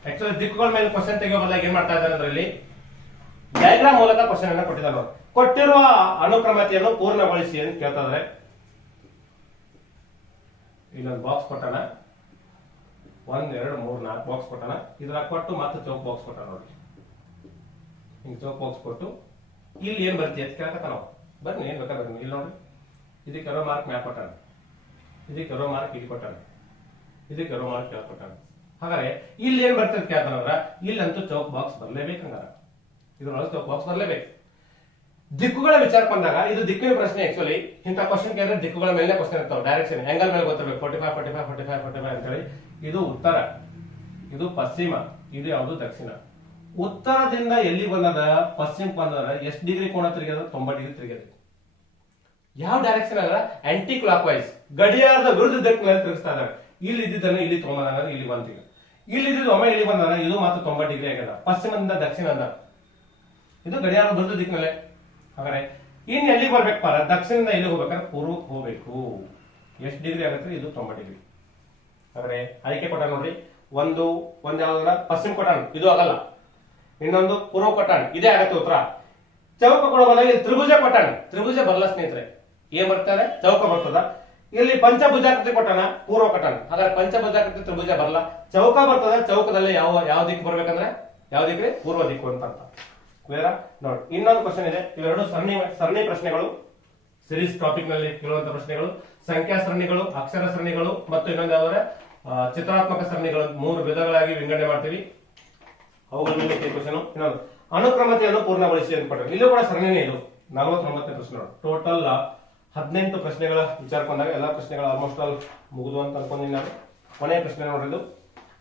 ಆಕ್ಚುಲಿ ದಿಕ್ಕುಗಳ ಮೇಲೆ ಕ್ವಶನ್ ತೆಗೆಯೋ ಬದಲಾಗಿ ಏನ್ ಮಾಡ್ತಾ ಇದ್ದಾರೆ ಅಂದ್ರೆ ಇಲ್ಲಿ ಡಯಾಗ್ರಾಮ್ ಮೂಲಕ ಕ್ವಶನ್ ಅನ್ನ ಕೊಟ್ಟಿದ್ದಾರೆ. ಕೊಟ್ಟಿರುವ ಅನುಕ್ರಮತೆಯನ್ನು ಪೂರ್ಣಗೊಳಿಸಿ ಅಂತ ಕೇಳ್ತಾ ಇದ್ದಾರೆ. ಇಲ್ಲೊಂದು ಬಾಕ್ಸ್ ಕೊಟ್ಟಾನ, 1 2 3 4 ಬಾಕ್ಸ್ ಕೊಟ್ಟಾನ. ಇದ್ರ ಕೊಟ್ಟು ಮತ್ತೆ ಚೌಕ್ ಬಾಕ್ಸ್ ಕೊಟ್ಟಾನ ನೋಡಿ. ಹಿಂಗ್ ಚೌಕ್ ಬಾಕ್ಸ್ ಕೊಟ್ಟು ಇಲ್ಲಿ ಏನ್ ಬರ್ತಿ ಅಂತ ಕೇಳ್ತಾ ನಾವು ಬನ್ನಿ ಏನ್ ಬೇಕಾದ್ರೆ ಇಲ್ಲಿ ನೋಡಿ. ಇದಕ್ಕೆ ರೋ ಮಾರ್ಕ್ ಮ್ಯಾಪ್ ಕೊಟ್ಟಾನ, ಇದಕ್ಕೆ ರೋ ಮಾರ್ಕ್ ಇಲ್ಲಿ ಕೊಟ್ಟಾನ, ಇದಕ್ಕೆ ರೋ ಮಾರ್ಕ್ ಕೆಳಗೆ ಕೊಟ್ಟಾನ. ಹಾಗಾದ್ರೆ ಇಲ್ಲಿ ಏನ್ ಬರ್ತದೆ ಕೇಳ್ತಾನಂದ್ರ ಇಲ್ಲಂತೂ ಚೌಕ್ ಬಾಕ್ಸ್ ಬರ್ಲೇಬೇಕಂಗಾರ, ಇದ್ರೊಳಗೆ ಚೌಕ್ ಬಾಕ್ಸ್ ಬರ್ಲೇಬೇಕು. ದಿಕ್ಕುಗಳ ವಿಚಾರ ಬಂದಾಗ ಇದು ದಿಕ್ಕಿನ ಪ್ರಶ್ನೆ. ಆಕ್ಚುಲಿ ಇಂಥ ಕ್ವಶನ್ ಕೇಳಿದ್ರೆ ದಿಕ್ಕುಗಳ ಮೇಲೆ ಕ್ವಶನ್ ಇರ್ತಾವೆ. ಡೈರೆಕ್ಷನ್ ಆಂಗಲ್ ಮೇಲೆ ಗೊತ್ತಿರಬೇಕು. 45 45 45 45 ಅಂತ ಹೇಳಿ. ಇದು ಉತ್ತರ, ಇದು ಪಶ್ಚಿಮ, ಇದು ಯಾವುದು ದಕ್ಷಿಣ. ಉತ್ತರದಿಂದ ಎಲ್ಲಿ ಬಂದದ ಪಶ್ಚಿಮಕ್ಕೆ ಬಂದದ ಎಷ್ಟು ಡಿಗ್ರಿ ಕೋನ ತಿರುಗ್ಯದ 90 ಡಿಗ್ರಿ ತಿರುಗ್ಯದ. ಯಾವ ಡೈರೆಕ್ಷನ್ ಅಲ್ಲ ಆಂಟಿ ಕ್ಲಾಕ್ ವೈಸ್ ಗಡಿಯಾರದ ವಿರುದ್ಧ ದಿಕ್ಕಿನಲ್ಲಿ ತಿರುಗಿಸ್ತಾ ಇದ್ದಾರೆ. ಇಲ್ಲಿ ಇದ್ದಿದ್ದನ್ನ ಇಲ್ಲಿ ತೊಗೊಂಬಂದಾಗ ಇಲ್ಲಿ ಬಂತೀಗ, ಇಲ್ಲಿ ಇದ್ದಿದ್ದು ಒಮ್ಮೆ ಇಲ್ಲಿ ಬಂದಾಗ ಇದು ಮತ್ತೆ 90 ಡಿಗ್ರಿ ಆಗ್ಯದ. ಪಶ್ಚಿಮದಿಂದ ದಕ್ಷಿಣ ಅಂದ ಇದು ಗಡಿಯಾರದ ವಿರುದ್ಧ ದಿಕ್ಕಿನಲ್ಲೇ. ಹಾಗಾದ್ರೆ ಇನ್ ಎಲ್ಲಿ ಬರ್ಬೇಕಪ್ಪ ದಕ್ಷಿಣದಿಂದ ಎಲ್ಲಿ ಹೋಗ್ಬೇಕಾದ್ರೆ ಪೂರ್ವಕ್ಕೆ ಹೋಗ್ಬೇಕು. ಎಷ್ಟು ಡಿಗ್ರಿ ಆಗುತ್ತೆ ಇದು 90 ಡಿಗ್ರಿ. ಹಾಗಾದ್ರೆ ಆಯ್ಕೆ ಕೊಟ್ಟ ನೋಡ್ರಿ. ಒಂದ್ ಯಾವ್ದಾರ ಪಶ್ಚಿಮ ಕೊಟ್ಟಾಣ, ಇದು ಆಗಲ್ಲ. ಇನ್ನೊಂದು ಪೂರ್ವ ಕೊಟ್ಟಾಣ, ಇದೇ ಆಗತ್ತೆ ಉತ್ತರ. ಚೌಕ ಕೊಡಬಲ್ಲ, ಇಲ್ಲಿ ತ್ರಿಭುಜ ಕೊಟ್ಟಾಣ, ತ್ರಿಭುಜ ಬರಲ್ಲ ಸ್ನೇಹಿತರೆ. ಏನ್ ಬರ್ತದೆ? ಚೌಕ ಬರ್ತದ. ಇಲ್ಲಿ ಪಂಚಭುಜಾಕೃತಿ ಕೊಟ್ಟಾನ, ಪೂರ್ವ ಕೊಟ್ಟಾನ, ಹಾಗಾದ್ರೆ ಪಂಚಭುಜಾಕೃತಿ ತ್ರಿಭುಜ ಬರಲ್ಲ. ಚೌಕ ಬರ್ತದೆ, ಚೌಕದಲ್ಲಿ ಯಾವ ದಿಕ್ಕು ಬರ್ಬೇಕಂದ್ರೆ ಯಾವ ದಿಕ್ಕು? ಪೂರ್ವ ದಿಕ್ಕು ಅಂತ ಅರ್ಥ. ಕ್ಲಿಯರ್? ನೋಡಿ, ಇನ್ನೊಂದು ಕ್ವಶನ್ ಇದೆ. ಇವೆರಡು ಸರಣಿ ಪ್ರಶ್ನೆಗಳು, ಸಿರೀಸ್ ಟಾಪಿಕ್ ನಲ್ಲಿ ಕೇಳುವಂತ ಪ್ರಶ್ನೆಗಳು. ಸಂಖ್ಯಾ ಸರಣಿಗಳು, ಅಕ್ಷರ ಸರಣಿಗಳು ಮತ್ತು ಇನ್ನೊಂದು ಯಾವ್ದಾದ್ರೆ ಚಿತ್ರಾತ್ಮಕ ಸರಣಿಗಳು, 3 ವಿಧಗಳಾಗಿ ವಿಂಗಡಣೆ ಮಾಡ್ತೀವಿ. ಅವುಗಳ ಮೇಲೆ ಕ್ವಶನ್. ಇನ್ನೊಂದು ಅನುಕ್ರಮತೆಯನ್ನು ಪೂರ್ಣಗೊಳಿಸಿ ಅಂತ ಕೊಟ್ಟರೆ, ಇಲ್ಲೂ ಕೂಡ ಸರಣಿನೇ ಇದು. 49 ಪ್ರಶ್ನೆಗಳು. ಟೋಟಲ್ 18 ಪ್ರಶ್ನೆಗಳ ವಿಚಾರಕೊಂಡಾಗ ಎಲ್ಲಾ ಪ್ರಶ್ನೆಗಳು ಆಲ್ಮೋಸ್ಟ್ ಆಲ್ ಮುಗಿದು ಅಂತ ಅನ್ಕೊಂಡಿದ್ದೀನಿ ನಾನು. ಕೊನೆಯ ಪ್ರಶ್ನೆ ನೋಡಿದ್ದು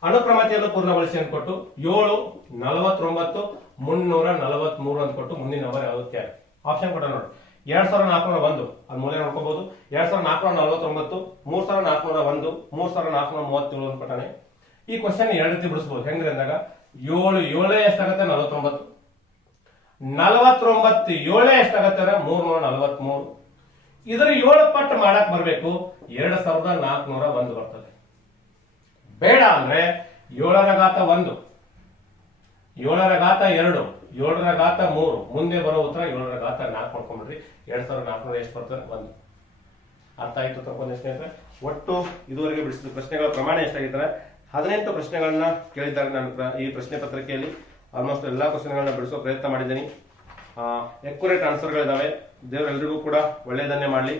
ಅನುಕ್ರಮತೆಯನ್ನು ಪೂರ್ಣಗೊಳಿಸಿ ಅಂತ ಕೊಟ್ಟು 7, 49, 343 ಅಂತ ಕೊಟ್ಟು ಮುಂದಿನ ನಂಬರ್ ಯಾವ್ದಕ್ಕೆ ಆಪ್ಷನ್ ಕೊಟ್ಟ ನೋಡಿ. 2401 ಅದ್ ಮೂಲೆ ನೋಡ್ಕೋಬಹುದು. 2449, 3401, 3437 ಅಂತ ಕೊಟ್ಟಾನೆ. ಈ ಕ್ವಶನ್ 2 ರೀತಿ ಬಿಡಿಸಬಹುದು. ಹೆಂಗ್ರಿ ಅಂದಾಗ 7 ಎಷ್ಟಾಗತ್ತೆ? 49. 49 7 ಎಷ್ಟಾಗತ್ತೆ? 343. ಇದರ 7 ಪಟ್ಟು ಮಾಡಕ್ ಬರ್ಬೇಕು 2401 ಬರ್ತದೆ. ಬೇಡ ಅಂದ್ರೆ 7ರ ಘಾತ 1, 7ರ ಘಾತ 2, 7ರ ಘಾತ 3, ಮುಂದೆ ಬರೋ ಉತ್ತರ 7ರ ಘಾತ 4 ಮಾಡ್ಕೊಂಡ್ಬಿಡ್ರಿ. 2400 ಎಷ್ಟು ಬರ್ತದೆ? 1. ಅರ್ಥ ಆಯ್ತು ತಗೊಂಡು ಸ್ನೇಹಿತರೆ. ಒಟ್ಟು ಇದುವರೆಗೆ ಬಿಡಿಸಿದ ಪ್ರಶ್ನೆಗಳ ಪ್ರಮಾಣ ಎಷ್ಟಾಗಿದ್ದಾರೆ? 18 ಪ್ರಶ್ನೆಗಳನ್ನ ಕೇಳಿದ್ದಾರೆ ನಾನು ಈ ಪ್ರಶ್ನೆ ಪತ್ರಿಕೆಯಲ್ಲಿ. ಆಲ್ಮೋಸ್ಟ್ ಎಲ್ಲಾ ಕ್ವಶನ್ಗಳನ್ನ ಬಿಡಿಸೋ ಪ್ರಯತ್ನ ಮಾಡಿದ್ದೀನಿ. ಎಕ್ಯುರೇಟ್ ಆನ್ಸರ್ಗಳಿದಾವೆ. ದೇವರೆಲ್ಲರಿಗೂ ಕೂಡ ಒಳ್ಳೆಯದನ್ನೇ ಮಾಡಲಿ.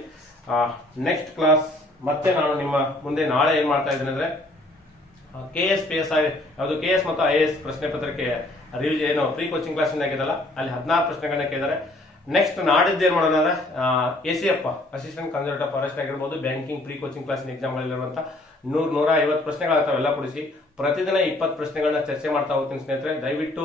ನೆಕ್ಸ್ಟ್ ಕ್ಲಾಸ್ ಮತ್ತೆ ನಾನು ನಿಮ್ಮ ಮುಂದೆ ನಾಳೆ ಏನ್ ಮಾಡ್ತಾ ಇದ್ದೇನೆ ಅಂದ್ರೆ KS PSI ಯಾವುದು KS ಮತ್ತು IAS ಪ್ರಶ್ನೆ ಪತ್ರಿಕೆ ರಿವ್ಯೂ ಏನು ಪ್ರೀ ಕೋಚಿಂಗ್ ಕ್ಲಾಸ್ ಆಗಿದಲ್ಲ, ಅಲ್ಲಿ 16 ಪ್ರಶ್ನೆಗಳನ್ನ ಕೇಳಿದ್ದಾರೆ. ನೆಕ್ಸ್ಟ್ ನಾಡಿದ್ದು ಏನ್ ಮಾಡೋಣ ಅಂದ್ರೆ ACF ಅಸಿಸ್ಟೆಂಟ್ ಕನ್ಸಲ್ಟೆಂಟ್ ಫಾರೆಸ್ಟ್ ಆಗಿರ್ಬೋದು, banking pre coaching class exam ಗಳಿರುವಂತ 100-150 ಪ್ರಶ್ನೆಗಳಾಗ್ತಾವೆ ಎಲ್ಲ ಕೂಡಿಸಿ ಪ್ರತಿದಿನ 20 ಪ್ರಶ್ನೆಗಳನ್ನ ಚರ್ಚೆ ಮಾಡ್ತಾ ಹೋಗ್ತೀನಿ ಸ್ನೇಹಿತರೆ. ದಯವಿಟ್ಟು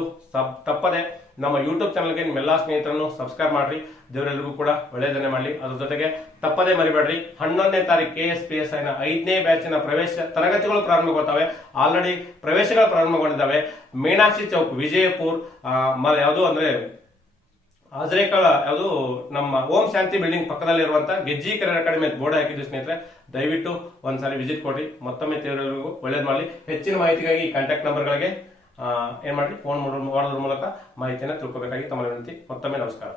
ತಪ್ಪದೆ ನಮ್ಮ ಯೂಟ್ಯೂಬ್ ಚಾನಲ್ಗೆ ನಿಮ್ಮೆಲ್ಲಾ ಸ್ನೇಹಿತರನ್ನು ಸಬ್ಸ್ಕ್ರೈಬ್ ಮಾಡ್ರಿ. ದೇವರೆಲ್ಲರಿಗೂ ಕೂಡ ಒಳ್ಳೆಯದನ್ನೇ ಮಾಡಲಿ. ಅದ್ರ ಜೊತೆಗೆ ತಪ್ಪದೇ ಮರಿಬೇಡ್ರಿ, 11ನೇ ತಾರೀಕು KS PSI ನ 5ನೇ ಬ್ಯಾಚಿನ ಪ್ರವೇಶ ತರಗತಿಗಳು ಪ್ರಾರಂಭಗೊಳ್ತಾವೆ. ಆಲ್ರೆಡಿ ಪ್ರವೇಶಗಳು ಪ್ರಾರಂಭಗೊಂಡಿದ್ದಾವೆ. ಮೀನಾಕ್ಷಿ ಚೌಕ್, ವಿಜಯಪುರ್, ಯಾವುದು ಅಂದ್ರೆ ಆಜ್ರೇಕಳ ಯಾವುದು ನಮ್ಮ ಓಂ ಶಾಂತಿ ಬಿಲ್ಡಿಂಗ್ ಪಕ್ಕದಲ್ಲಿರುವಂತ ಗೆಜ್ಜಿ ಕೆರಿಯರ್ ಅಕಾಡೆಮಿ ಬೋರ್ಡ್ ಹಾಕಿದ್ವಿ ಸ್ನೇಹಿತರೆ. ದಯವಿಟ್ಟು ಒಂದ್ಸಾರಿ ವಿಸಿಟ್ ಕೊಡ್ರಿ. ಮತ್ತೊಮ್ಮೆ ದೇವರೆಲ್ಲರಿಗೂ ಒಳ್ಳೇದು ಮಾಡಲಿ. ಹೆಚ್ಚಿನ ಮಾಹಿತಿಗಾಗಿ ಕಾಂಟ್ಯಾಕ್ಟ್ ನಂಬರ್ಗಳಿಗೆ ಏನ್ ಮಾಡ್ರಿ ಫೋನ್ ಮಾಡೋದ್ರ ಮೂಲಕ ಮಾಹಿತಿಯನ್ನು ತಿಳ್ಕೊಬೇಕಾಗಿ ತಮ್ಮ ವಿನಂತಿ. ಮತ್ತೊಮ್ಮೆ ನಮಸ್ಕಾರ.